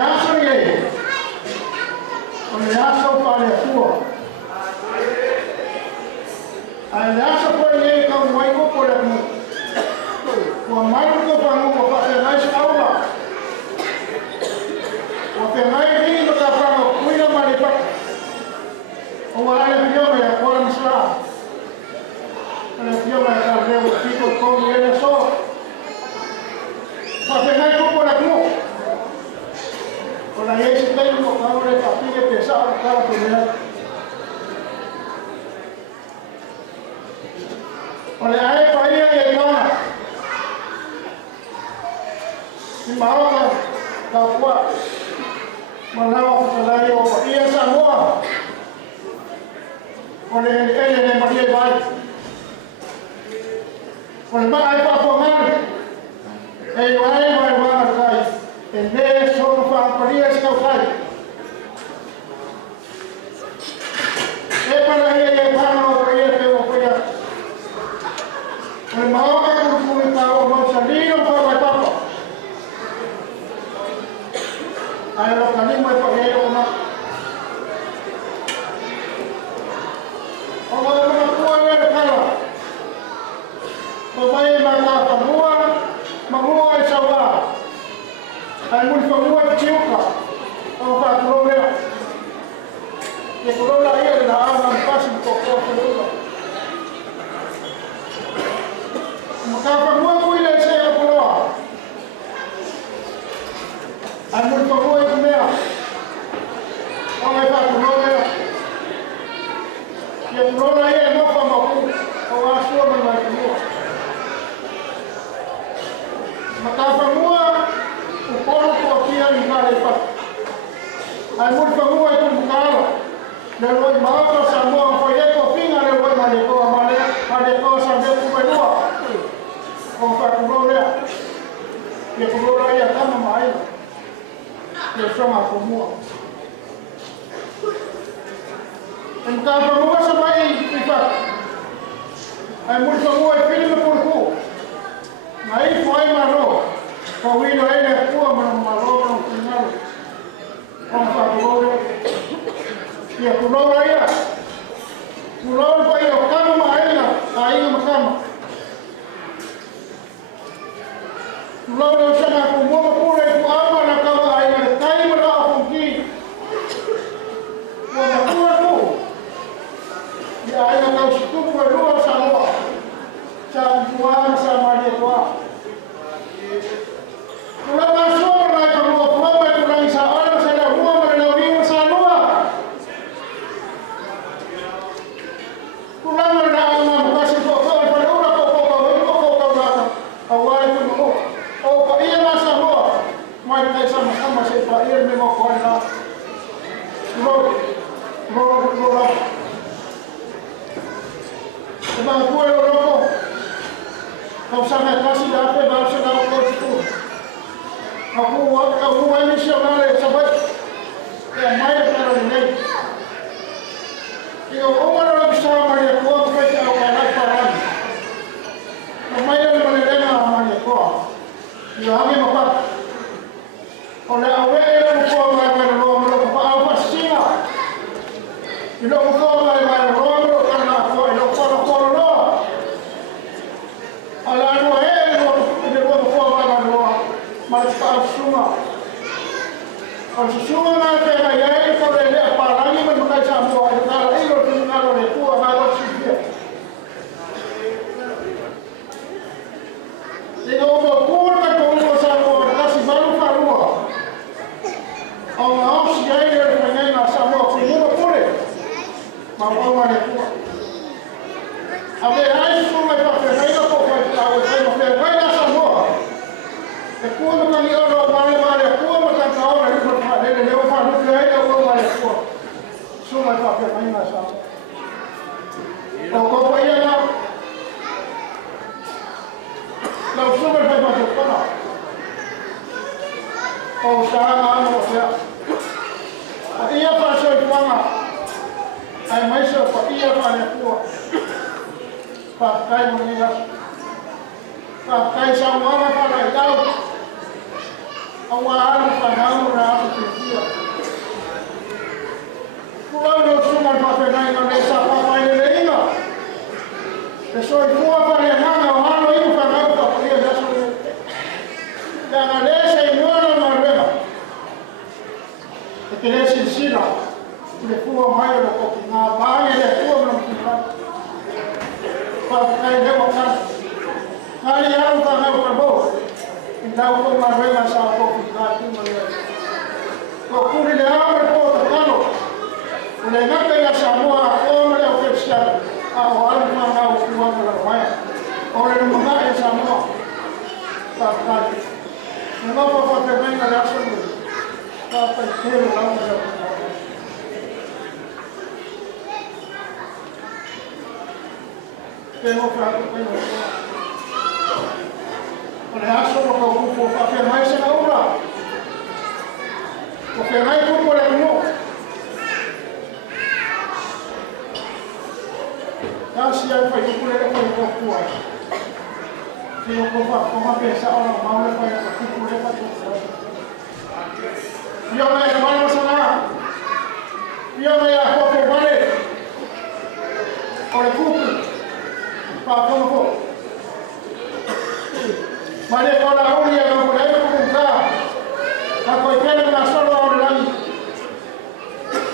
aso ni e. O le aso pa le atua. Ai le aso po le ka mai ko po le mu. Ko mai ko pa mu ko pa se nai sa aula. O te nai ni no ka pa no kuina mari pa. O wa le pio me ko ni sa. Le pio me ka le o tipo ko ni le so. Pa te nai ko po le mu. O la yesi tei mo ka ore pa pile pe sa ka pe le. O le ai pa ia e kona. Si maoka ka pua. Malawa ka lai o pa ia sa moa. O le ele ne maria vai. O le mai pa po ngani. E vai vai vai kai. E ne so fa pa ia sa kai. E para ia e pa no pa ia pe o pa ia. O le maoka ka ku ka o mo sa lino pa vai papa. Ai lo ka ni mai pa ia o na. O ma ma ku e ka la. O mai ma ka pa mua, ma mua e sa wa. Ai mu fa mua e chiuka. O fa ku lo mea. E ku lo la ia na ama pa si ko ko ko lo. Makapa mua ko ile se ko lo. Ai mu fa mua e mea. O mai fa ku lo mea. Ye ku lo la ia no fa ma ku. O aso ma mai mua. Makapa mua o poro ko kia ni na le pa. Ai mu fa mua e ku kala. Le lo ma ko sa mo fa ye ko pinga le lo ma le ko ma le ko sa de ku me lua. O fa ku lo le. Ye ku lo la ia kama mai. Ye so ma ku mua. En ka fa mua sa mai i fa. Ai mu fa mua e pili me por ku. Mai foi maro. Ka wino ele ku ma maro no pinalo. O fa ku lo. Ia ku lo ia. Ku lo pa ia kama mai na, ai ma kama. Ku lo sa na ku mo ku le ku ama na kama ai na kai ma na ku ki. Ku ma ku ku. Ia ai na ku ku ku lu sa mo. Sa tuan sa ma dia tua. Ku lo ma so na ku lo ku ma ku na sa ana sa na ku ma na ni sa no. Kulama na ama kasi ko ko pa ora ko na awai ko mo o pa ia na sa mo mai kai sa ma se pa ia me mo ko na ro ba ko ro ko sa na kasi da pe ba sa na ko tu aku wa ni se na le sa ba ya mai pa ro ni Io ora lo so ma io ko ko ta o na pa ra. Ma mai le mo le na ma ni ko. Io ame ma pa. O le awe le mo ko ma ma lo mo ko pa o pa sina. Io mo ko ma lo mo ka na ko lo ko lo. Ala no e mo le mo ko ma lo ma pa suma. O suma na te ga ye ko le pa ra ni mo ka sa mo Awal panau na kutia. Pulau no suma pa penai no desa pa pa ile leina. Pesoi tua pa le manga o hano iu panau pa kutia desa. Dana desa inuana marreba. Que desse sila. Le fua mai lo ko na ba le fua no kutia. Pa kai de mo kan. Kali alu pa na pa bo. Então, como a rei vai sair pouco de cá, tudo mais. Procure de abre porta, cano. O legal é a Samoa, como é o que está. A hora de mandar o que vai para lá. Olha, não mandar a Samoa. Tá, tá. Não vou para fazer bem na raça do. Tá, tá, inteiro lá no tem um prato, tem um. Olha, só para o povo fazer mais na obra. Porque não é como ele não. Já se ele faz o que ele faz com a tua. Se eu como pensar, olha, o mal ele faz o que ele faz com a tua. E eu não é mal não sana. E eu não é a copa vale. Olha, cupo. Para como Mari kau dah uli yang kau dah buka, aku ikan nak solo orang.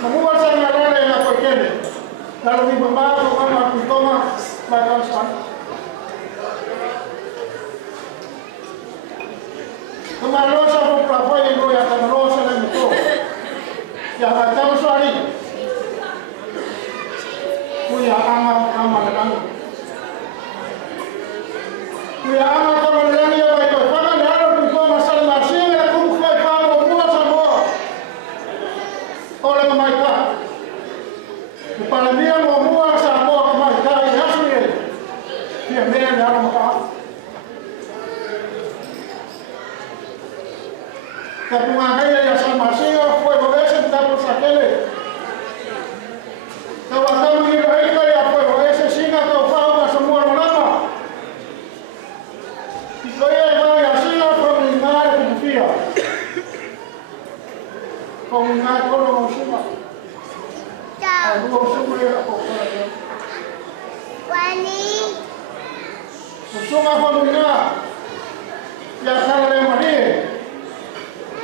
Membuat saya orang yang aku ikan. Lalu di bawah aku kan aku toma macam sana. Kemarin saya pun pelapor yang kau yang kemarin saya itu, yang macam sorry, punya amal orang. Punya amal orang yang para mí no mua sa mo mai kai hasni dia men ya mo ka kapunga kaya ya sa masio foi esse tapo sakele tawa tamu ni ai kaya foi esse singa to fa ma sa mo lama ikoya ma ya singa from ni mare ku fia con ngai ko lo suma Aku semua yang aku kerja. Wani. Semua apa dunia? Ya kalau yang mana?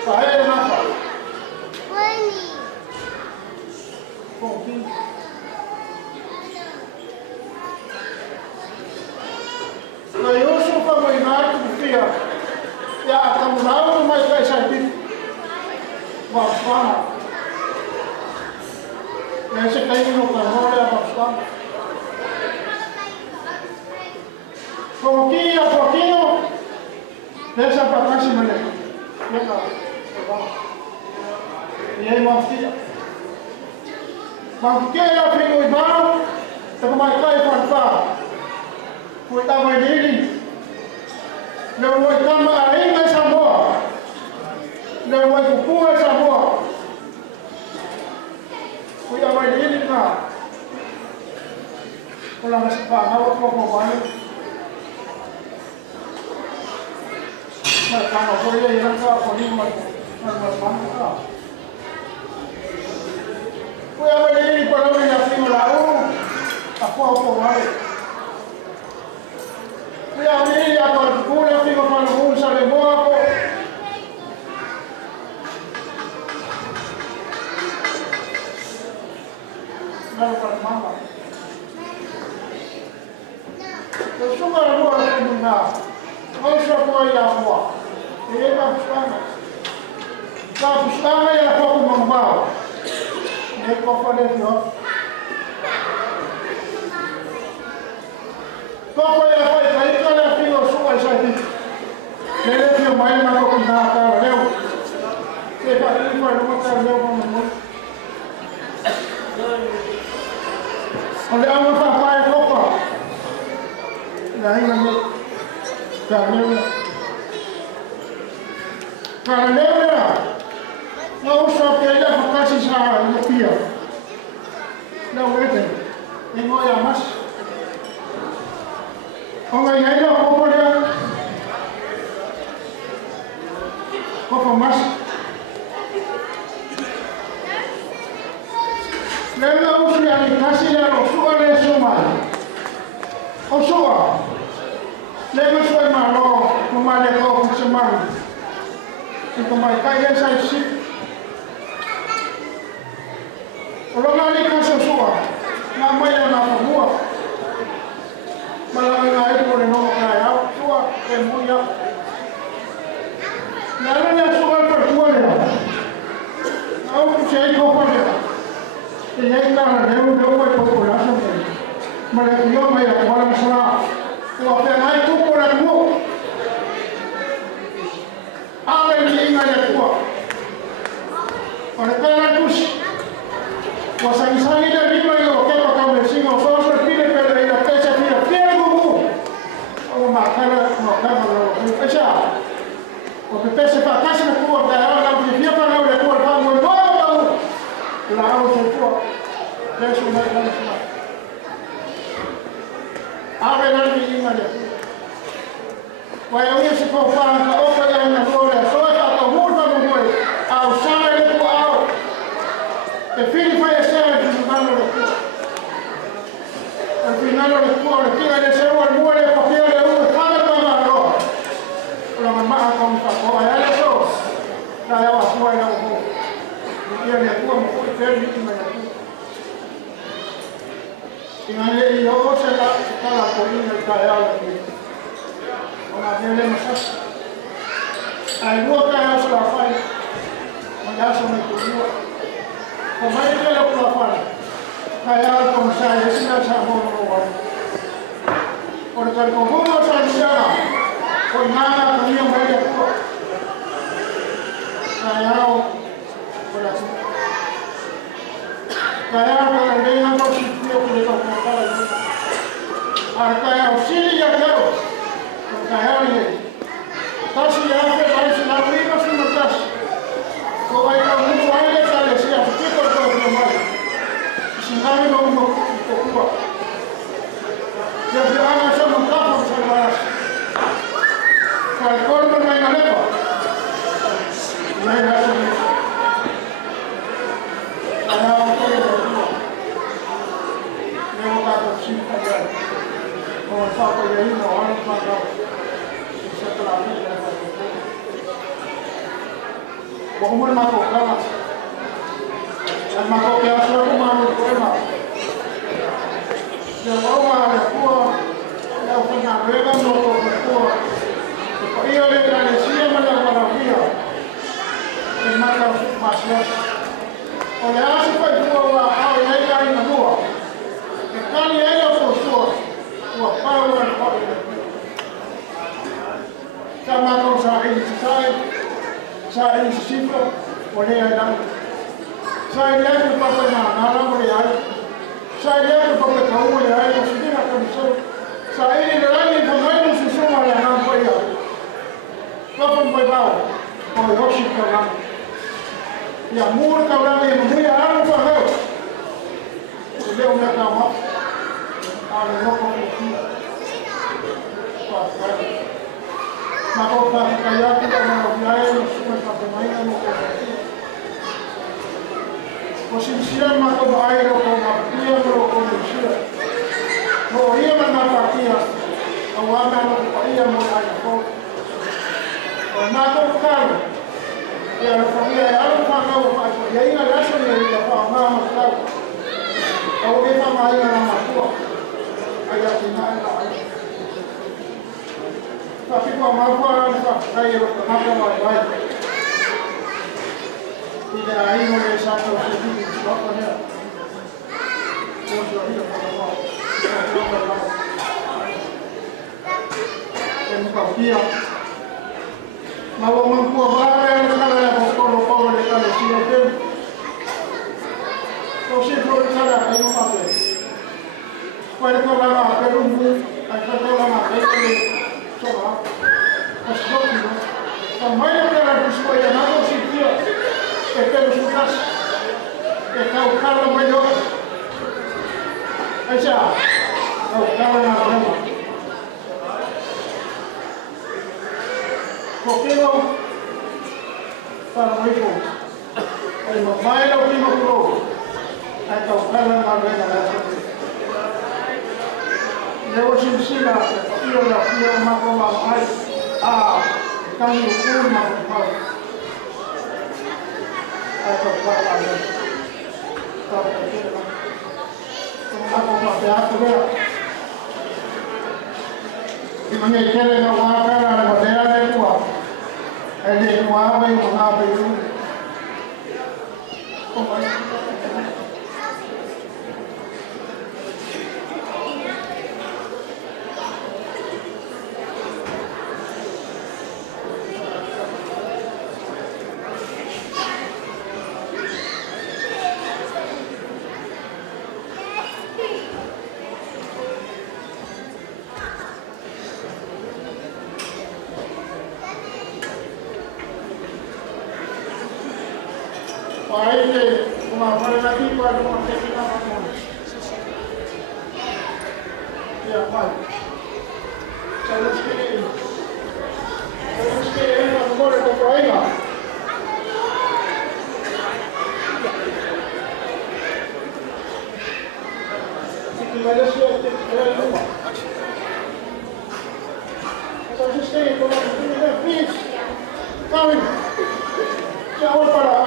Saya yang apa? Wani. Kopi. Kalau Yusuf mengingat dia, ya akan menawan mereka sakit. Waspada. Nesse caminho para nós é bastante. Pouquinho a pouquinho, deixa para cá se mane. E aí, mafia. Mas que é filho do irmão? Então vai cair para cá. Cuidar mais dele. Não vou tomar ainda essa boa. Não vou ocupar essa boa. Kuya mai ini na. Kalau masih paham apa pokoknya. Nah, kalau kuya yang kau kini mana? Kuya mai ini kalau yang sini lalu, apa pokoknya. Kuya ini apa kuya sini kalau pun sale apa. Kalau pertama, terus semua luar dunia, masa kau yang buat, ini kan sekarang, kalau sekarang yang kau membawa, ini kau pada dia, kau yang kau itu kalau film semua saya, ini film main aku kena tahu leu, sebab ini main aku tahu leu kamu. Oleh Allah papai kopa. Nah ini karena nggak usah pilih kasih saya rupiah. Nggak boleh. Ini mau ya mas. Oh nggak ya kopa dia. Kopa mas. Lena usi ali kasi le rosua le sumai. Osua. Lena suai malo kumale ko kusemang. Ito mai kaya sa isip. Kalau ngali kasi sua, namai na napagua. Malamang na ito rin ako kaya, sua, kemuya. Lalo na sua perkuwa niya. Ako kung siya ito pa niya. Iyay na na dewa ay populasan niya. Malakiyo may walang sara. Kung ay kukulan mo. Amin ni ingay at kuwa. Pagkakatus. Wasang-isangin na rin may okay pa kami. Singo, so pili pero ay napesa pila. Pila mo. O makara malo. Pesa. O pesa pa kasi na kuwa. Kaya lang pipia pa na ulit kuwa. Pango mo. Lao sa kuwa. Yesu na kami sila. Awe na rin ingay at kuwa. Kaya uya si po parang ka-opa yan na kuwa. So ay kakahul pa mo kuwa. Aw sana rin kuwa aw. E fili fai essere il finale del cuore. Al finale del cuore, chi ha del servo al muore, papire le uve, fame per la roba. La mamma ha come fa, come è la sua. Dai, va, tu hai la tua. Mi viene a tua, ma poi fermi, ti vai a tua. In anni io ho se la collina il cagliale qui. Non avviene una sassa. Hai due cagliali sulla fai. Ma adesso metto due. Kemarin kalau pelafon, kayak komisar sudah sama orang. Orang terkumpul saja, orang kami yang banyak tu, kayak berasa, kayak kalau dia yang bersih dia boleh kau kalau, kayak sini ya kau, kayak ni, tapi yang kita selalu ini masih mertas, kau ayah mungkin ayah kalau siapa kita Singkami mau kuwa. Jadi anak saya mengkapur saya. Kalau korban main apa? Main apa? Saya apa yang kuwa. Dia kata cinta dia. Kalau siapa yang ini orang pada setelah ini dia kata. Bahkan masuk kamar. Masuk ke asal rumah rumah. Jadi orang ada kuah, yang punya mereka merokok kuah. Ia ada tradisi mana mana dia. Mereka masih. Oleh asal kuah, awal ini ada kuah. Kali ini ada kuah, kuah power power. Sama kalau saya ini sifat, boleh ada. Saya lihat bapaknya, anak melihat. Saya lihat bapaknya kamu melihat, mesti akan besar. Saya ini lagi pemain susu malah nampak ya. Kapan beritahu? Kalau Yoshi kawan, ya mur kawan yang punya anak paham. Dia udah tahu. Ada lokal itu. Maka kaya kita mau biaya semua pemain lokal. Posisinya maka bahaya rokok mafia rokok Malaysia. Oh iya mana mafia? Awalnya rokok iya mulai rokok. Maka bukan. Ya rokok iya yang tahu apa? Ya ini ada sendiri yang tahu nama tahu. Kalau kita main nama tua, ayat ini ada. Tapi kalau mafia orang saya rokok mafia baik. Tidak ada yang satu segi sebabnya. Dan kafir. Mau mampu barang kalau yang pokok dekat sini. Kosip kalau ayo apa? Kalau lama perumbu, kalau lama itu coba. Asal itu. Kamera kalau supaya nak sih dia. Pero sukas, kau kalau mayor, aja, kau kalau nak berapa? Kau mai lo primo culo. Ecco, per la margherita. Devo sensire, io ma come mai cambio una ecco qua Imanya kere na waka na modera de kwa. Ele kwa wa yo na pe yu. Paile kuma fare la tipa come se si chiama come. Ya, vai. C'è lo schede. C'è lo schede non vuole comprare. Si ti vede su è nuova. C'è lo schede come please. Come. Ciao para.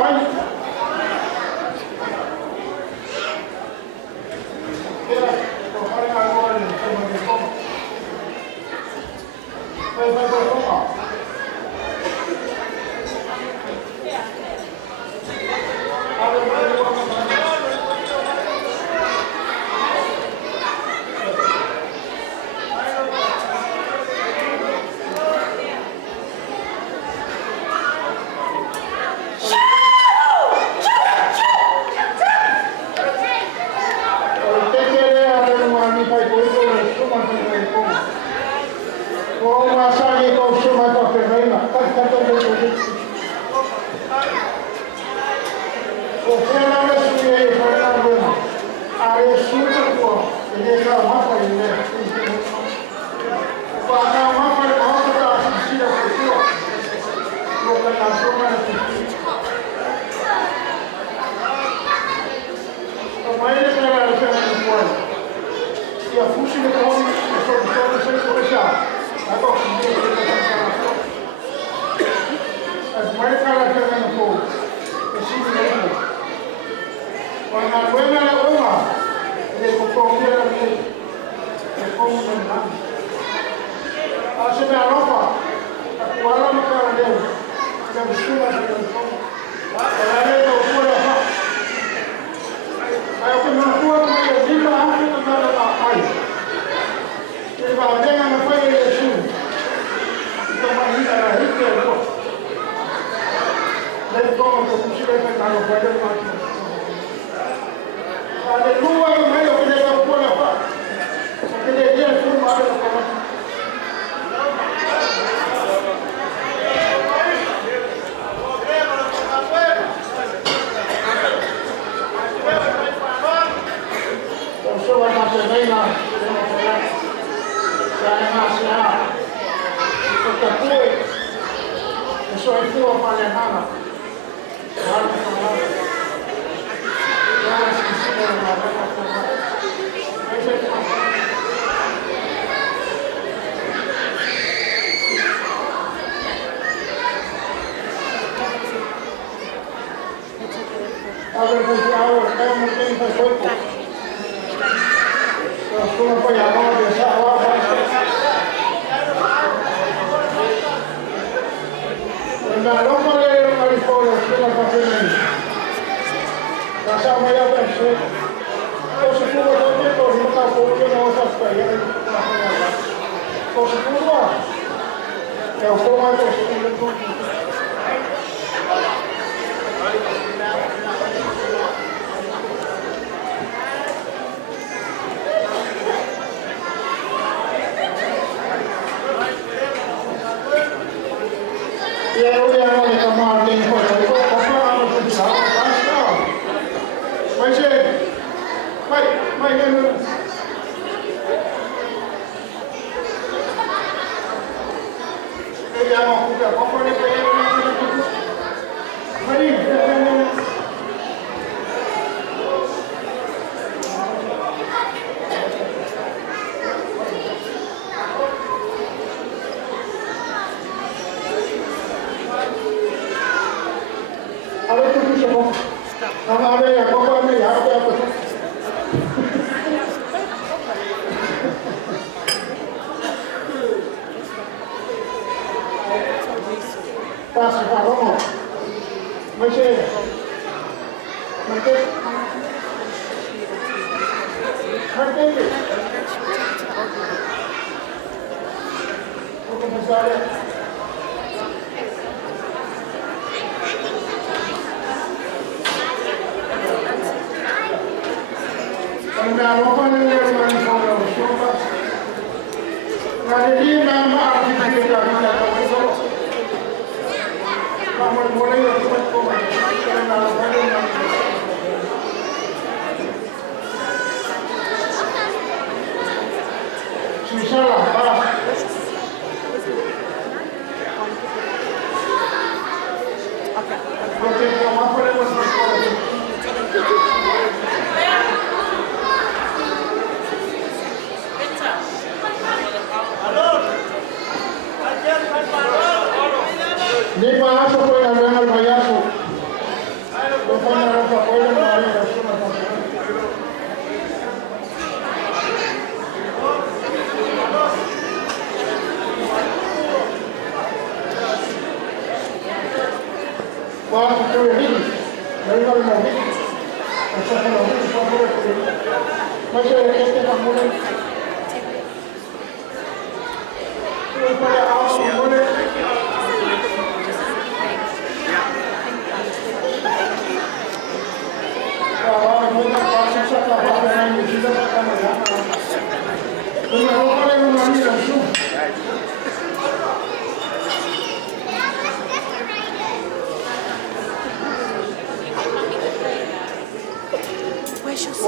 Where's your sister?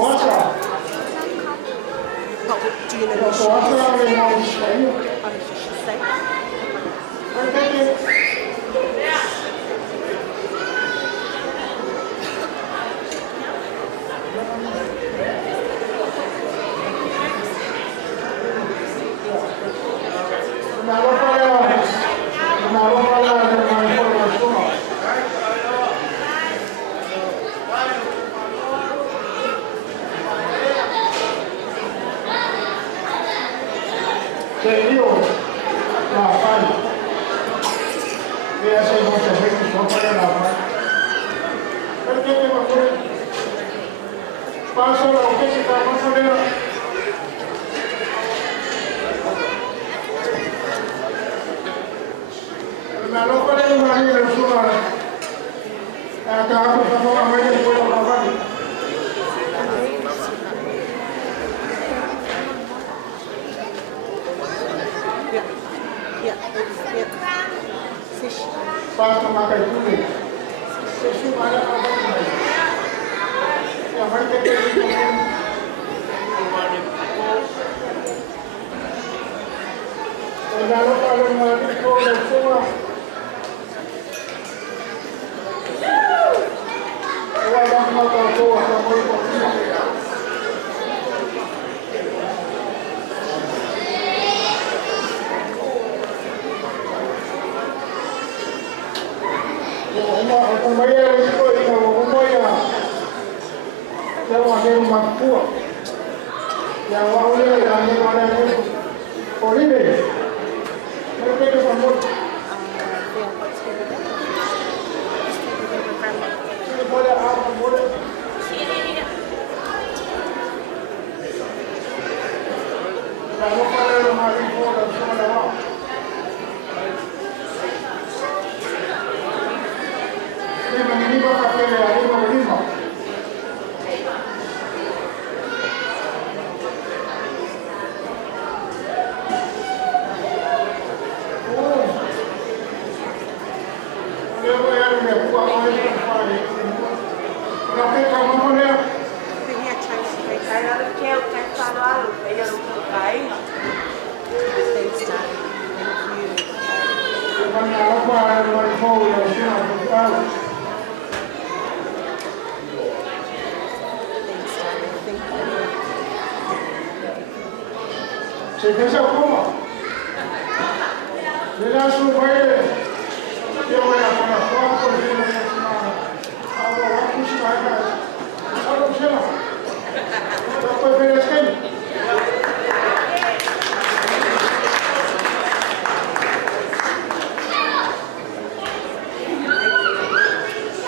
Oh, do you know where she is? Oh, she's safe.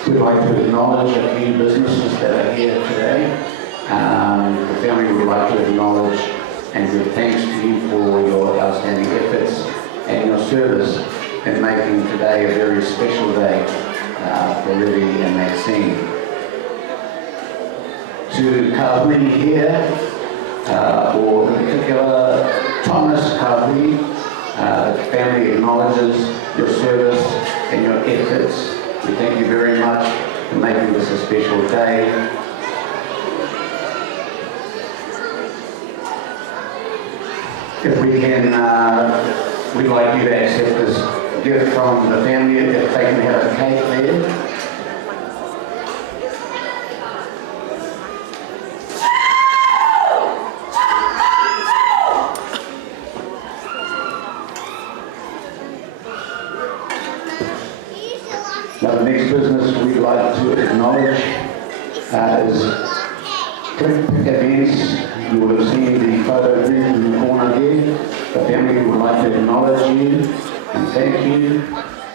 We'd like to acknowledge a few businesses that are here today. The family would like to acknowledge and give thanks to you for your outstanding efforts and your service in making today a very special day for Libby and Maxine. To Kahui here, or in particular Thomas Kahui, the family acknowledges your service and your efforts. We thank you very much for making this a special day. If we can, we'd like you to accept this gift from the family, if they can have a cake there. Now the next business we'd like to acknowledge is Click Events. You will have seen the photo group in the corner there. The family would like to acknowledge you and thank you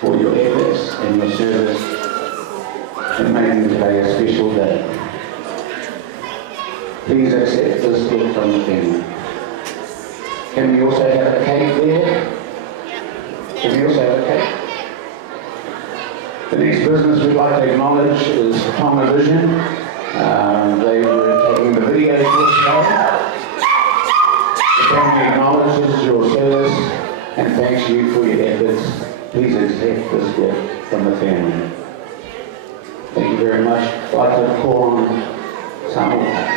for your efforts and your service in making today a special day. Please accept this gift from the family. Can we also have a cake there? Can we also have a cake? The next business we'd like to acknowledge is Tonga Vision. They were taking the video today. The family acknowledges your service and thanks you for your efforts. Please accept this gift from the family. Thank you very much. I'd like to call on Samuel.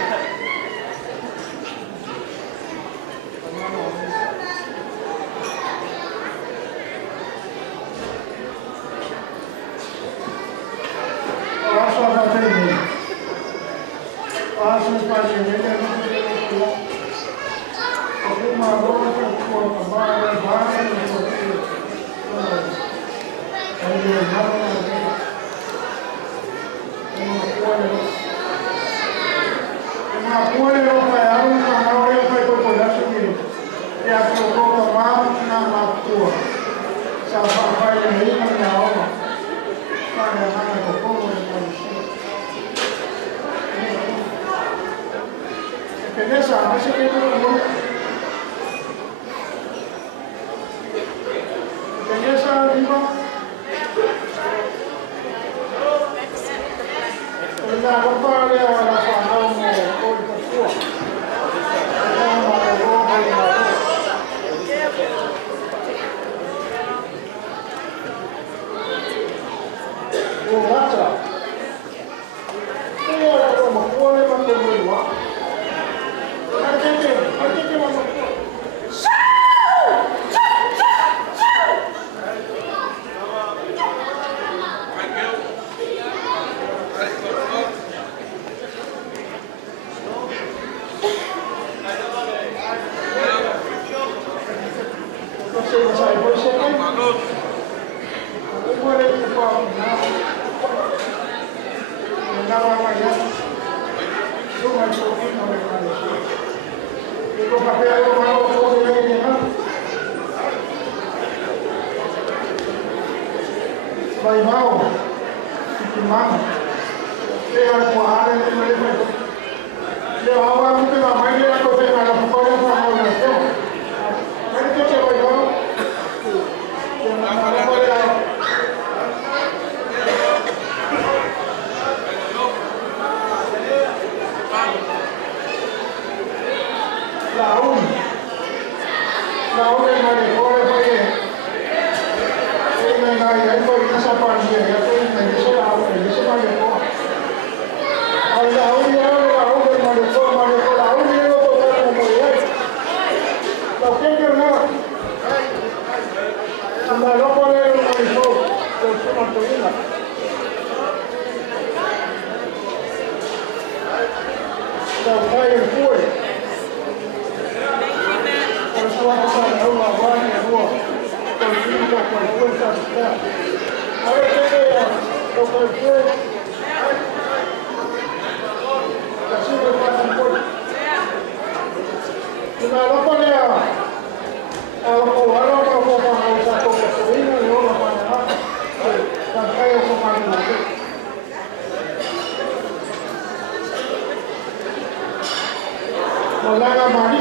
Olanga Mari.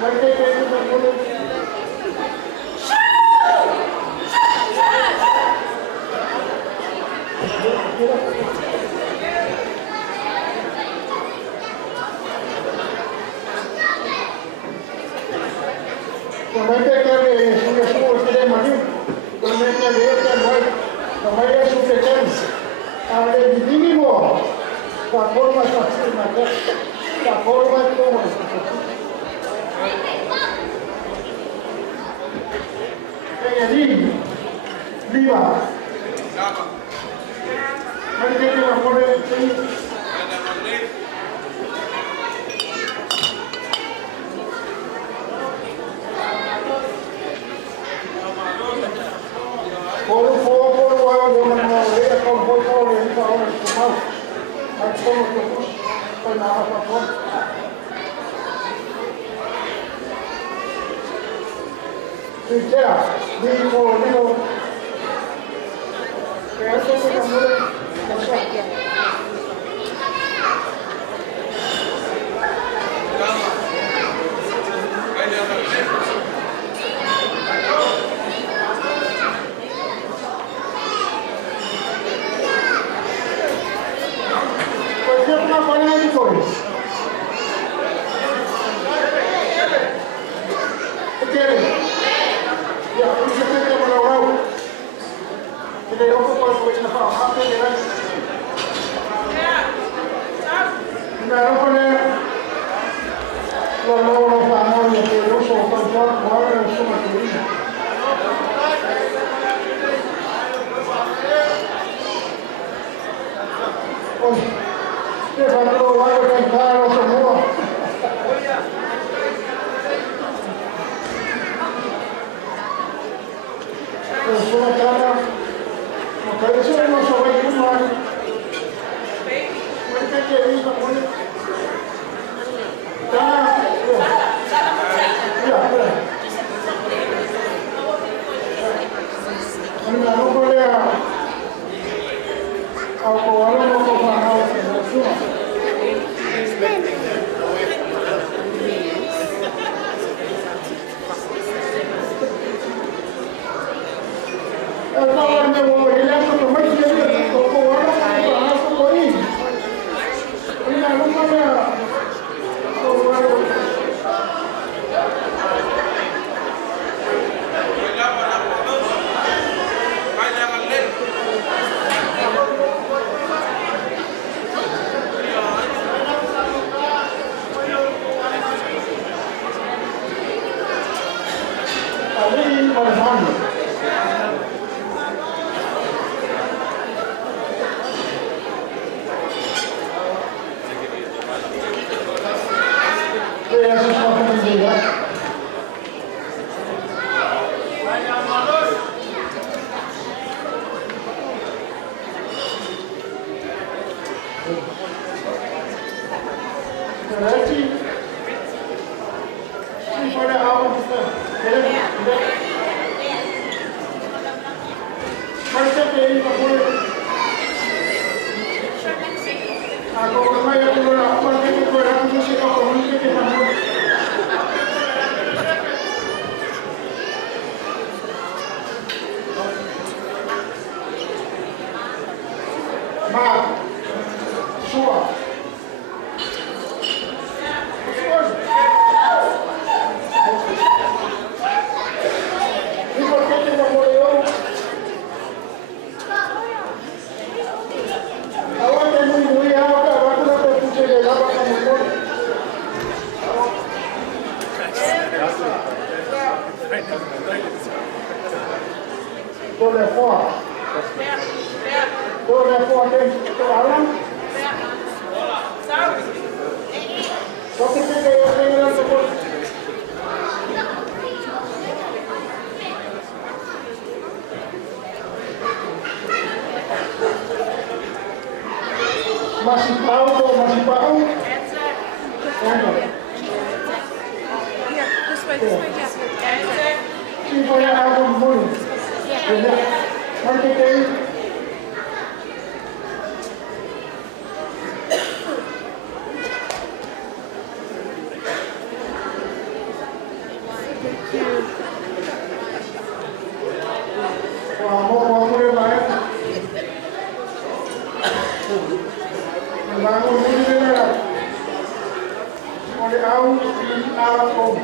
Mari ke mulu. Comete que su quiere morir. Comete que muere. Comete su pequeño. Ale mínimo. La forma es así, la forma es como Peñadín, viva. Hay que la poner por sincera, digo, que eso se Ele au I ara como.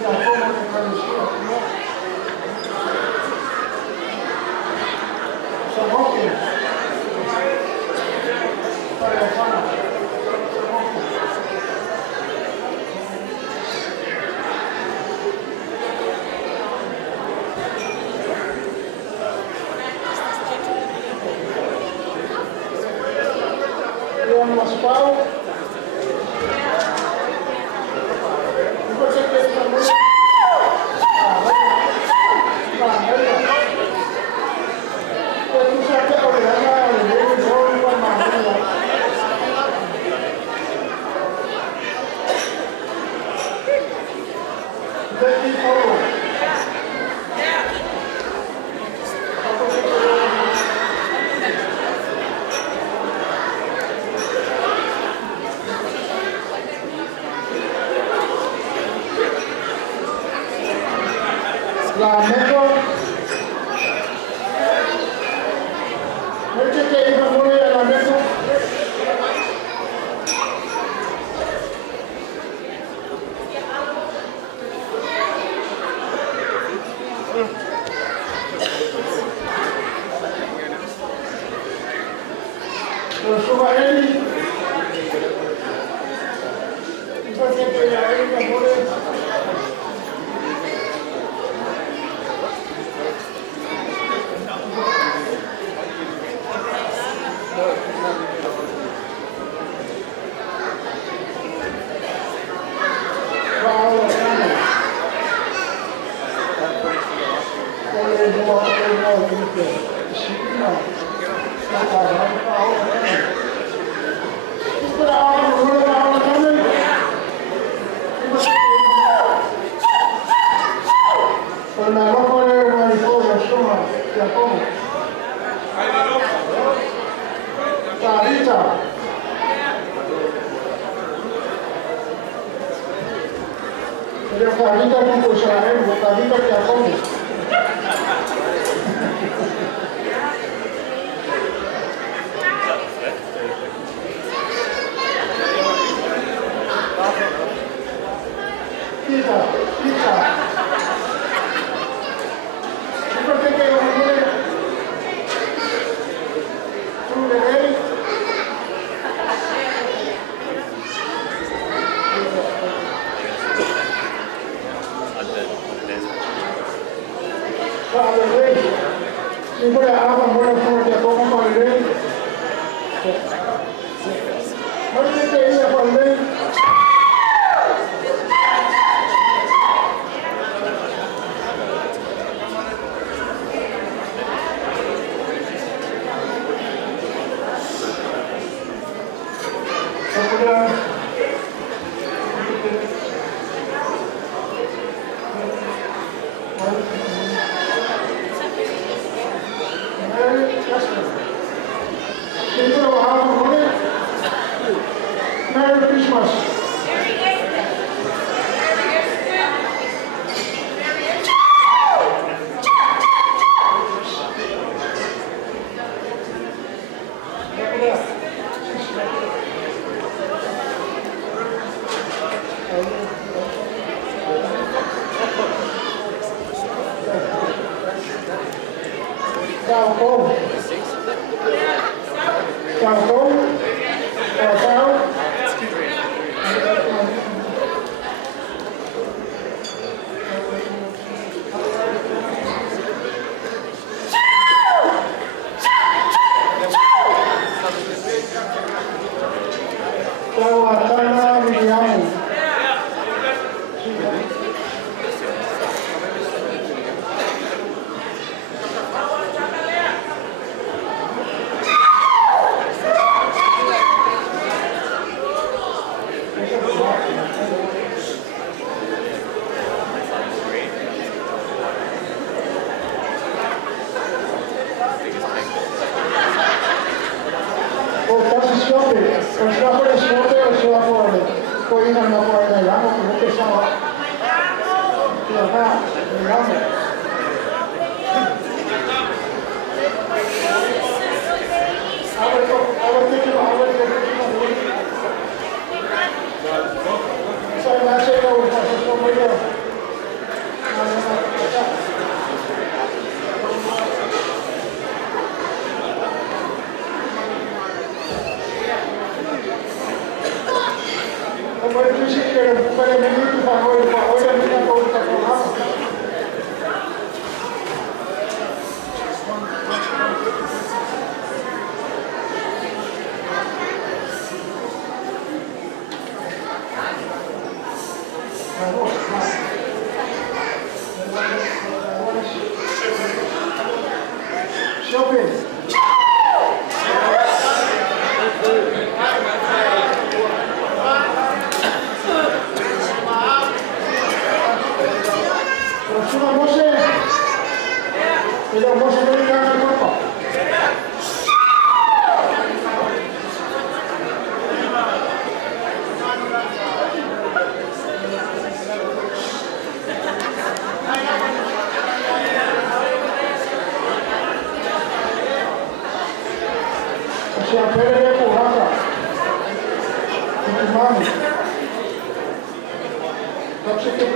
Ya como que pareció. Samoke. Para la fama. Leon Maspal. La metro. Merche que iba a morir a la metro. Pero suba él. Iba a ser que la él iba a morir. Carita con cuchara, bocadita que acoge. Pizza, pizza. ¿Por qué que tú le ves? Para el rey, siempre hagan buenas cosas que acogen para el rey. No sé qué ir para el rey. Merry Christmas. Chào cô. Chào cô. Chào sao? Chào Atana William. Shopping. Próxima Moshe. Pero Moshe no llega a la copa. O sea, Pérez de Pujata. Mami. No sé qué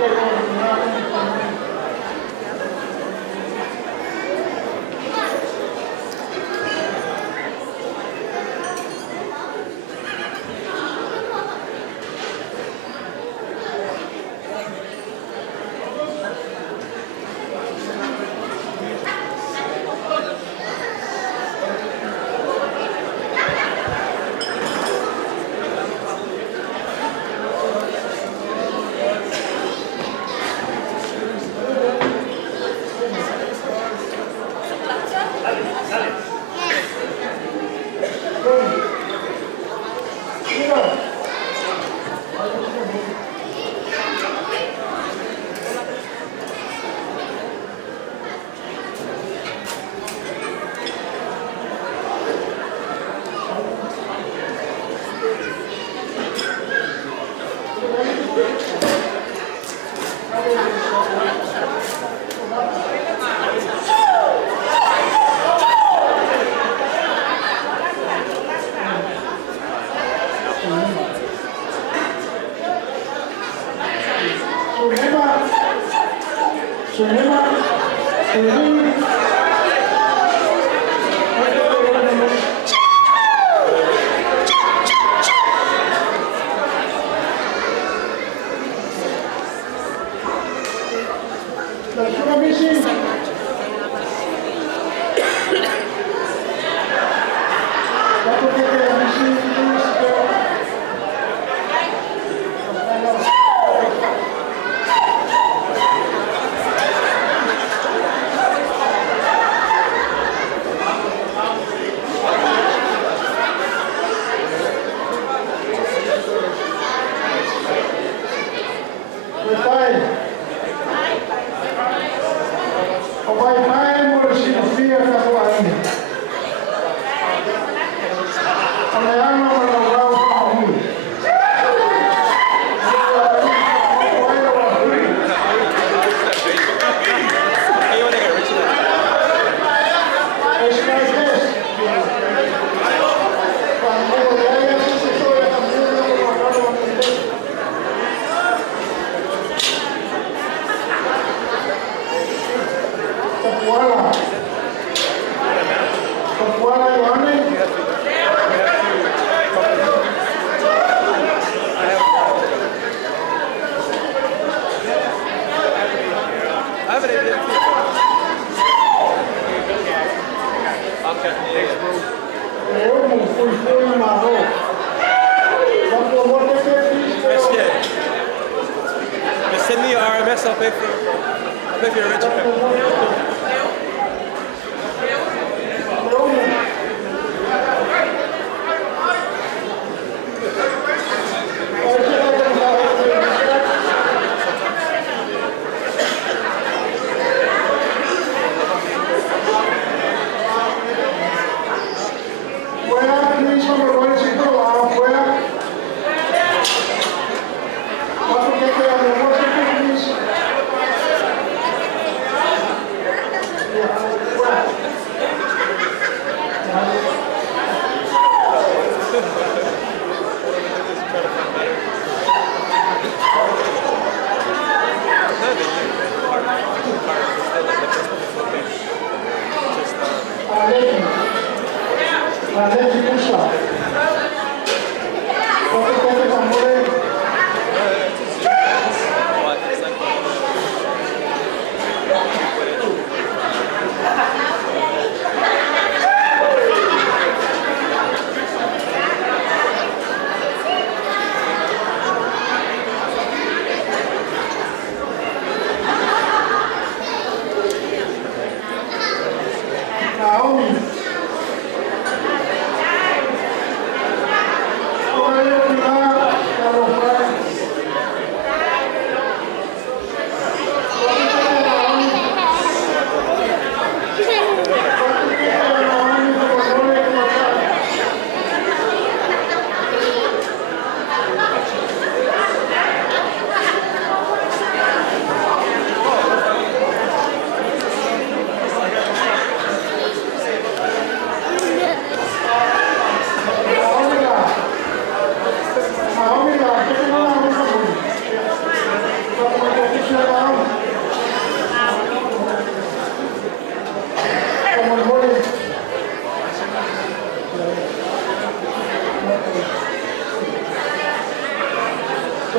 Send me your RMS, I'll pay for your rent.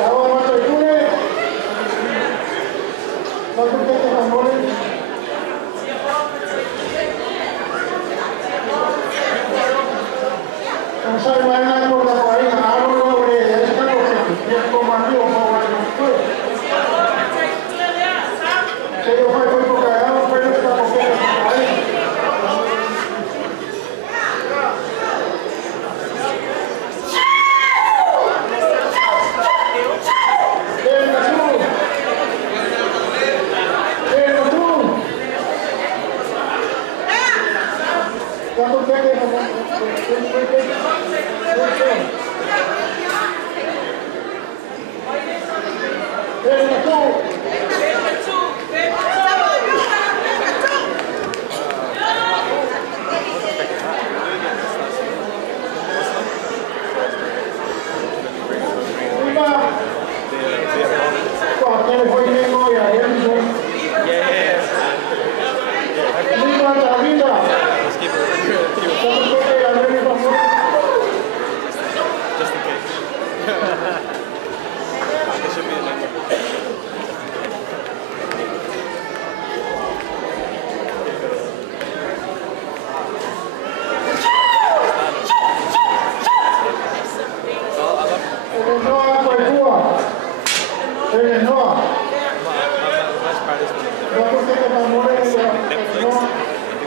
Ahora más de lunes. No te quedes con amores. No sabe mañana por la guarina, algo nuevo de esta cosa, que es como amigo, como amigo. Se yo fue muy poca, no fue esta mujer ahí. Cuando te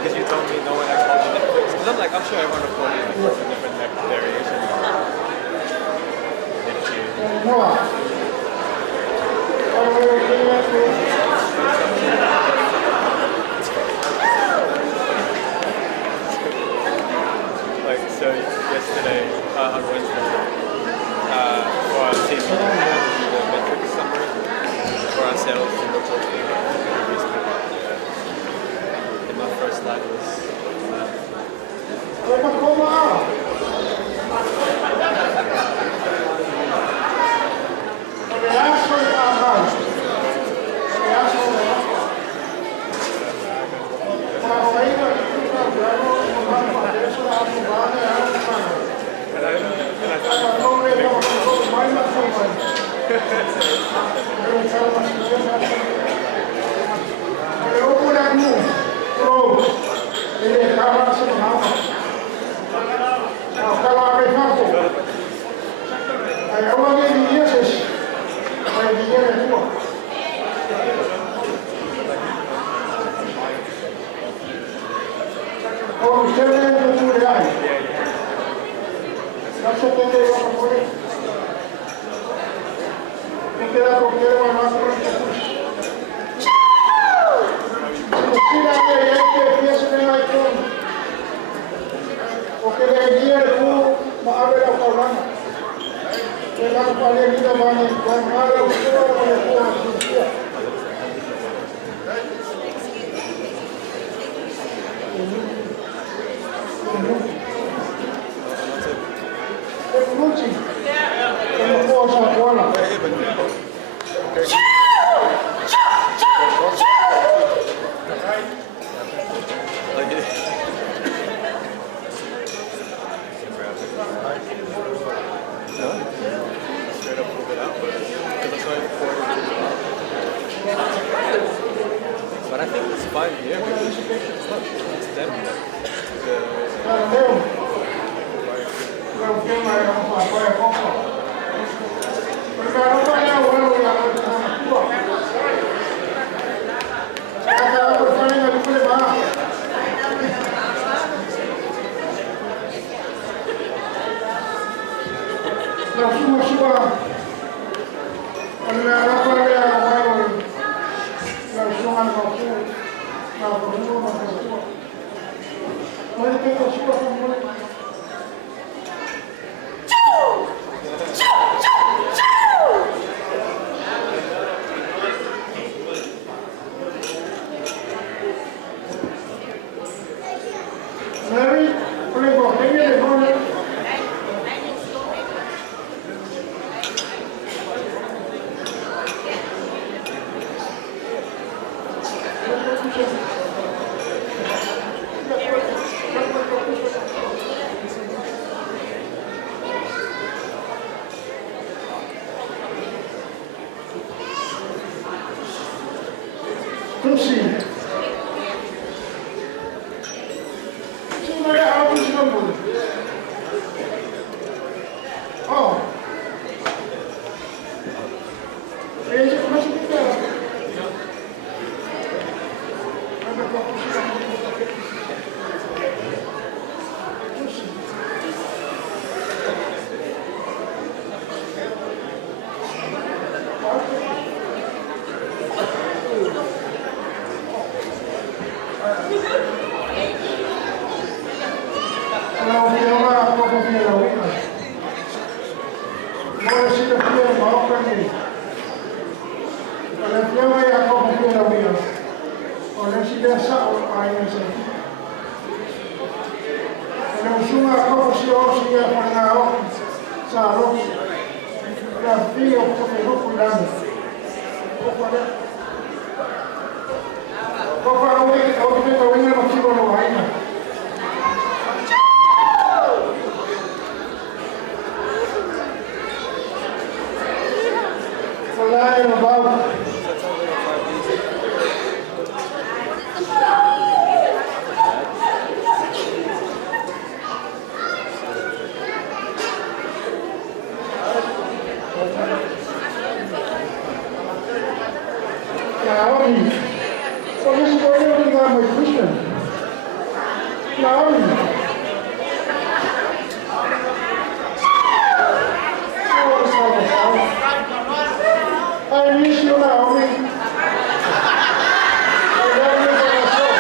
Because you told me no one else called me Netflix. Because I'm like, I'm sure everyone will call you like a different variation. Like, so yesterday, on Wednesday, for our team meeting, we had to do the metrics summary for ourselves and reporting. And my first slide was Lucy. Sino na ako sila mo? Oh. Eh, masih kita. Ada kelompok sila. Lucy. Kalau Fiona ako kung Fiona wina. Mora sila Fiona maokan ni. Kalau Fiona ako kung Fiona wina. Kalau sila sa ayon sa. Kalau sunga ako kung siya panao sa arok. Kalau Fiona ako kung hukulan. Hukulan. Kau kita wina makibo na wina. Flying about. Naomi, so this is what you're doing my Christian. Naomi. I miss you, Naomi. I love you for myself.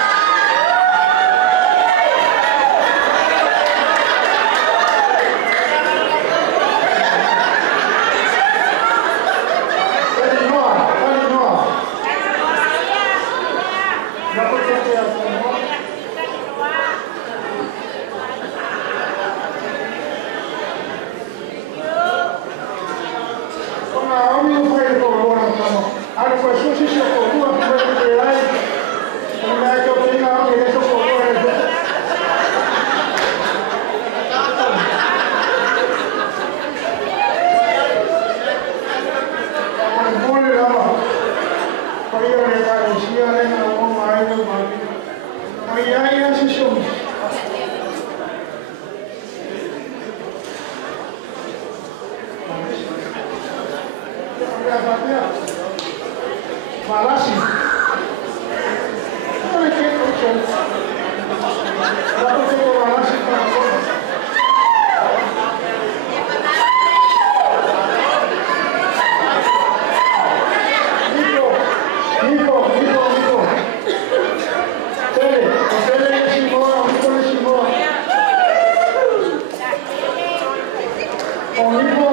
Malasi. Olha que é dá para ter uma malasi para fora. Nico. Tele Simão, Nico Simão. O Nico.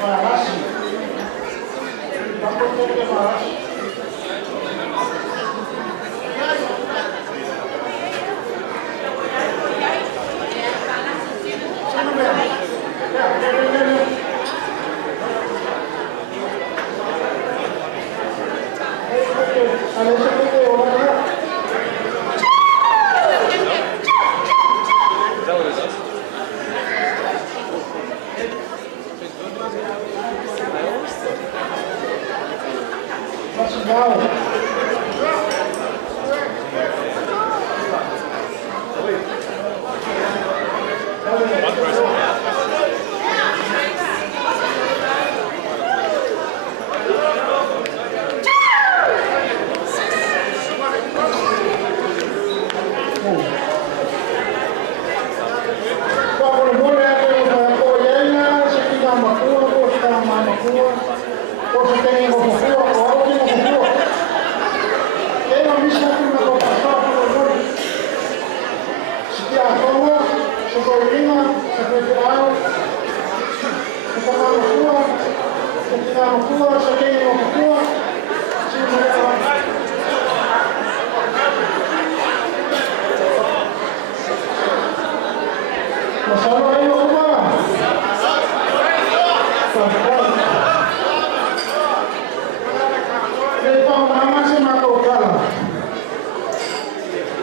Malasi. Vamos ter malasi.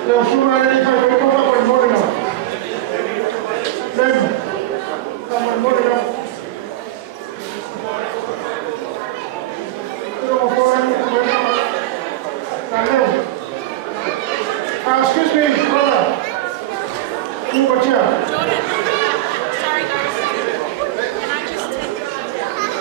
Leo sura ile kai kwa kwa mbona na. Leo kama mbona na. Leo kwa leo. Excuse me, brother. Who was here? Sorry guys. Can I just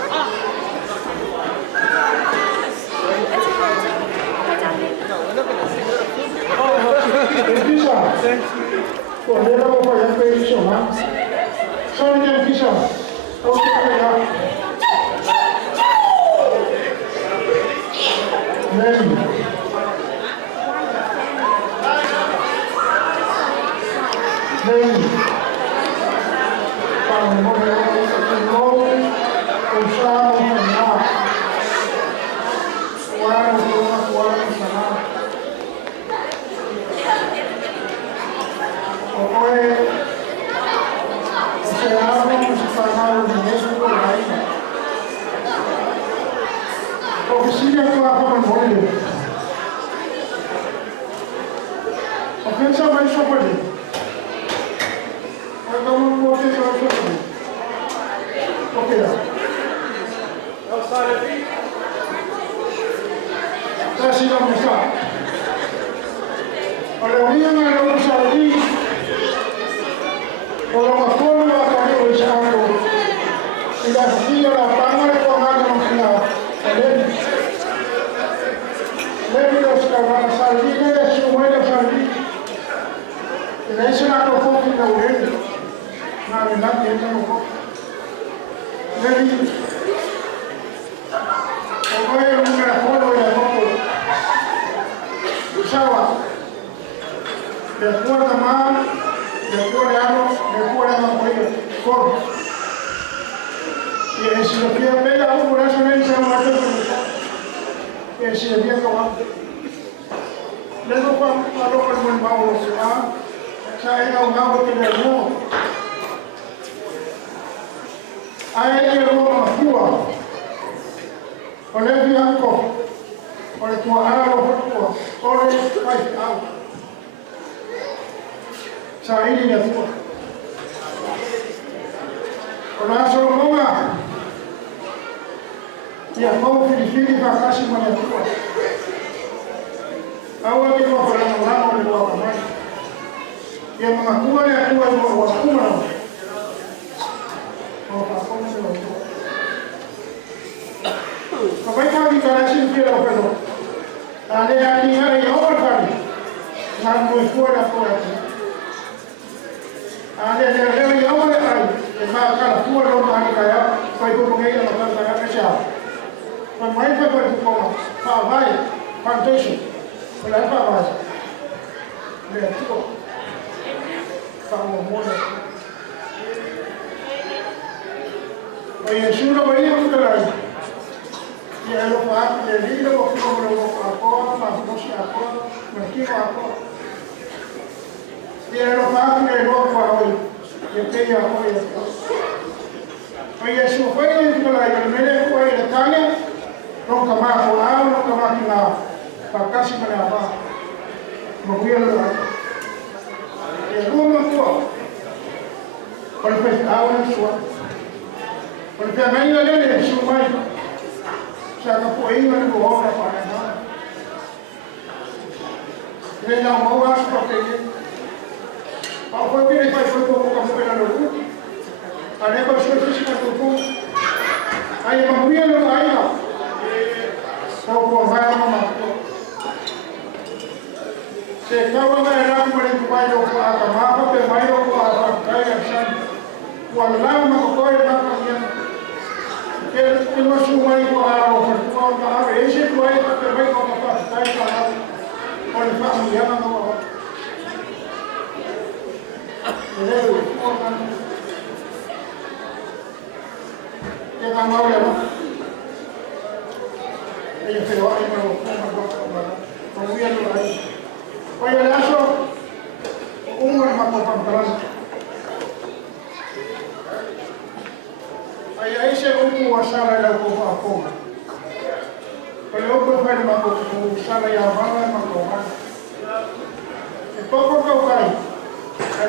Poko kau kai.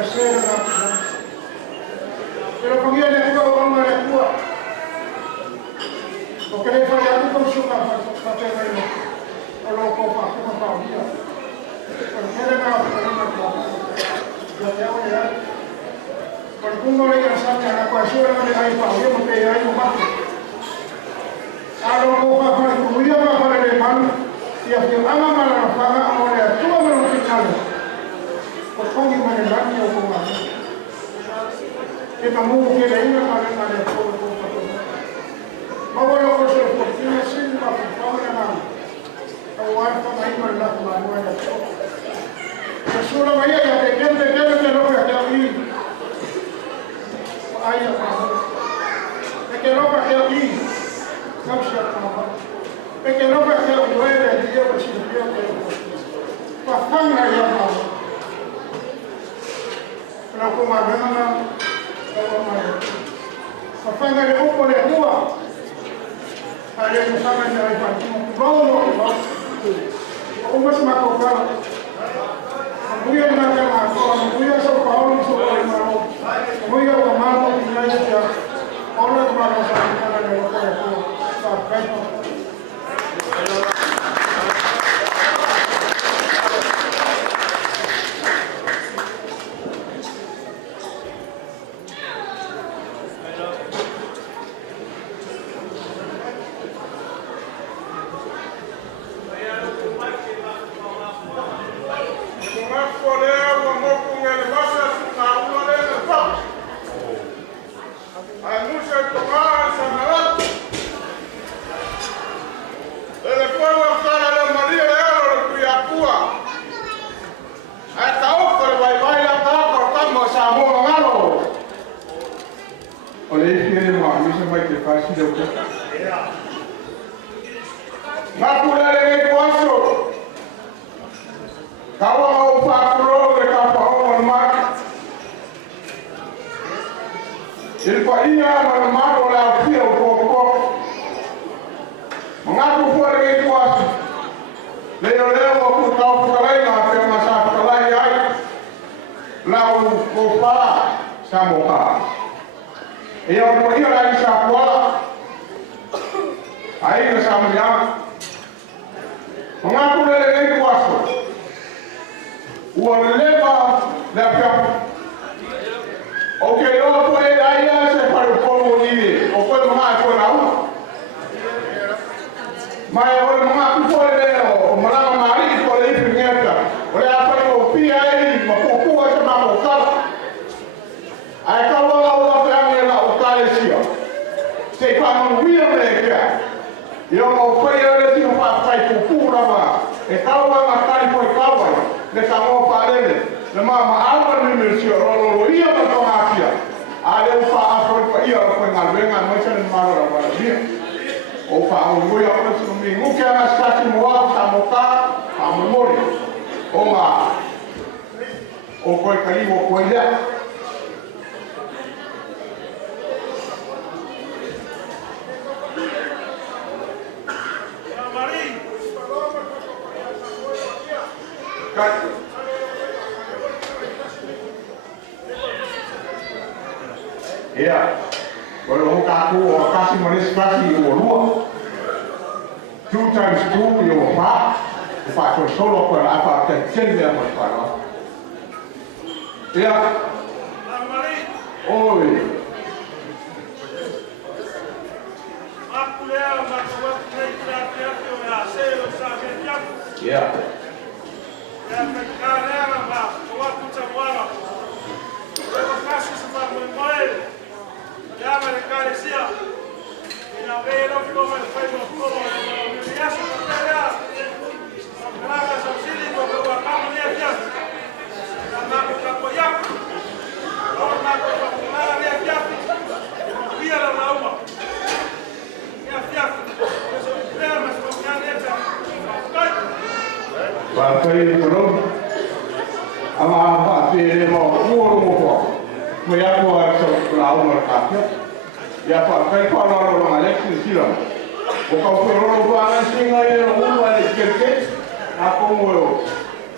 Saya nak. Pero pergi ada kau orang ada kuat. Oke, saya aku kau suka pakai ini. Kalau kau pakai kau dia. Kalau nak. Ya. Kalau kau mau yang sama anak kau suruh nak ai pau dia mesti ai rumah. Kalau kau pakai kau dia pakai di mana? Tiap ama malah pakai amornya. Cuma menurut kita. Kau ni mana lagi aku buat. Kita mau kita ini mana kau. Bawa lo kau suruh ini sini pakai kau nama. Kau ada main mana mana ada. Suruh ayah ya dekat lo kerja ini. Ayah apa? Dekat lo kerja ini. Kau siapa apa? Dekat lo kerja dua dia bersih dia. Pasang ayah apa? Kalau kau mana kau mana? Pasang ayah apa boleh buat? Ayah pasang ayah apa? Kau lo. Kau masih makan kau. Muya na kama muya sa Paulo sa Paulo muya wa mama inaya ya ona kwa sa kana na ko sa kaito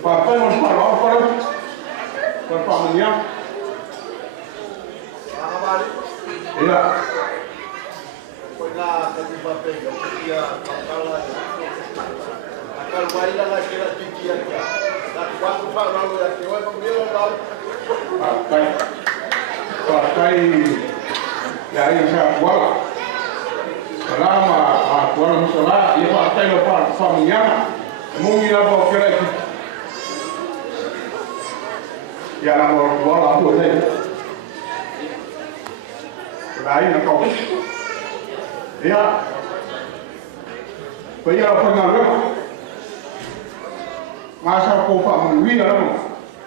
Papai nos falou, Perpamunya. Iya. Pernah terlibat dengan dia kalah. Akal bayi lah kira kira dia. Dan waktu pak lalu yang kewan pemilu lalu. Pakai dari saya buat. Selama orang Muslim dia pakai lepas pamunya. Mungkin apa kira ya nama buat apa saja. Lain kau. Ya. Bayar pengaruh. Masa kau pak menguji dalam.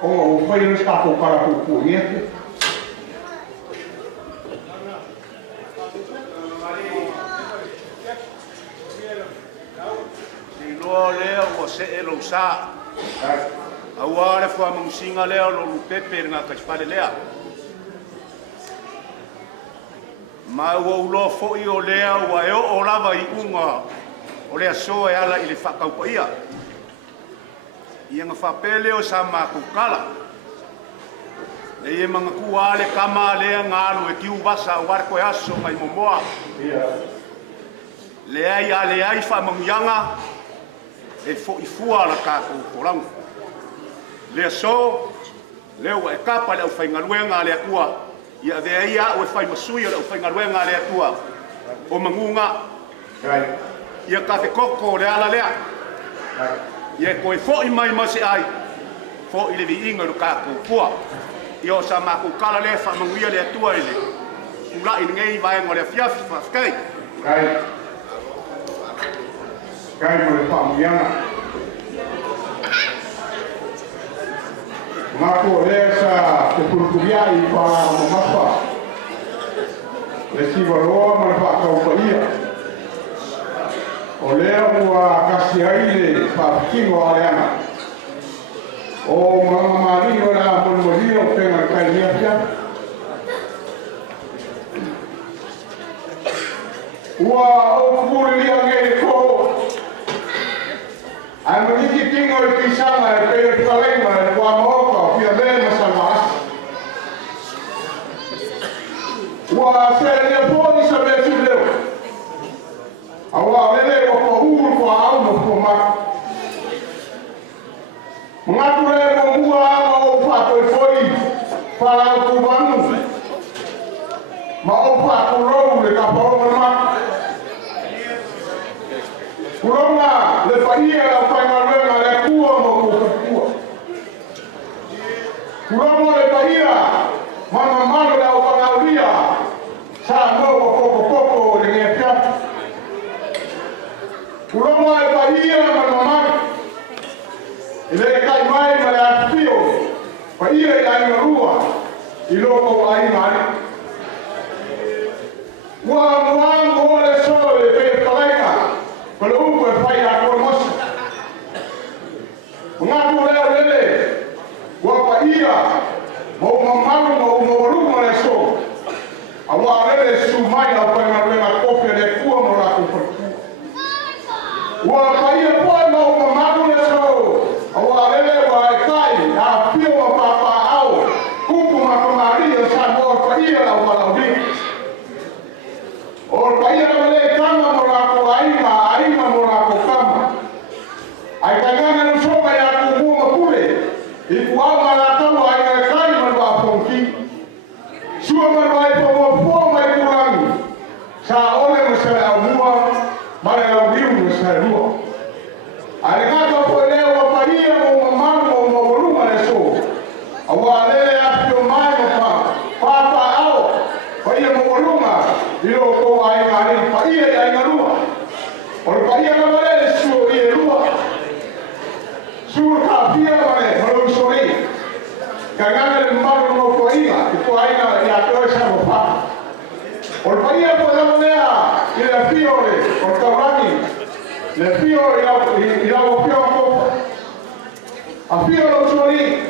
Oh, bayar satu para kuku ni. Si lo leo o se elo sa. Awale fua mungsinga leo lo pepe nga kaspale lea. Ma o lo fo I o lea wa e o lava I unga o lea so e ala I le whakau pa ia. Ia nga whapele o sa makukala. Le ie mga kua ale kama lea ngalo e kiu wasa o warko e aso mai momoa. Le ai ale ai whamangyanga e fo I fua la kako korangu. Le so leo e kapa le au whaingaruenga le akua. Ia vea ia o e whai masui o whaingaruenga le atua o mangunga. Ia ka te koko le ala lea. Ia koe fo I mai mase ai. Fo I le vi inga ruka kukua. Ia o sa maku kala le whamanguia le atua ele. Kula I ngei vaenga le fiafi whafkai. Kai mo le whamangianga. Ngako lesa te purkuria I para mamapa. Le sivaroa ma pa kau ia. O lea mua kasi aile pa kingo aleana. O mama mari ora mon mori o penga kai ia pia. Ua o kuri ia nge ko. Ai mo niki kingo I pisanga e pe talema e kwa moka pia bema salmas. Ua se le poni sa be leo. Awa lele o ko uru ko au no ko ma. Ngapure mo mua o fa ko foi para ko banu. Ma o fa ko ro le ka pa ma. Kuroma le paia la whaingaruenga le kua mo kukakua. Kuroma le paia mana mana le au whangauria sa no o koko le ngepia. Kuroma le paia mana mana ile kai mai ma le atpio paia I aingarua I loko ainari. Ua muango le so le pe kalaika. Kalau upu e whai a koe mosa. Ngātu leo lele, wapa ia, mau mamaru mau mawaruma le so. Awa lele su mai au whaingaruenga kopia le kua mo rako whakua. Wapa ia poe mau mamaru le so. Awa lele wa e kai, a pio wa papa au. Kupu makamaria sa mo ia la wala udi. O paia le kama mo rako aima mo rako kama. Ai kangana no soka ya kumu mapule. I kuau maratau ai ngai kai manwa ponki. Sua manwa I pomo mai kurangi. Sa ole mo sa au mua, mare au riu mo sa rua. Ai ngata po leo wa paia mo mamaru mo voluma le so. Awa lele apio mai mo pa. Papa au. Paia mo voluma. Ilo ko ai ngari paia ai ngarua. O paia na mare su I rua. Su ka pia mare holo sori. Kagana le maru no ko ina, ko aina ya to sa mo pa. O paia po na mea I le pio le o taurani. Le pio I la o pio ko. A pio lo sori.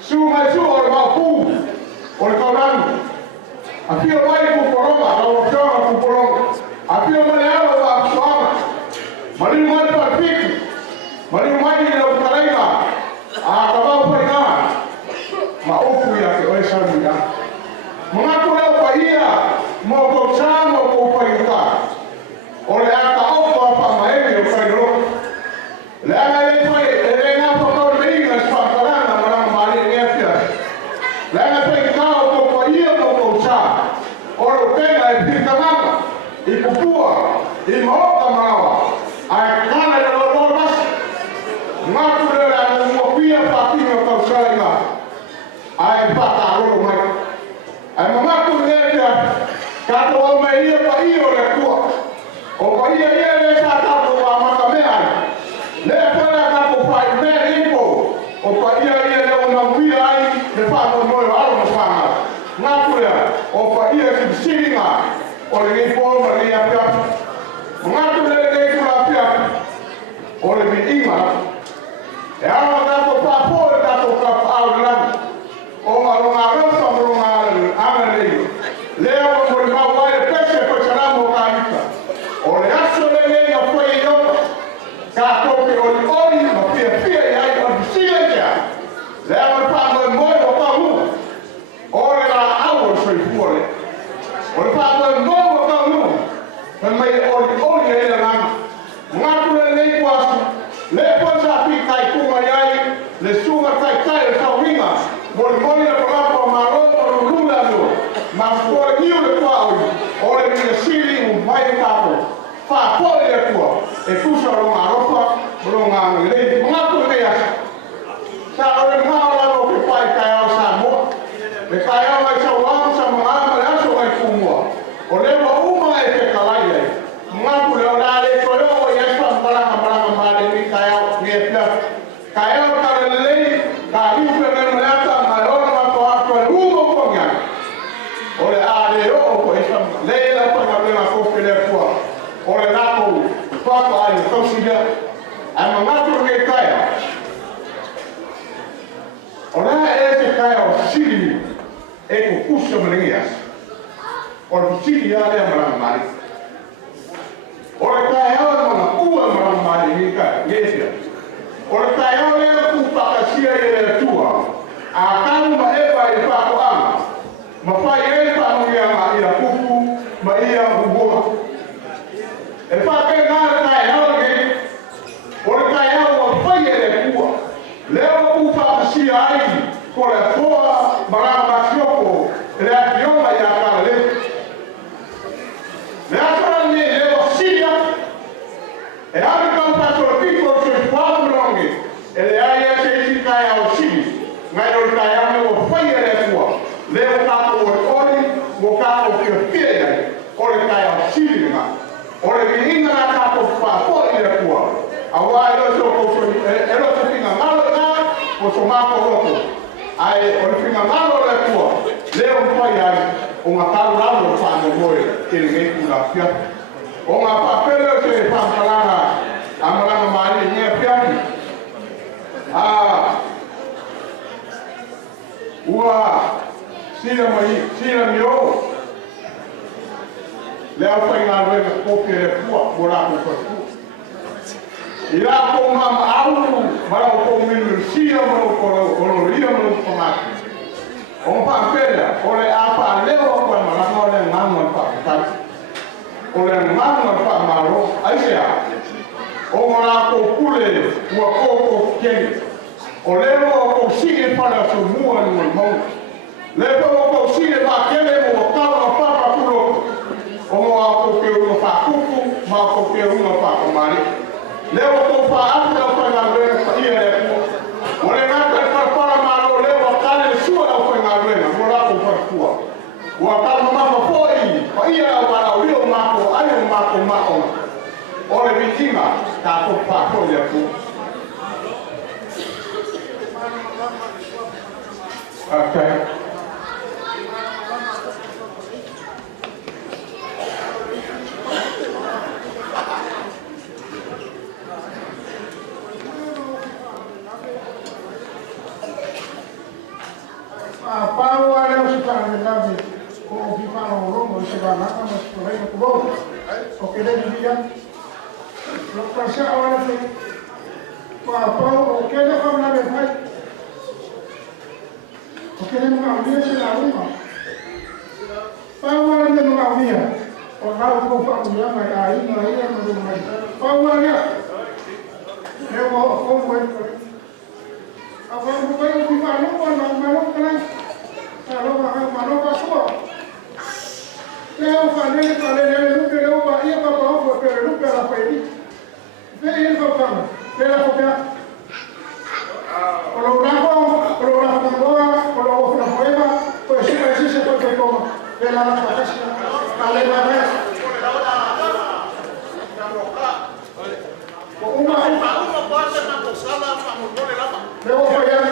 Su mai su o ma pu. O taurani. A pio mai ku poroma, la o pio ku poroma. A pio mane alo ba suama. Mari mai pa piki. Mari mai ni o karaima. A ka ba po ina. ia leo na wia ai le wha mo moe alo na whanga. Ngā kurea, o pa ia ki siringa, o le ngei pō ma le apia. Ngā kurea le ngei kura apia, o le mi ima, e awa kato pāpō e kato ka au lani. O alonga rauta mronga ana leo. Leo mo le mau ai le pese ko charamo ka ika. O le aso le ngei a koe i opa. Ka toke o le ori ma pia pia i ai o le sile kia. Leo le pāmoe moe o pa mua. O le la awo soi fuole. O le pāmoe moe o pa mua. Me mai o le ori e le langa. Ngatu le nei kuasu. Le posa pi kai kunga i ai. Le sunga kai kai le tau ringa. Mo le moni le pangapa ma roto o lula no. Ma fuore niu le kua oi. O le mine sili un mai le kapo. Fa pole le kua. E kusa ronga ropa. Ronga ngei. Ngatu le asa. Sa ore mahala no ke pai kai au sa moa. E kai au ai sa wangu sa mga ama le aso ai kumua. O le wa uma e ke kalai ai. Ngatu le o la le koe o i espa maranga ma le ni kai au nge pia. Kai au ka le lei. Ka hiu pe me mleata ma e ona ma ko ako e umo kongia. O le a le o ko espa lei la pa ma le ko ke le kua. O le nako whako ai o kausiga. A ma ngatu nge kai au. O la e te kai au siri e ko kusa mlingias. O le siri a le maranga mari. O le kai au e mga ua maranga mari ni kai. Yesia. O le kai au le ku pakasia i le tua. A kanu ma ewa i whako anga. Ma whai e whanu ia ma ia kuku ma ia ugoa. E whake ngā le kai au le o le kai au ma whai e le kua. Leo ku pakasia ai ko le toa maranga masioko le akionga i a kala le. Le akara ni leo siria. E ame kau pato le piko se whamu rongi. E le aia se isi kai au siri. Ngai o le kai ame o whai e le kua. Leo kako o le ori, mo kako pia pia iai. O le kai au siri nga. O le inga na kako whapo i le kua. A wai o so ko e lo se pinga ngalo nga, o so mako roko. Ai o le pinga ngalo le kua. Leo whai ai, o ngā tau ramo whano moe, e le ngei kula pia. O ngā papele se whamparanga, amaranga maari ngea piaki. Ua, sila mi o. Lea whai ngā roenga kopi e kua, mo rako whakua. I rā ko mama au, mara o ko minu sia mo o ria mo pamaki. O whakapela, o le apa leo o koe maranga o le ngāma whakataki. O le ngāma whakamaro, aisea. O ngā ko kule, ua kōko keni. O leo o ko sige whana su mua ni mo maunga. Leo o ko sige wha kene mo o kawa papa kuroko. O ngā ko ke unga whakuku, ma ko ke unga whakamari. Leo ko wha atu au whainga ruenga sa ia le kua. O le ngāta e whakapara maro leo a kane sua au whainga ruenga, mo rako whakua. Ua kama mama poi, pa ia au ara o rio mako, ai o mako mako. O le vitinga, ka ko whako le kua. Okay. Pau ale o se para de cambio, o pipano o rongo, se va a nada más por ahí no tuvo. O que le diría, lo pasa ahora que Pau, o que le va a hablar de Pai, o que le va a hablar de la rima. Pau ale no va a hablar, o nada con familia, ahí no hay nada. Pau ale, eu vou como é. Agora eu vou pipano, mas não Mano pasua. Leo fanele fanele lupe leo ba ia ba ba ko pero lupe la pedi. Ve il ba ba. Ve la copia. Programa no poema, pues si me dice porque como ve la fantasía. Ale la vez. Uma parte na sala para mudar la. Leo fallar.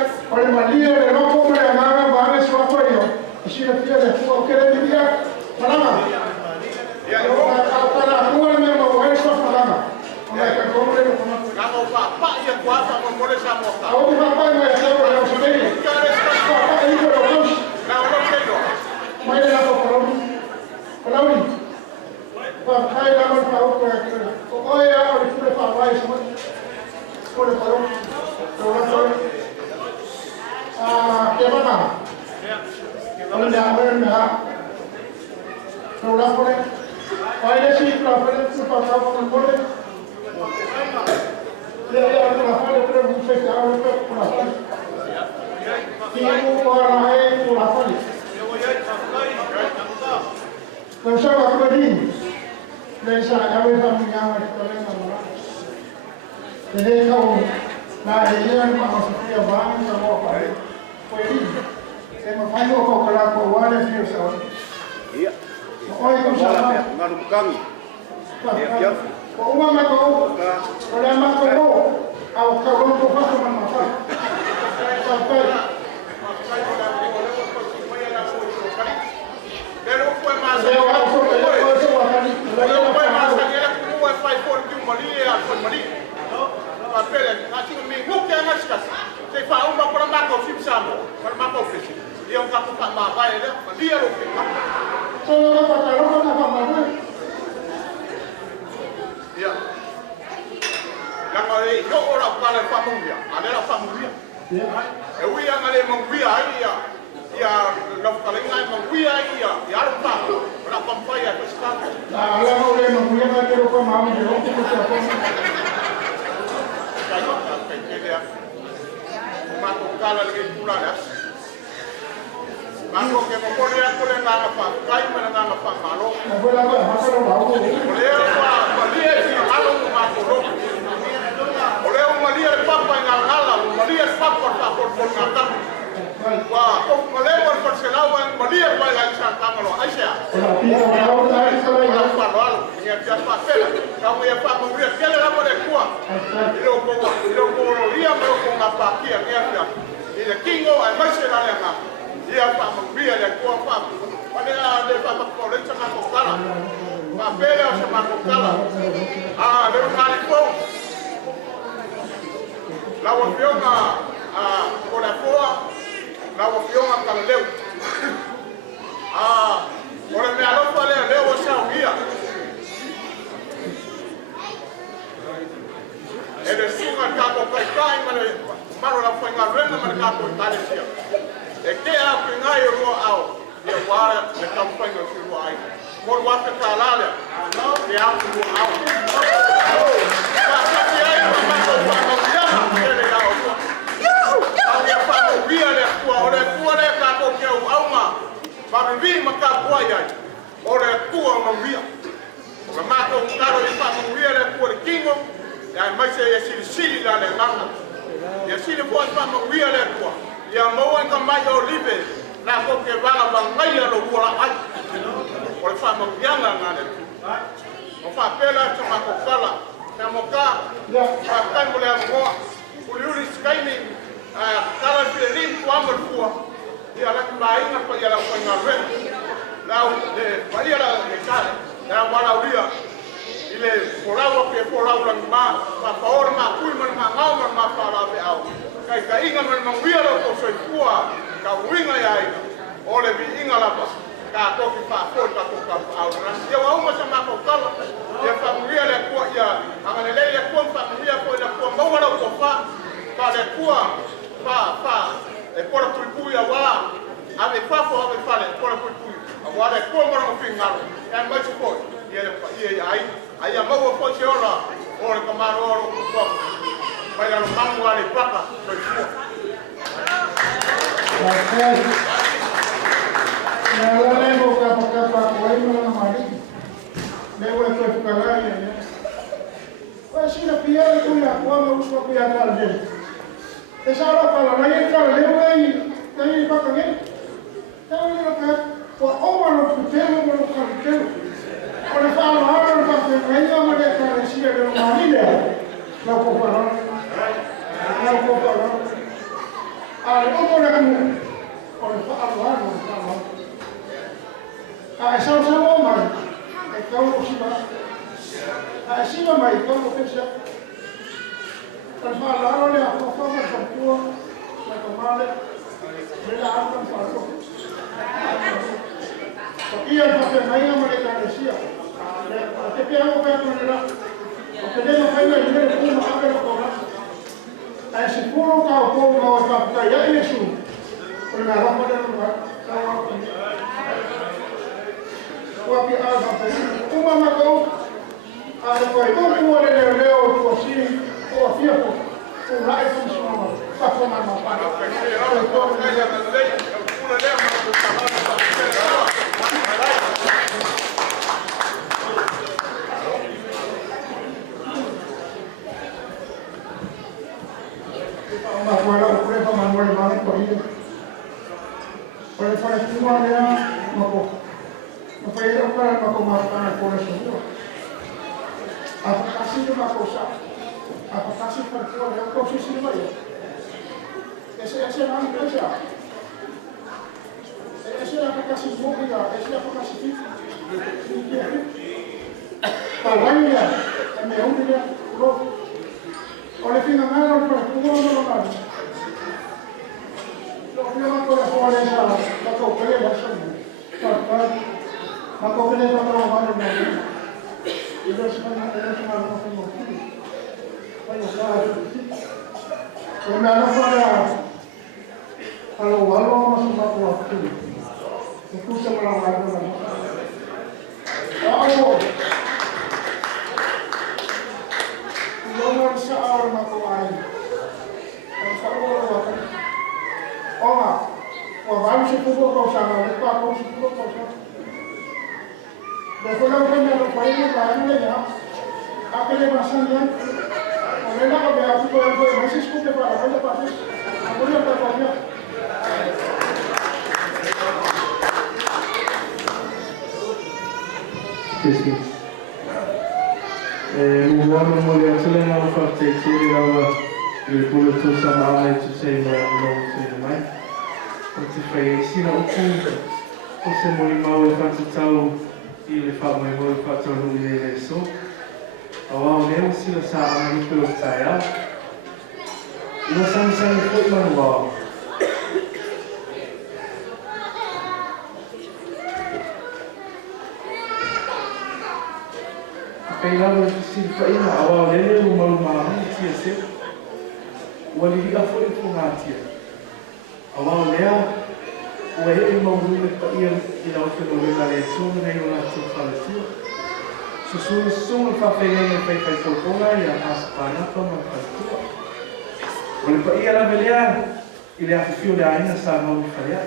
Ke baba. Kalau dah ber dah. Sudah boleh. Ada sih preference pada orang boleh. Dia ada apa ada buffet ada apa. Tiada orang lain apa ni. Kalau aku beri, saya akan kami yang berkaitan dengan. Jadi kau nak yang mahu setia bang sama apa? Beri, saya mahu kau kalau kau ada siapa. Iya. Oh, itu siapa? Nganu kami. Ya. Kau umam kau, kalau mak kau, kau kau pasal mana? Sampai. Mako ke mo pone ako le nga pa, kai mana nga pa malo. Wala ba, masalo ba ako? Ole pa, malia si malo mo mako ro. Ole o malia pa pa nga ngala, malia pa pa por nga ta. Wa, ko male mo por se lawa, malia pa la sa kamalo, aisha. Wala pa lo, ni ya pa pela. Ka mo ya pa mo ria kele la mo de kwa. Ilo ko ria mo ko nga pa kia ni ya. Ile kingo ai masela le nga. Dia pak mengbia dia kuat pak. Pada dia pak kolej sama kokala. Pak bela sama kokala. Dia kali pun. Lawan pionga kola koa. Lawan pionga kaleu. Orang ni alam pale leu wasau dia. Ada sungai kapo kai mana maru la foi ngarena mana kapo tali sia. E ke a pingai ro au dia wara le campanha que ro ai por wa ka talala dia ro au ka ke ai ma ko dia ele ya o au dia fa via le ora ka ko ke au ma ba vi ma ka kwa ya ora ma via ma ko karo fa ma via le por kingo ya mai se ya sili la le manga ya sili po fa ma via le kwa ya mau ka mai o libe na ko ke bala bang mai lo bola ai o fa mo yanga ngane o fa pela chama ko kala na mo ka ya ka mo le mo uli skaini kala firin kwa mo kwa ya la bai na pa ya la kwa ngare la de bai la de kale na wala ulia ile polawa ke polawa ma pa paor ma kulman ma ngau ma para be au kai ka inga man mangwia lo ko soi kua ka winga yai ole bi inga la pa ka ko ki pa ko ka ko ka au ran ya wa uma sama ko kala ya pa mangwia le kua ya anga le le kua pa mangwia ko na kua mau wala ko pa le kua pa e por tu ya wa ave pa ko ave pa le por tu wa le kua mo no fingalo ya ma ko ya le pa ya ai ya mau ko se ora ora ka maro ora ko vaya los mangos a la papa, soy yo. Gracias. Ya la lemo capa hoy no la mari. Debo esto escalar ya. Pues si la pilla de una cuando uso que ya tarde. Esa hora para la niña tarde ahí para que. Tal lo que por over lo que tengo por lo que tengo. Por eso ahora lo que venía me decía de la marido. La compararon. Se puro kau kau mau apa kaya Yesus. waki āga pe. Uma mako, a koe ua le leo tua siri, o a fiapo, o rai tu sumama, whakoma ma whana. Koe tōku ni ma kuala o kure pa manuare mani ko ile. Ore whare tua lea mako. Ma pai o kara mako mātana kore sumua. A whakasi ni mako sa. A whakasi whare tua lea ko sisi ni mai. Ese nani pese a. Ese a whakasi mōpinga, ese a whakasi tiki. Pa wai lea, e me umi lea, uro. Ole fina ngara o whare tua o ngara. Não pode falar já, não estou querendo achar muito. Não estou querendo falar mais nada. Eu deixo mais uma coisa. Vai usar. Eu não falo. Falo algo mas não vou fazer. Inclusive para lá agora. Algo. Não vou deixar uma coisa. Eu falo Oma, o vamos se pudo causar, no es para cómo se pudo causar. Después la otra me lo fue y me cae en ella. A que le pasan bien. Con él la que me hace por el juego, no se escupe para la calle para ti. Apoyo para cambiar. Sí, sí. Uomo mogliatore non forte, ci lavora. Il pure tu samana e tu sei mai. O ti fai sino o punto. O se mori mau e fatto tau i le fa mai mo e fatto lui le so. Awa o leo si lo sa a mi quello stai a. Lo san san fu manuale. Kaya lang si fa ina awa lele mo malu si se. Wali a foi fungatia. Awa lea o e mauru pa ia I la ofe no le le so nei o la tu faletu. Susu fa fene pe pe fotonga ia aspana pa ma fatu. Wali pa ia la velea ile a fio le aina sa mau faia.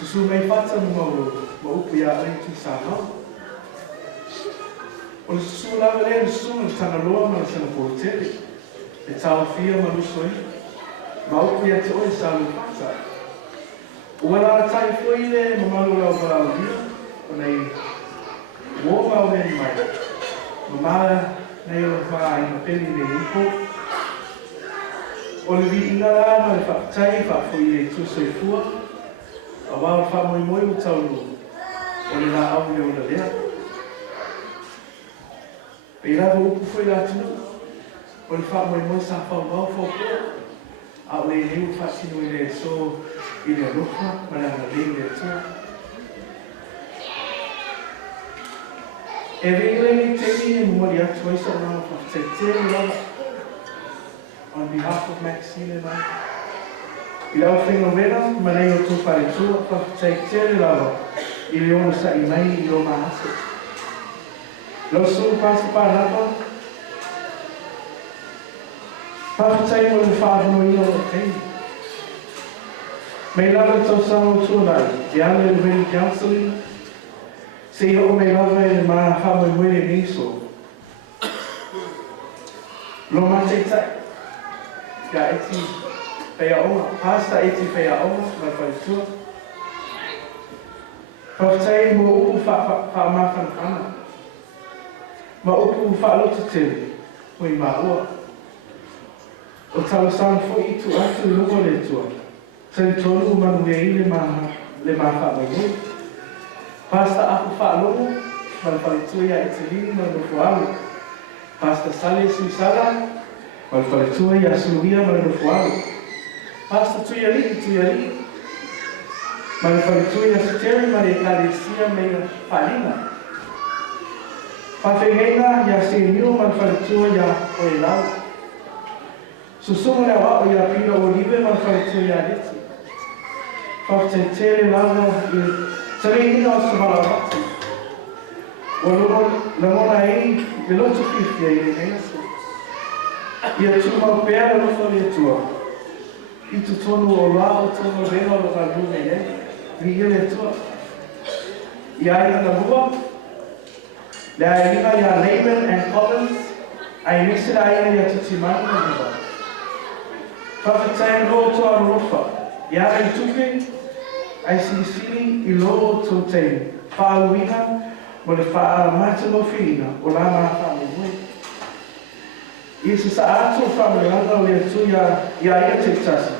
Susu mai fatsa no mau upu ia ai tu sa mau. Wali susu la velea susu tana loa ma sa po tele. E tau fia manusoi, ma upu ia te oi sa lupata. Ua la tai foi le mamalu lau palau dia, o nei uoma o nei mai. Mamala nei o wha I mapeli nei ipo. O le vi inga la ma le whaktai wha foi le tusoi fua, a wao wha moi moi o tau lu, o le la au leo na lea. Pei lava upu foi la tunu, o le wha moi moi sa whau wau whau pua, a o le leu wha sinu I le so I le rufa, ma le ana leu le tua. E rei ni teini e mwari atu aisa o nama whaktetere lava. On behalf of Maxine and I, I lau whenga wera, ma nei o tū whare tua, whaktetere lava, I le ona sa I mai I o mahase. Lau sū pāsa pānapa, Pāwhatai mo le whāwhano I o teini. Mei lava tau sāo tūnai, te ale le Wedding Counselling, se I o mei lava e le maa whamoi mwere miso. Lo mate tai, ka eti whea oma, pasta eti whea oma, mai whai tua. Pāwhatai mo upu whaamawhanakana, ma upu whaalota tele, hui maa ua. O tau san fo I tu atu lungo le tua. Tani tonu manu e I le maha wha mai. Pasta aku wha longo, man whale tua I te lini manu fualu. Pasta sale suisala, man whale tua I asuia manu fualu. Pasta tuia li. Man whale tua I asuteri manu e kalesia mea whalina. Whawhenga I se niu man whale tua I oe lau. Susunga le wa o ia pina o liwe ma whai tu ia reti. Whafte tere langa I tare ina o samala wati. Walolo la mona e le loto fifia e nei so. Ia tu ma pea lo fa le tua. I tu tonu o la o tonu rena o la luna e vi le tua. Ia ina na lua. La ina ia Lehman and Collins. Ai misira ina ia tutimani na lua. Whawhatai lo toa rofa. Ia ai tuke. Ai sinisini I lo to te. Whaaluina. Mo le wha matalo whina o la maa whamui. I se sa atu whamelanga o le atu ia te tasi.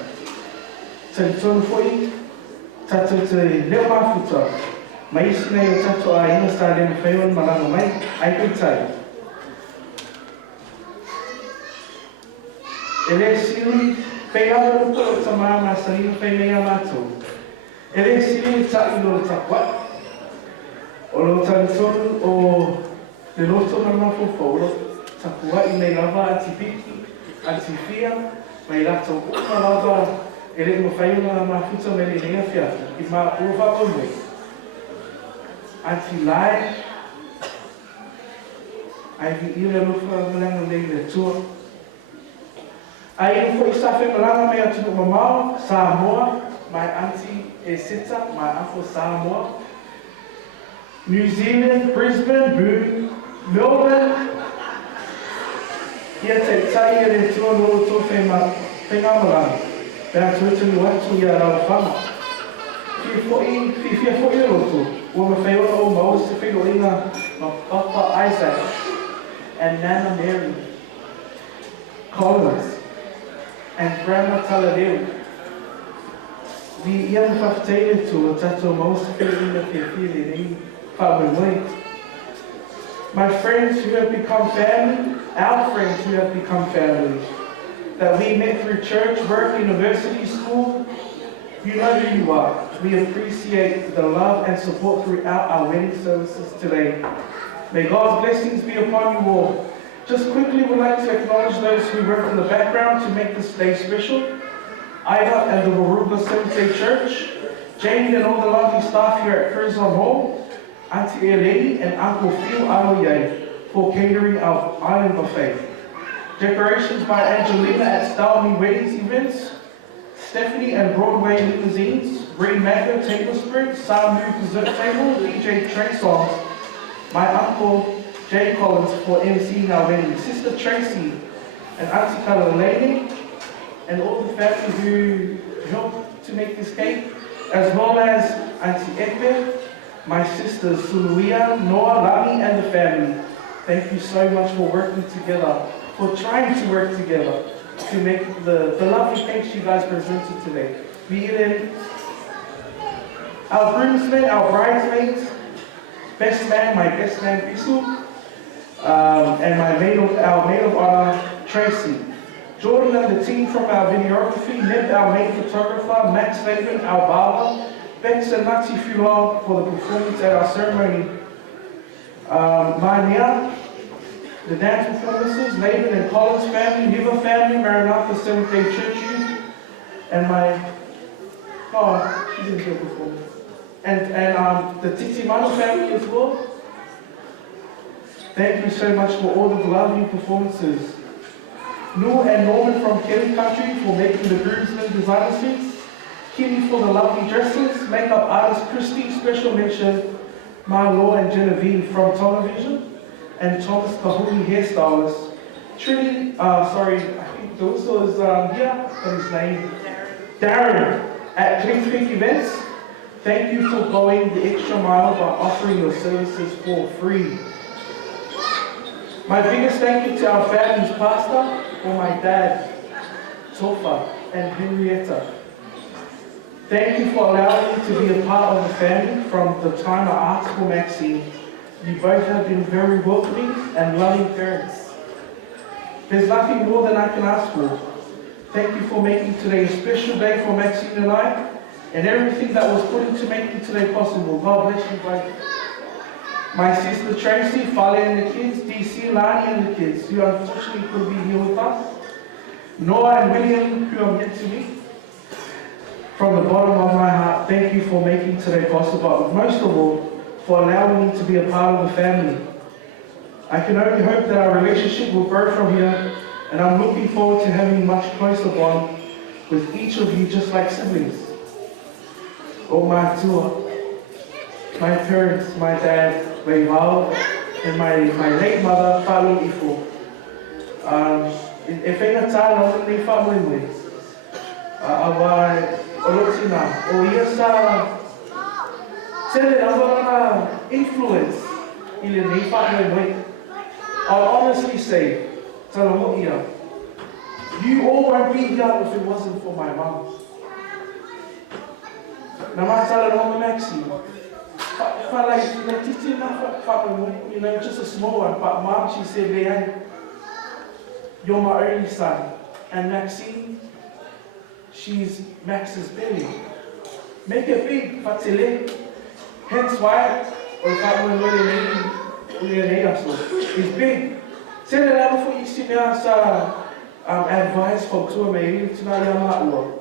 Te tonu fwoi, tatu te leo mafuta. Ma isi nei o tatu a ina sta lema whaion malanga mai, ai kuitai. E le sili, pei ala rupa o ta maa ma sarina pei mea mātou. E le sili ta ilo o tapua. O lo talitonu o le loto na mafofolo, tapua I nei lava atipiki, atifia, mai lato upa lava e le mawhaiuna na mafuta me le nea fiata, I ma uwa konwe. Anti-lai, ai vi I le lufa malanga nei le tua. Ai ino fo I safe malanga me atu mamao, Samoa, mai anti e sita, mai afo Samoa. New Zealand, Brisbane, Boone, Melbourne. Ia te tai e le tua lolo tō whenga maranga. Pēra tuatunu atu ia rawa whama. Fia fo I roto, ua mawhaiona o maua se whengoina ma Papa Isaac and Nana Mary Collins and Grandma Taladeu. Vi ia mwhawhteile tu o tato maua se whengoina fia le nei. My friends who have become family, our friends who have become family, that we met through church, work, university, school, you know who you are. We appreciate the love and support throughout our wedding services today. May God's blessings be upon you all. Just quickly would like to acknowledge those who work in the background to make this day special. Ida and the Waruga Seventh-day Church, Jamie and all the lovely staff here at Curzon Hall, Auntie Eleni and Uncle Phil Aloye for catering our island buffet. Decorations by Angelina at Stalmy Weddings Events, Stephanie and Broadway Limousines, Green Mango Table Spread, Samu Dessert Table, DJ Trey Songs, my uncle Jay Collins for emceeing our wedding, Sister Tracy and Auntie Kalalene, and all the family who helped to make this cake, as well as Auntie Ekbe, my sisters Suluia, Noah, Lami, and the family. Thank you so much for working together, for trying to work together to make the lovely cakes you guys presented today. Be it our groomsmen, our bridesmaids, best man, my best man Bisu, and our maid of honor Tracy. Jordan and the team from our videography, Ned, our main photographer, Max Fagan, our barber, Bex and Maxi Fulon for the performance at our ceremony. Mania, the dance performances, Laban and Collins family, Niva family, Maranatha Seventh-day Church Youth, and she didn't do a performance. And the Titi Mano family as well. Thank you so much for all the lovely performances. Noor and Norman from Kelly Country for making the groomsmen designer suits. Kitty for the lovely dresses, makeup artist Christy, special mention Marlo and Genevieve from Television, and Thomas Kahuli hairstylist. Trinity, I think those was here, but his name? Darren at Clean Creek Events. Thank you for going the extra mile by offering your services for free. My biggest thank you to our family's pastor, for my dad, Tofa and Henrietta. Thank you for allowing me to be a part of the family from the time I asked for Maxine. You both have been very welcoming and loving parents. There's nothing more than I can ask for. Thank you for making today a special day for Maxine and I, and everything that was put into making today possible. God bless you both. My sister Tracy, Fale and the kids, DC, Lani and the kids, who unfortunately couldn't be here with us. Noah and William, who I'm yet to meet. From the bottom of my heart, thank you for making today possible. But most of all, for allowing me to be a part of the family. I can only hope that our relationship will grow from here, and I'm looking forward to having a much closer bond with each of you just like siblings. O Mātua, my parents, my dad, Waivao, and my late mother, Whālu Ifo. E whenga tāna o nei whamoemoe. Awa orotina, o ia sa tere awarana influence i le nei whamoemoe. I'll honestly say, tala mo ia, you all won't be here if it wasn't for my mom. Na mātala no Maxine. You know, just a small one, but Mom, she said, Leanne, you're my only son. And Maxine, she's Max's baby. Make it big, Fatile. Hence why, it's big. Say the level for Isina advice for two me to Yama.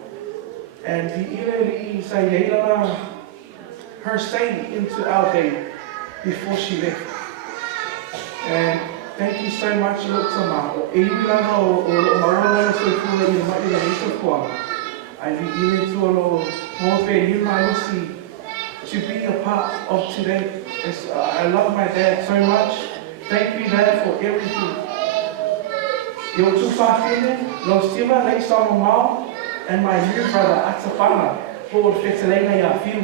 And the Illy say, her saying into our day before she left. And thank you so much, Lutzama. To be a part of today. I love my dad so much. Thank you, Dad, for everything. Yo Tufafine, Lo Sima, Lake Samamau, and my new brother, Atapana, for Fetelena Yafiu.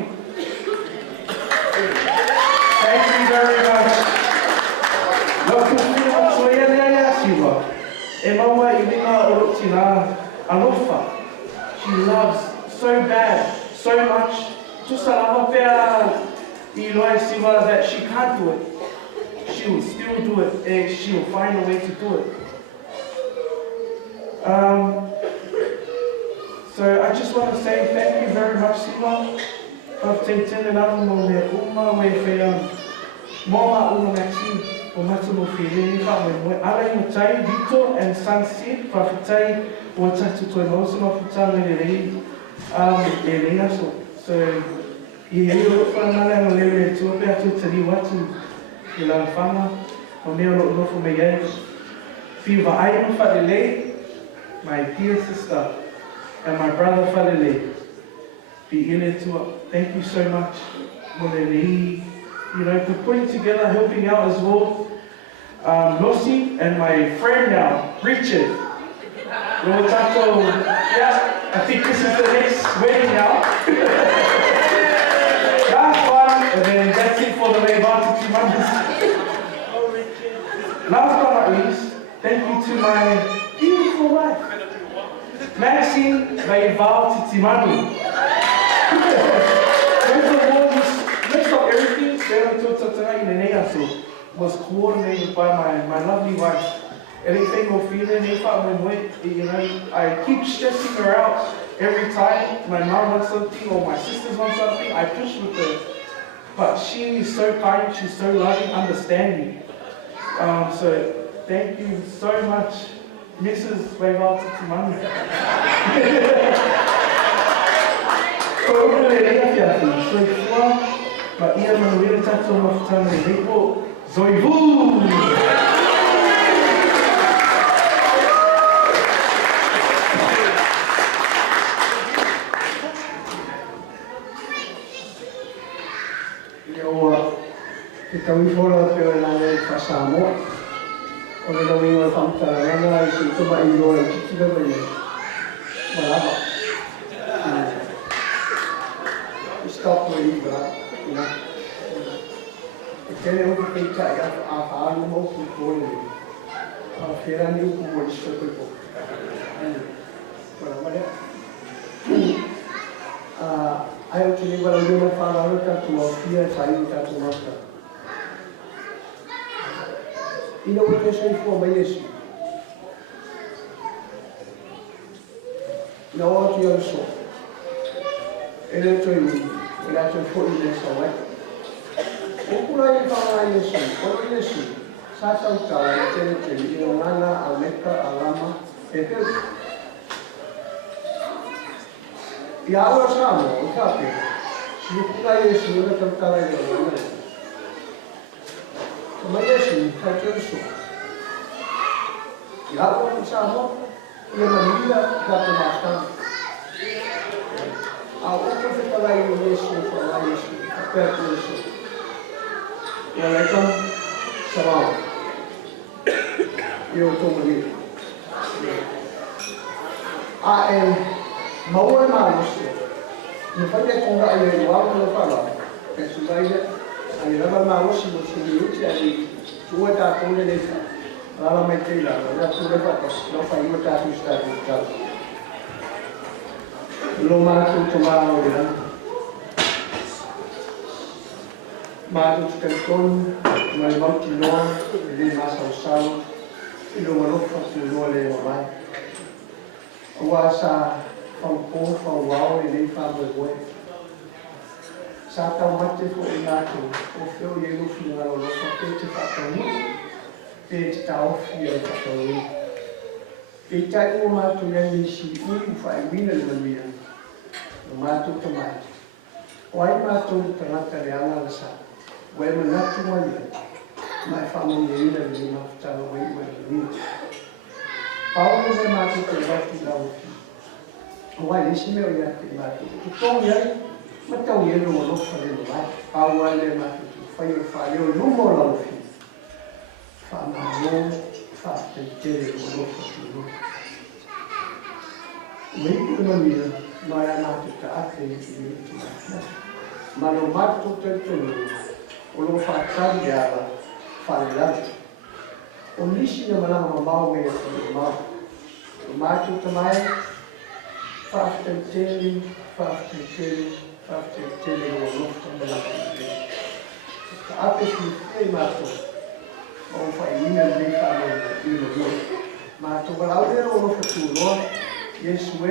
Thank you very much. She loves so bad, so much. Just that she can't do it. She will still do it, and she will find a way to do it. So I just want to say thank you very much, Siva. Of taking another moment, Mama Maxine, Matamo Fili, Alain Mutai, Vito, and Sansi, Fafitai, Watatu Tonoso, Futana, so, you look for another level to appear to tell you what to Ilafama, or me look for me guys. Fever Iron Fadele, my dear sister, and my brother Fadele. Be in it to thank you so much. You know, for putting together, helping out as well. Lucy and my friend now, Richard. Yeah, I think this is the next wedding now. Last one, and then that's it for the Leivati 2 months. Last but not least, thank you to my beautiful wife, Maxine Leivati Timanu. Most of everything was coordinated by my lovely wife. Anything or feeling, you know, I keep stressing her out every time my mom wants something or my sisters want something, I push with her. But she is so kind, she's so loving, understanding. So thank you so much, Mrs. Waivata Timanu. But ia manuela tatou mafutana e leipo, Zoivu! Te kawi fora peo na le Samoa. O le lawi o whamtaranga i si tuma i roa i titira mai malaba. Stop where you got, you know. E tene hoki kei tai a whaanu mo ki kore. A whera ni uku mo i soko i po. Kora marea. Ai o tene wala ui ma whanau tatu au fia tai i tatu mata. Ina o te sei fua mai esi. Ina o ati au so. Ele toi ui. Ele atu fo i le sa wai. O kura i whanau i esi. O i esi. Sa tau tāra i tere te i o ngana a meka a lama. E peu. I aua Samoa, o tāpe. Si o kura i esi o le tau tāra i o ngana. Ma Yesu ka Yesu. Ya ko sa mo. Ia manila ka tumata. Au ko fita lai Yesu ko lai Yesu. Ka Yesu. Ya laikam salam. Yo to mani. Mau manusia. Nufanya konga ayo wao no fala. Kesubaida ani raba manusia musuliu jadi tua ta konga nesa. Ala mai tela, ya tua pa no fa io ta tu sta tu. Lo ma tu tomaro ya. Ma tu tekon mai mau ti no di masa usau. Ilo ma fa tu no le mai. Wasa pangpong pangwaw ni Faberboy. Sa tawate ko inato, o feo yelo finalo lo sa pete patani, pete tao fio patani. Pita ko mato yan ni si uli fa imina lamia. Mato tamai. Wai mato tamata reala la sa. Wai manatu mali. Mai famon yela ni mafutalo wai wai. Paulo ne mato ko bati lao. Wai isi me o ya te mato. Tong ya matau ye no lo fa le mai. Paulo le mato. Fa yo lumo lao fi. Fa ma no fa te te lo fa lo. Wai ko no mi mai ana te ate ni. Ma no mato te te o lo fa cambiava fa le o nisi na malama mau me o mau. O mātou tamai, whaaftentele o lofta malama. Ka ape ki e mātou, o whai ina me whanau i lo mo. Mātou walau ea o lofta tūroa, Yesu e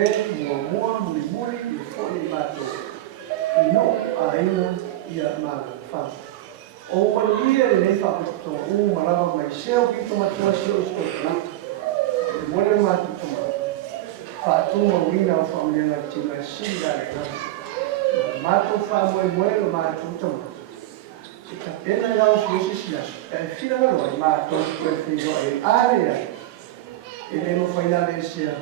mua muri i whoi mātou. I no a ina ia mātou whanau. O manuia e nei whapato o marama mai seo ki tomatua seo skotana. E mole mātu toma. Whātunga wina o whamilena ti mai singare na. Mātu whamoe o mātu toma. Se ka pena rao suesi siasu. E whina roi mātu koe whiroa e area. E remo whainare sea.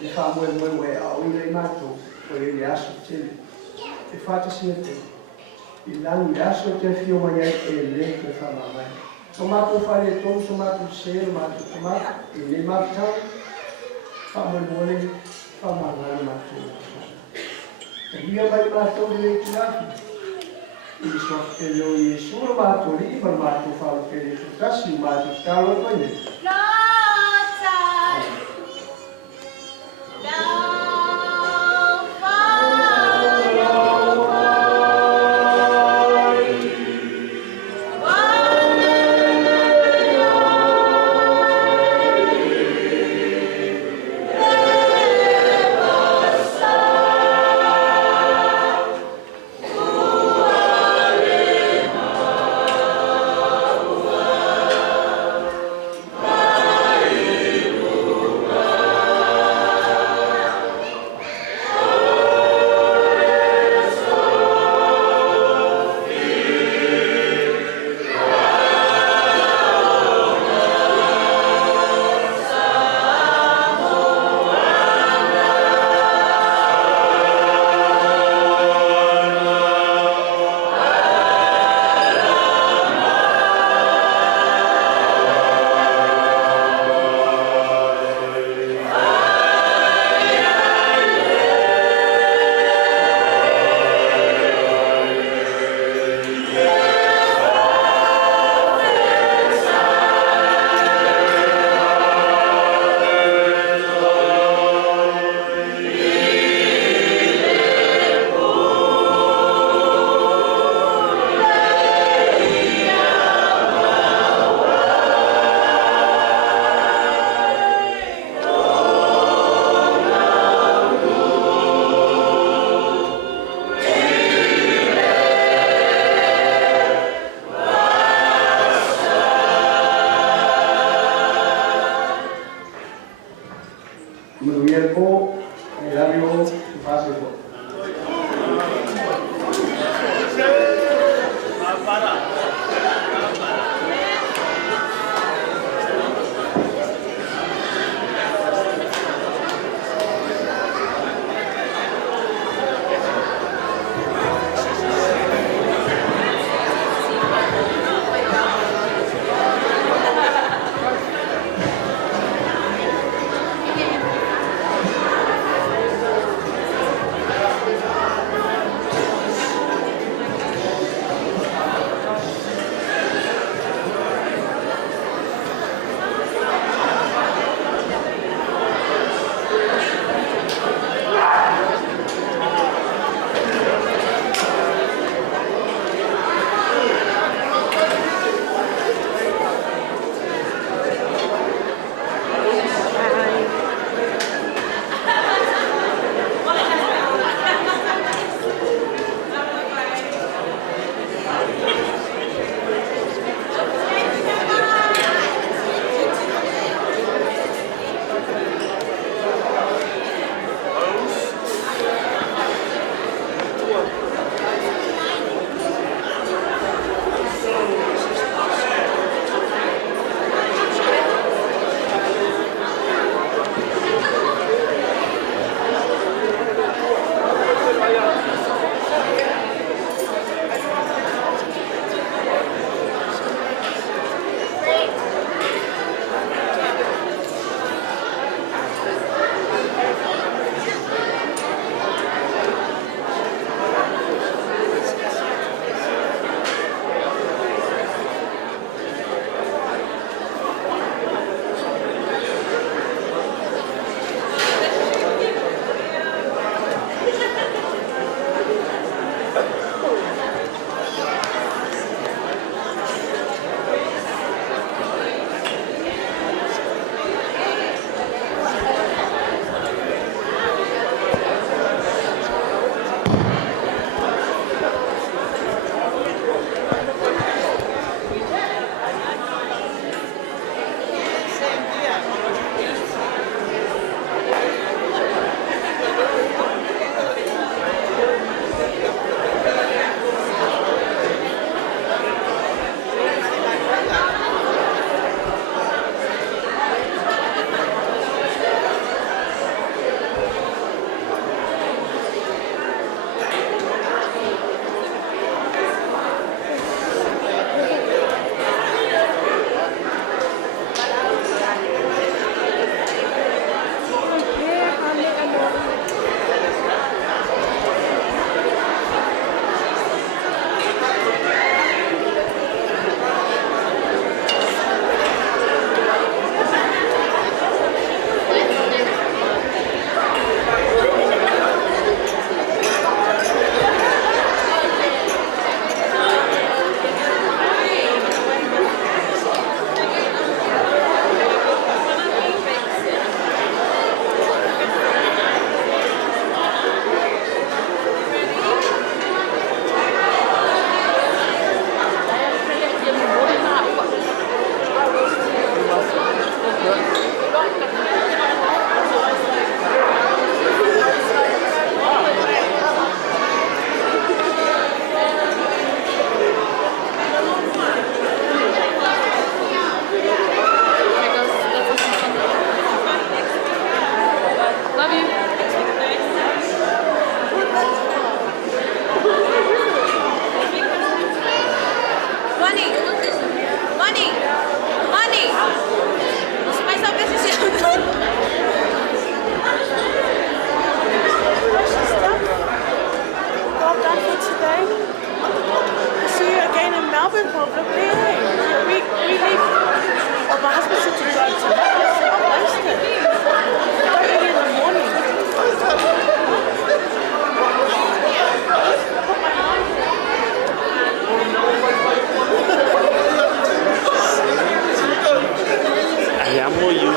E whamoe e au ina i mātu. O e le asu tele. E whātasina te. I langi aso te fio mai e le ke whamamai. Tomato whare tō, tomato sero, tomato tomata, e le mafutau, whamamole, whamangana mātou. Te hia mai mātou le ki afi. I soa te leo Iesu, mātou ri, ma mātou whalo te le tutasi, mātou talo koine. Bye. Melbourne probably. We leave. Oh, my husband said to drive to Melbourne. I'm wasted. Early in the morning. I amo you.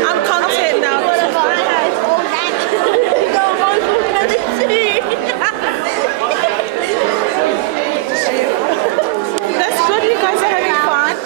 I'm content now. That's good, you guys are having fun.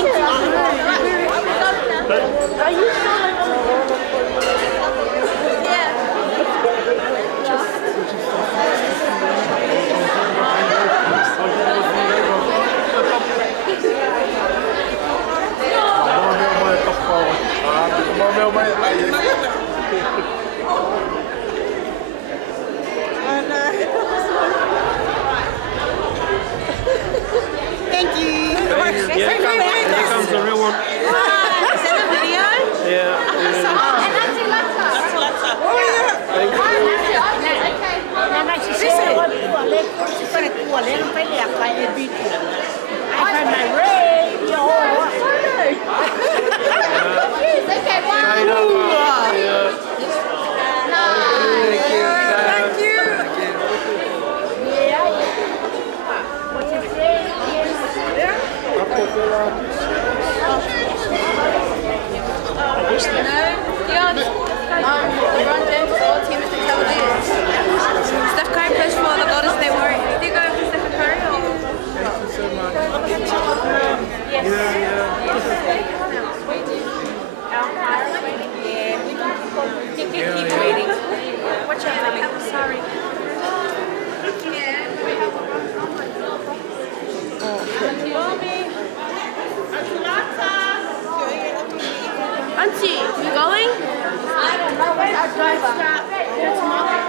Are you sure? Thank you. Here comes the real one. Is that a video? Yeah. LeBron James or Timothy Cavaliers. Steph Curry plays for the Golden State Warriors. Did you go for Steph Curry or? Thank you so much. Yes. Yeah. Keep waiting. Watch out, Lily. Sorry. Auntie, you going? I don't know. Where's our driver?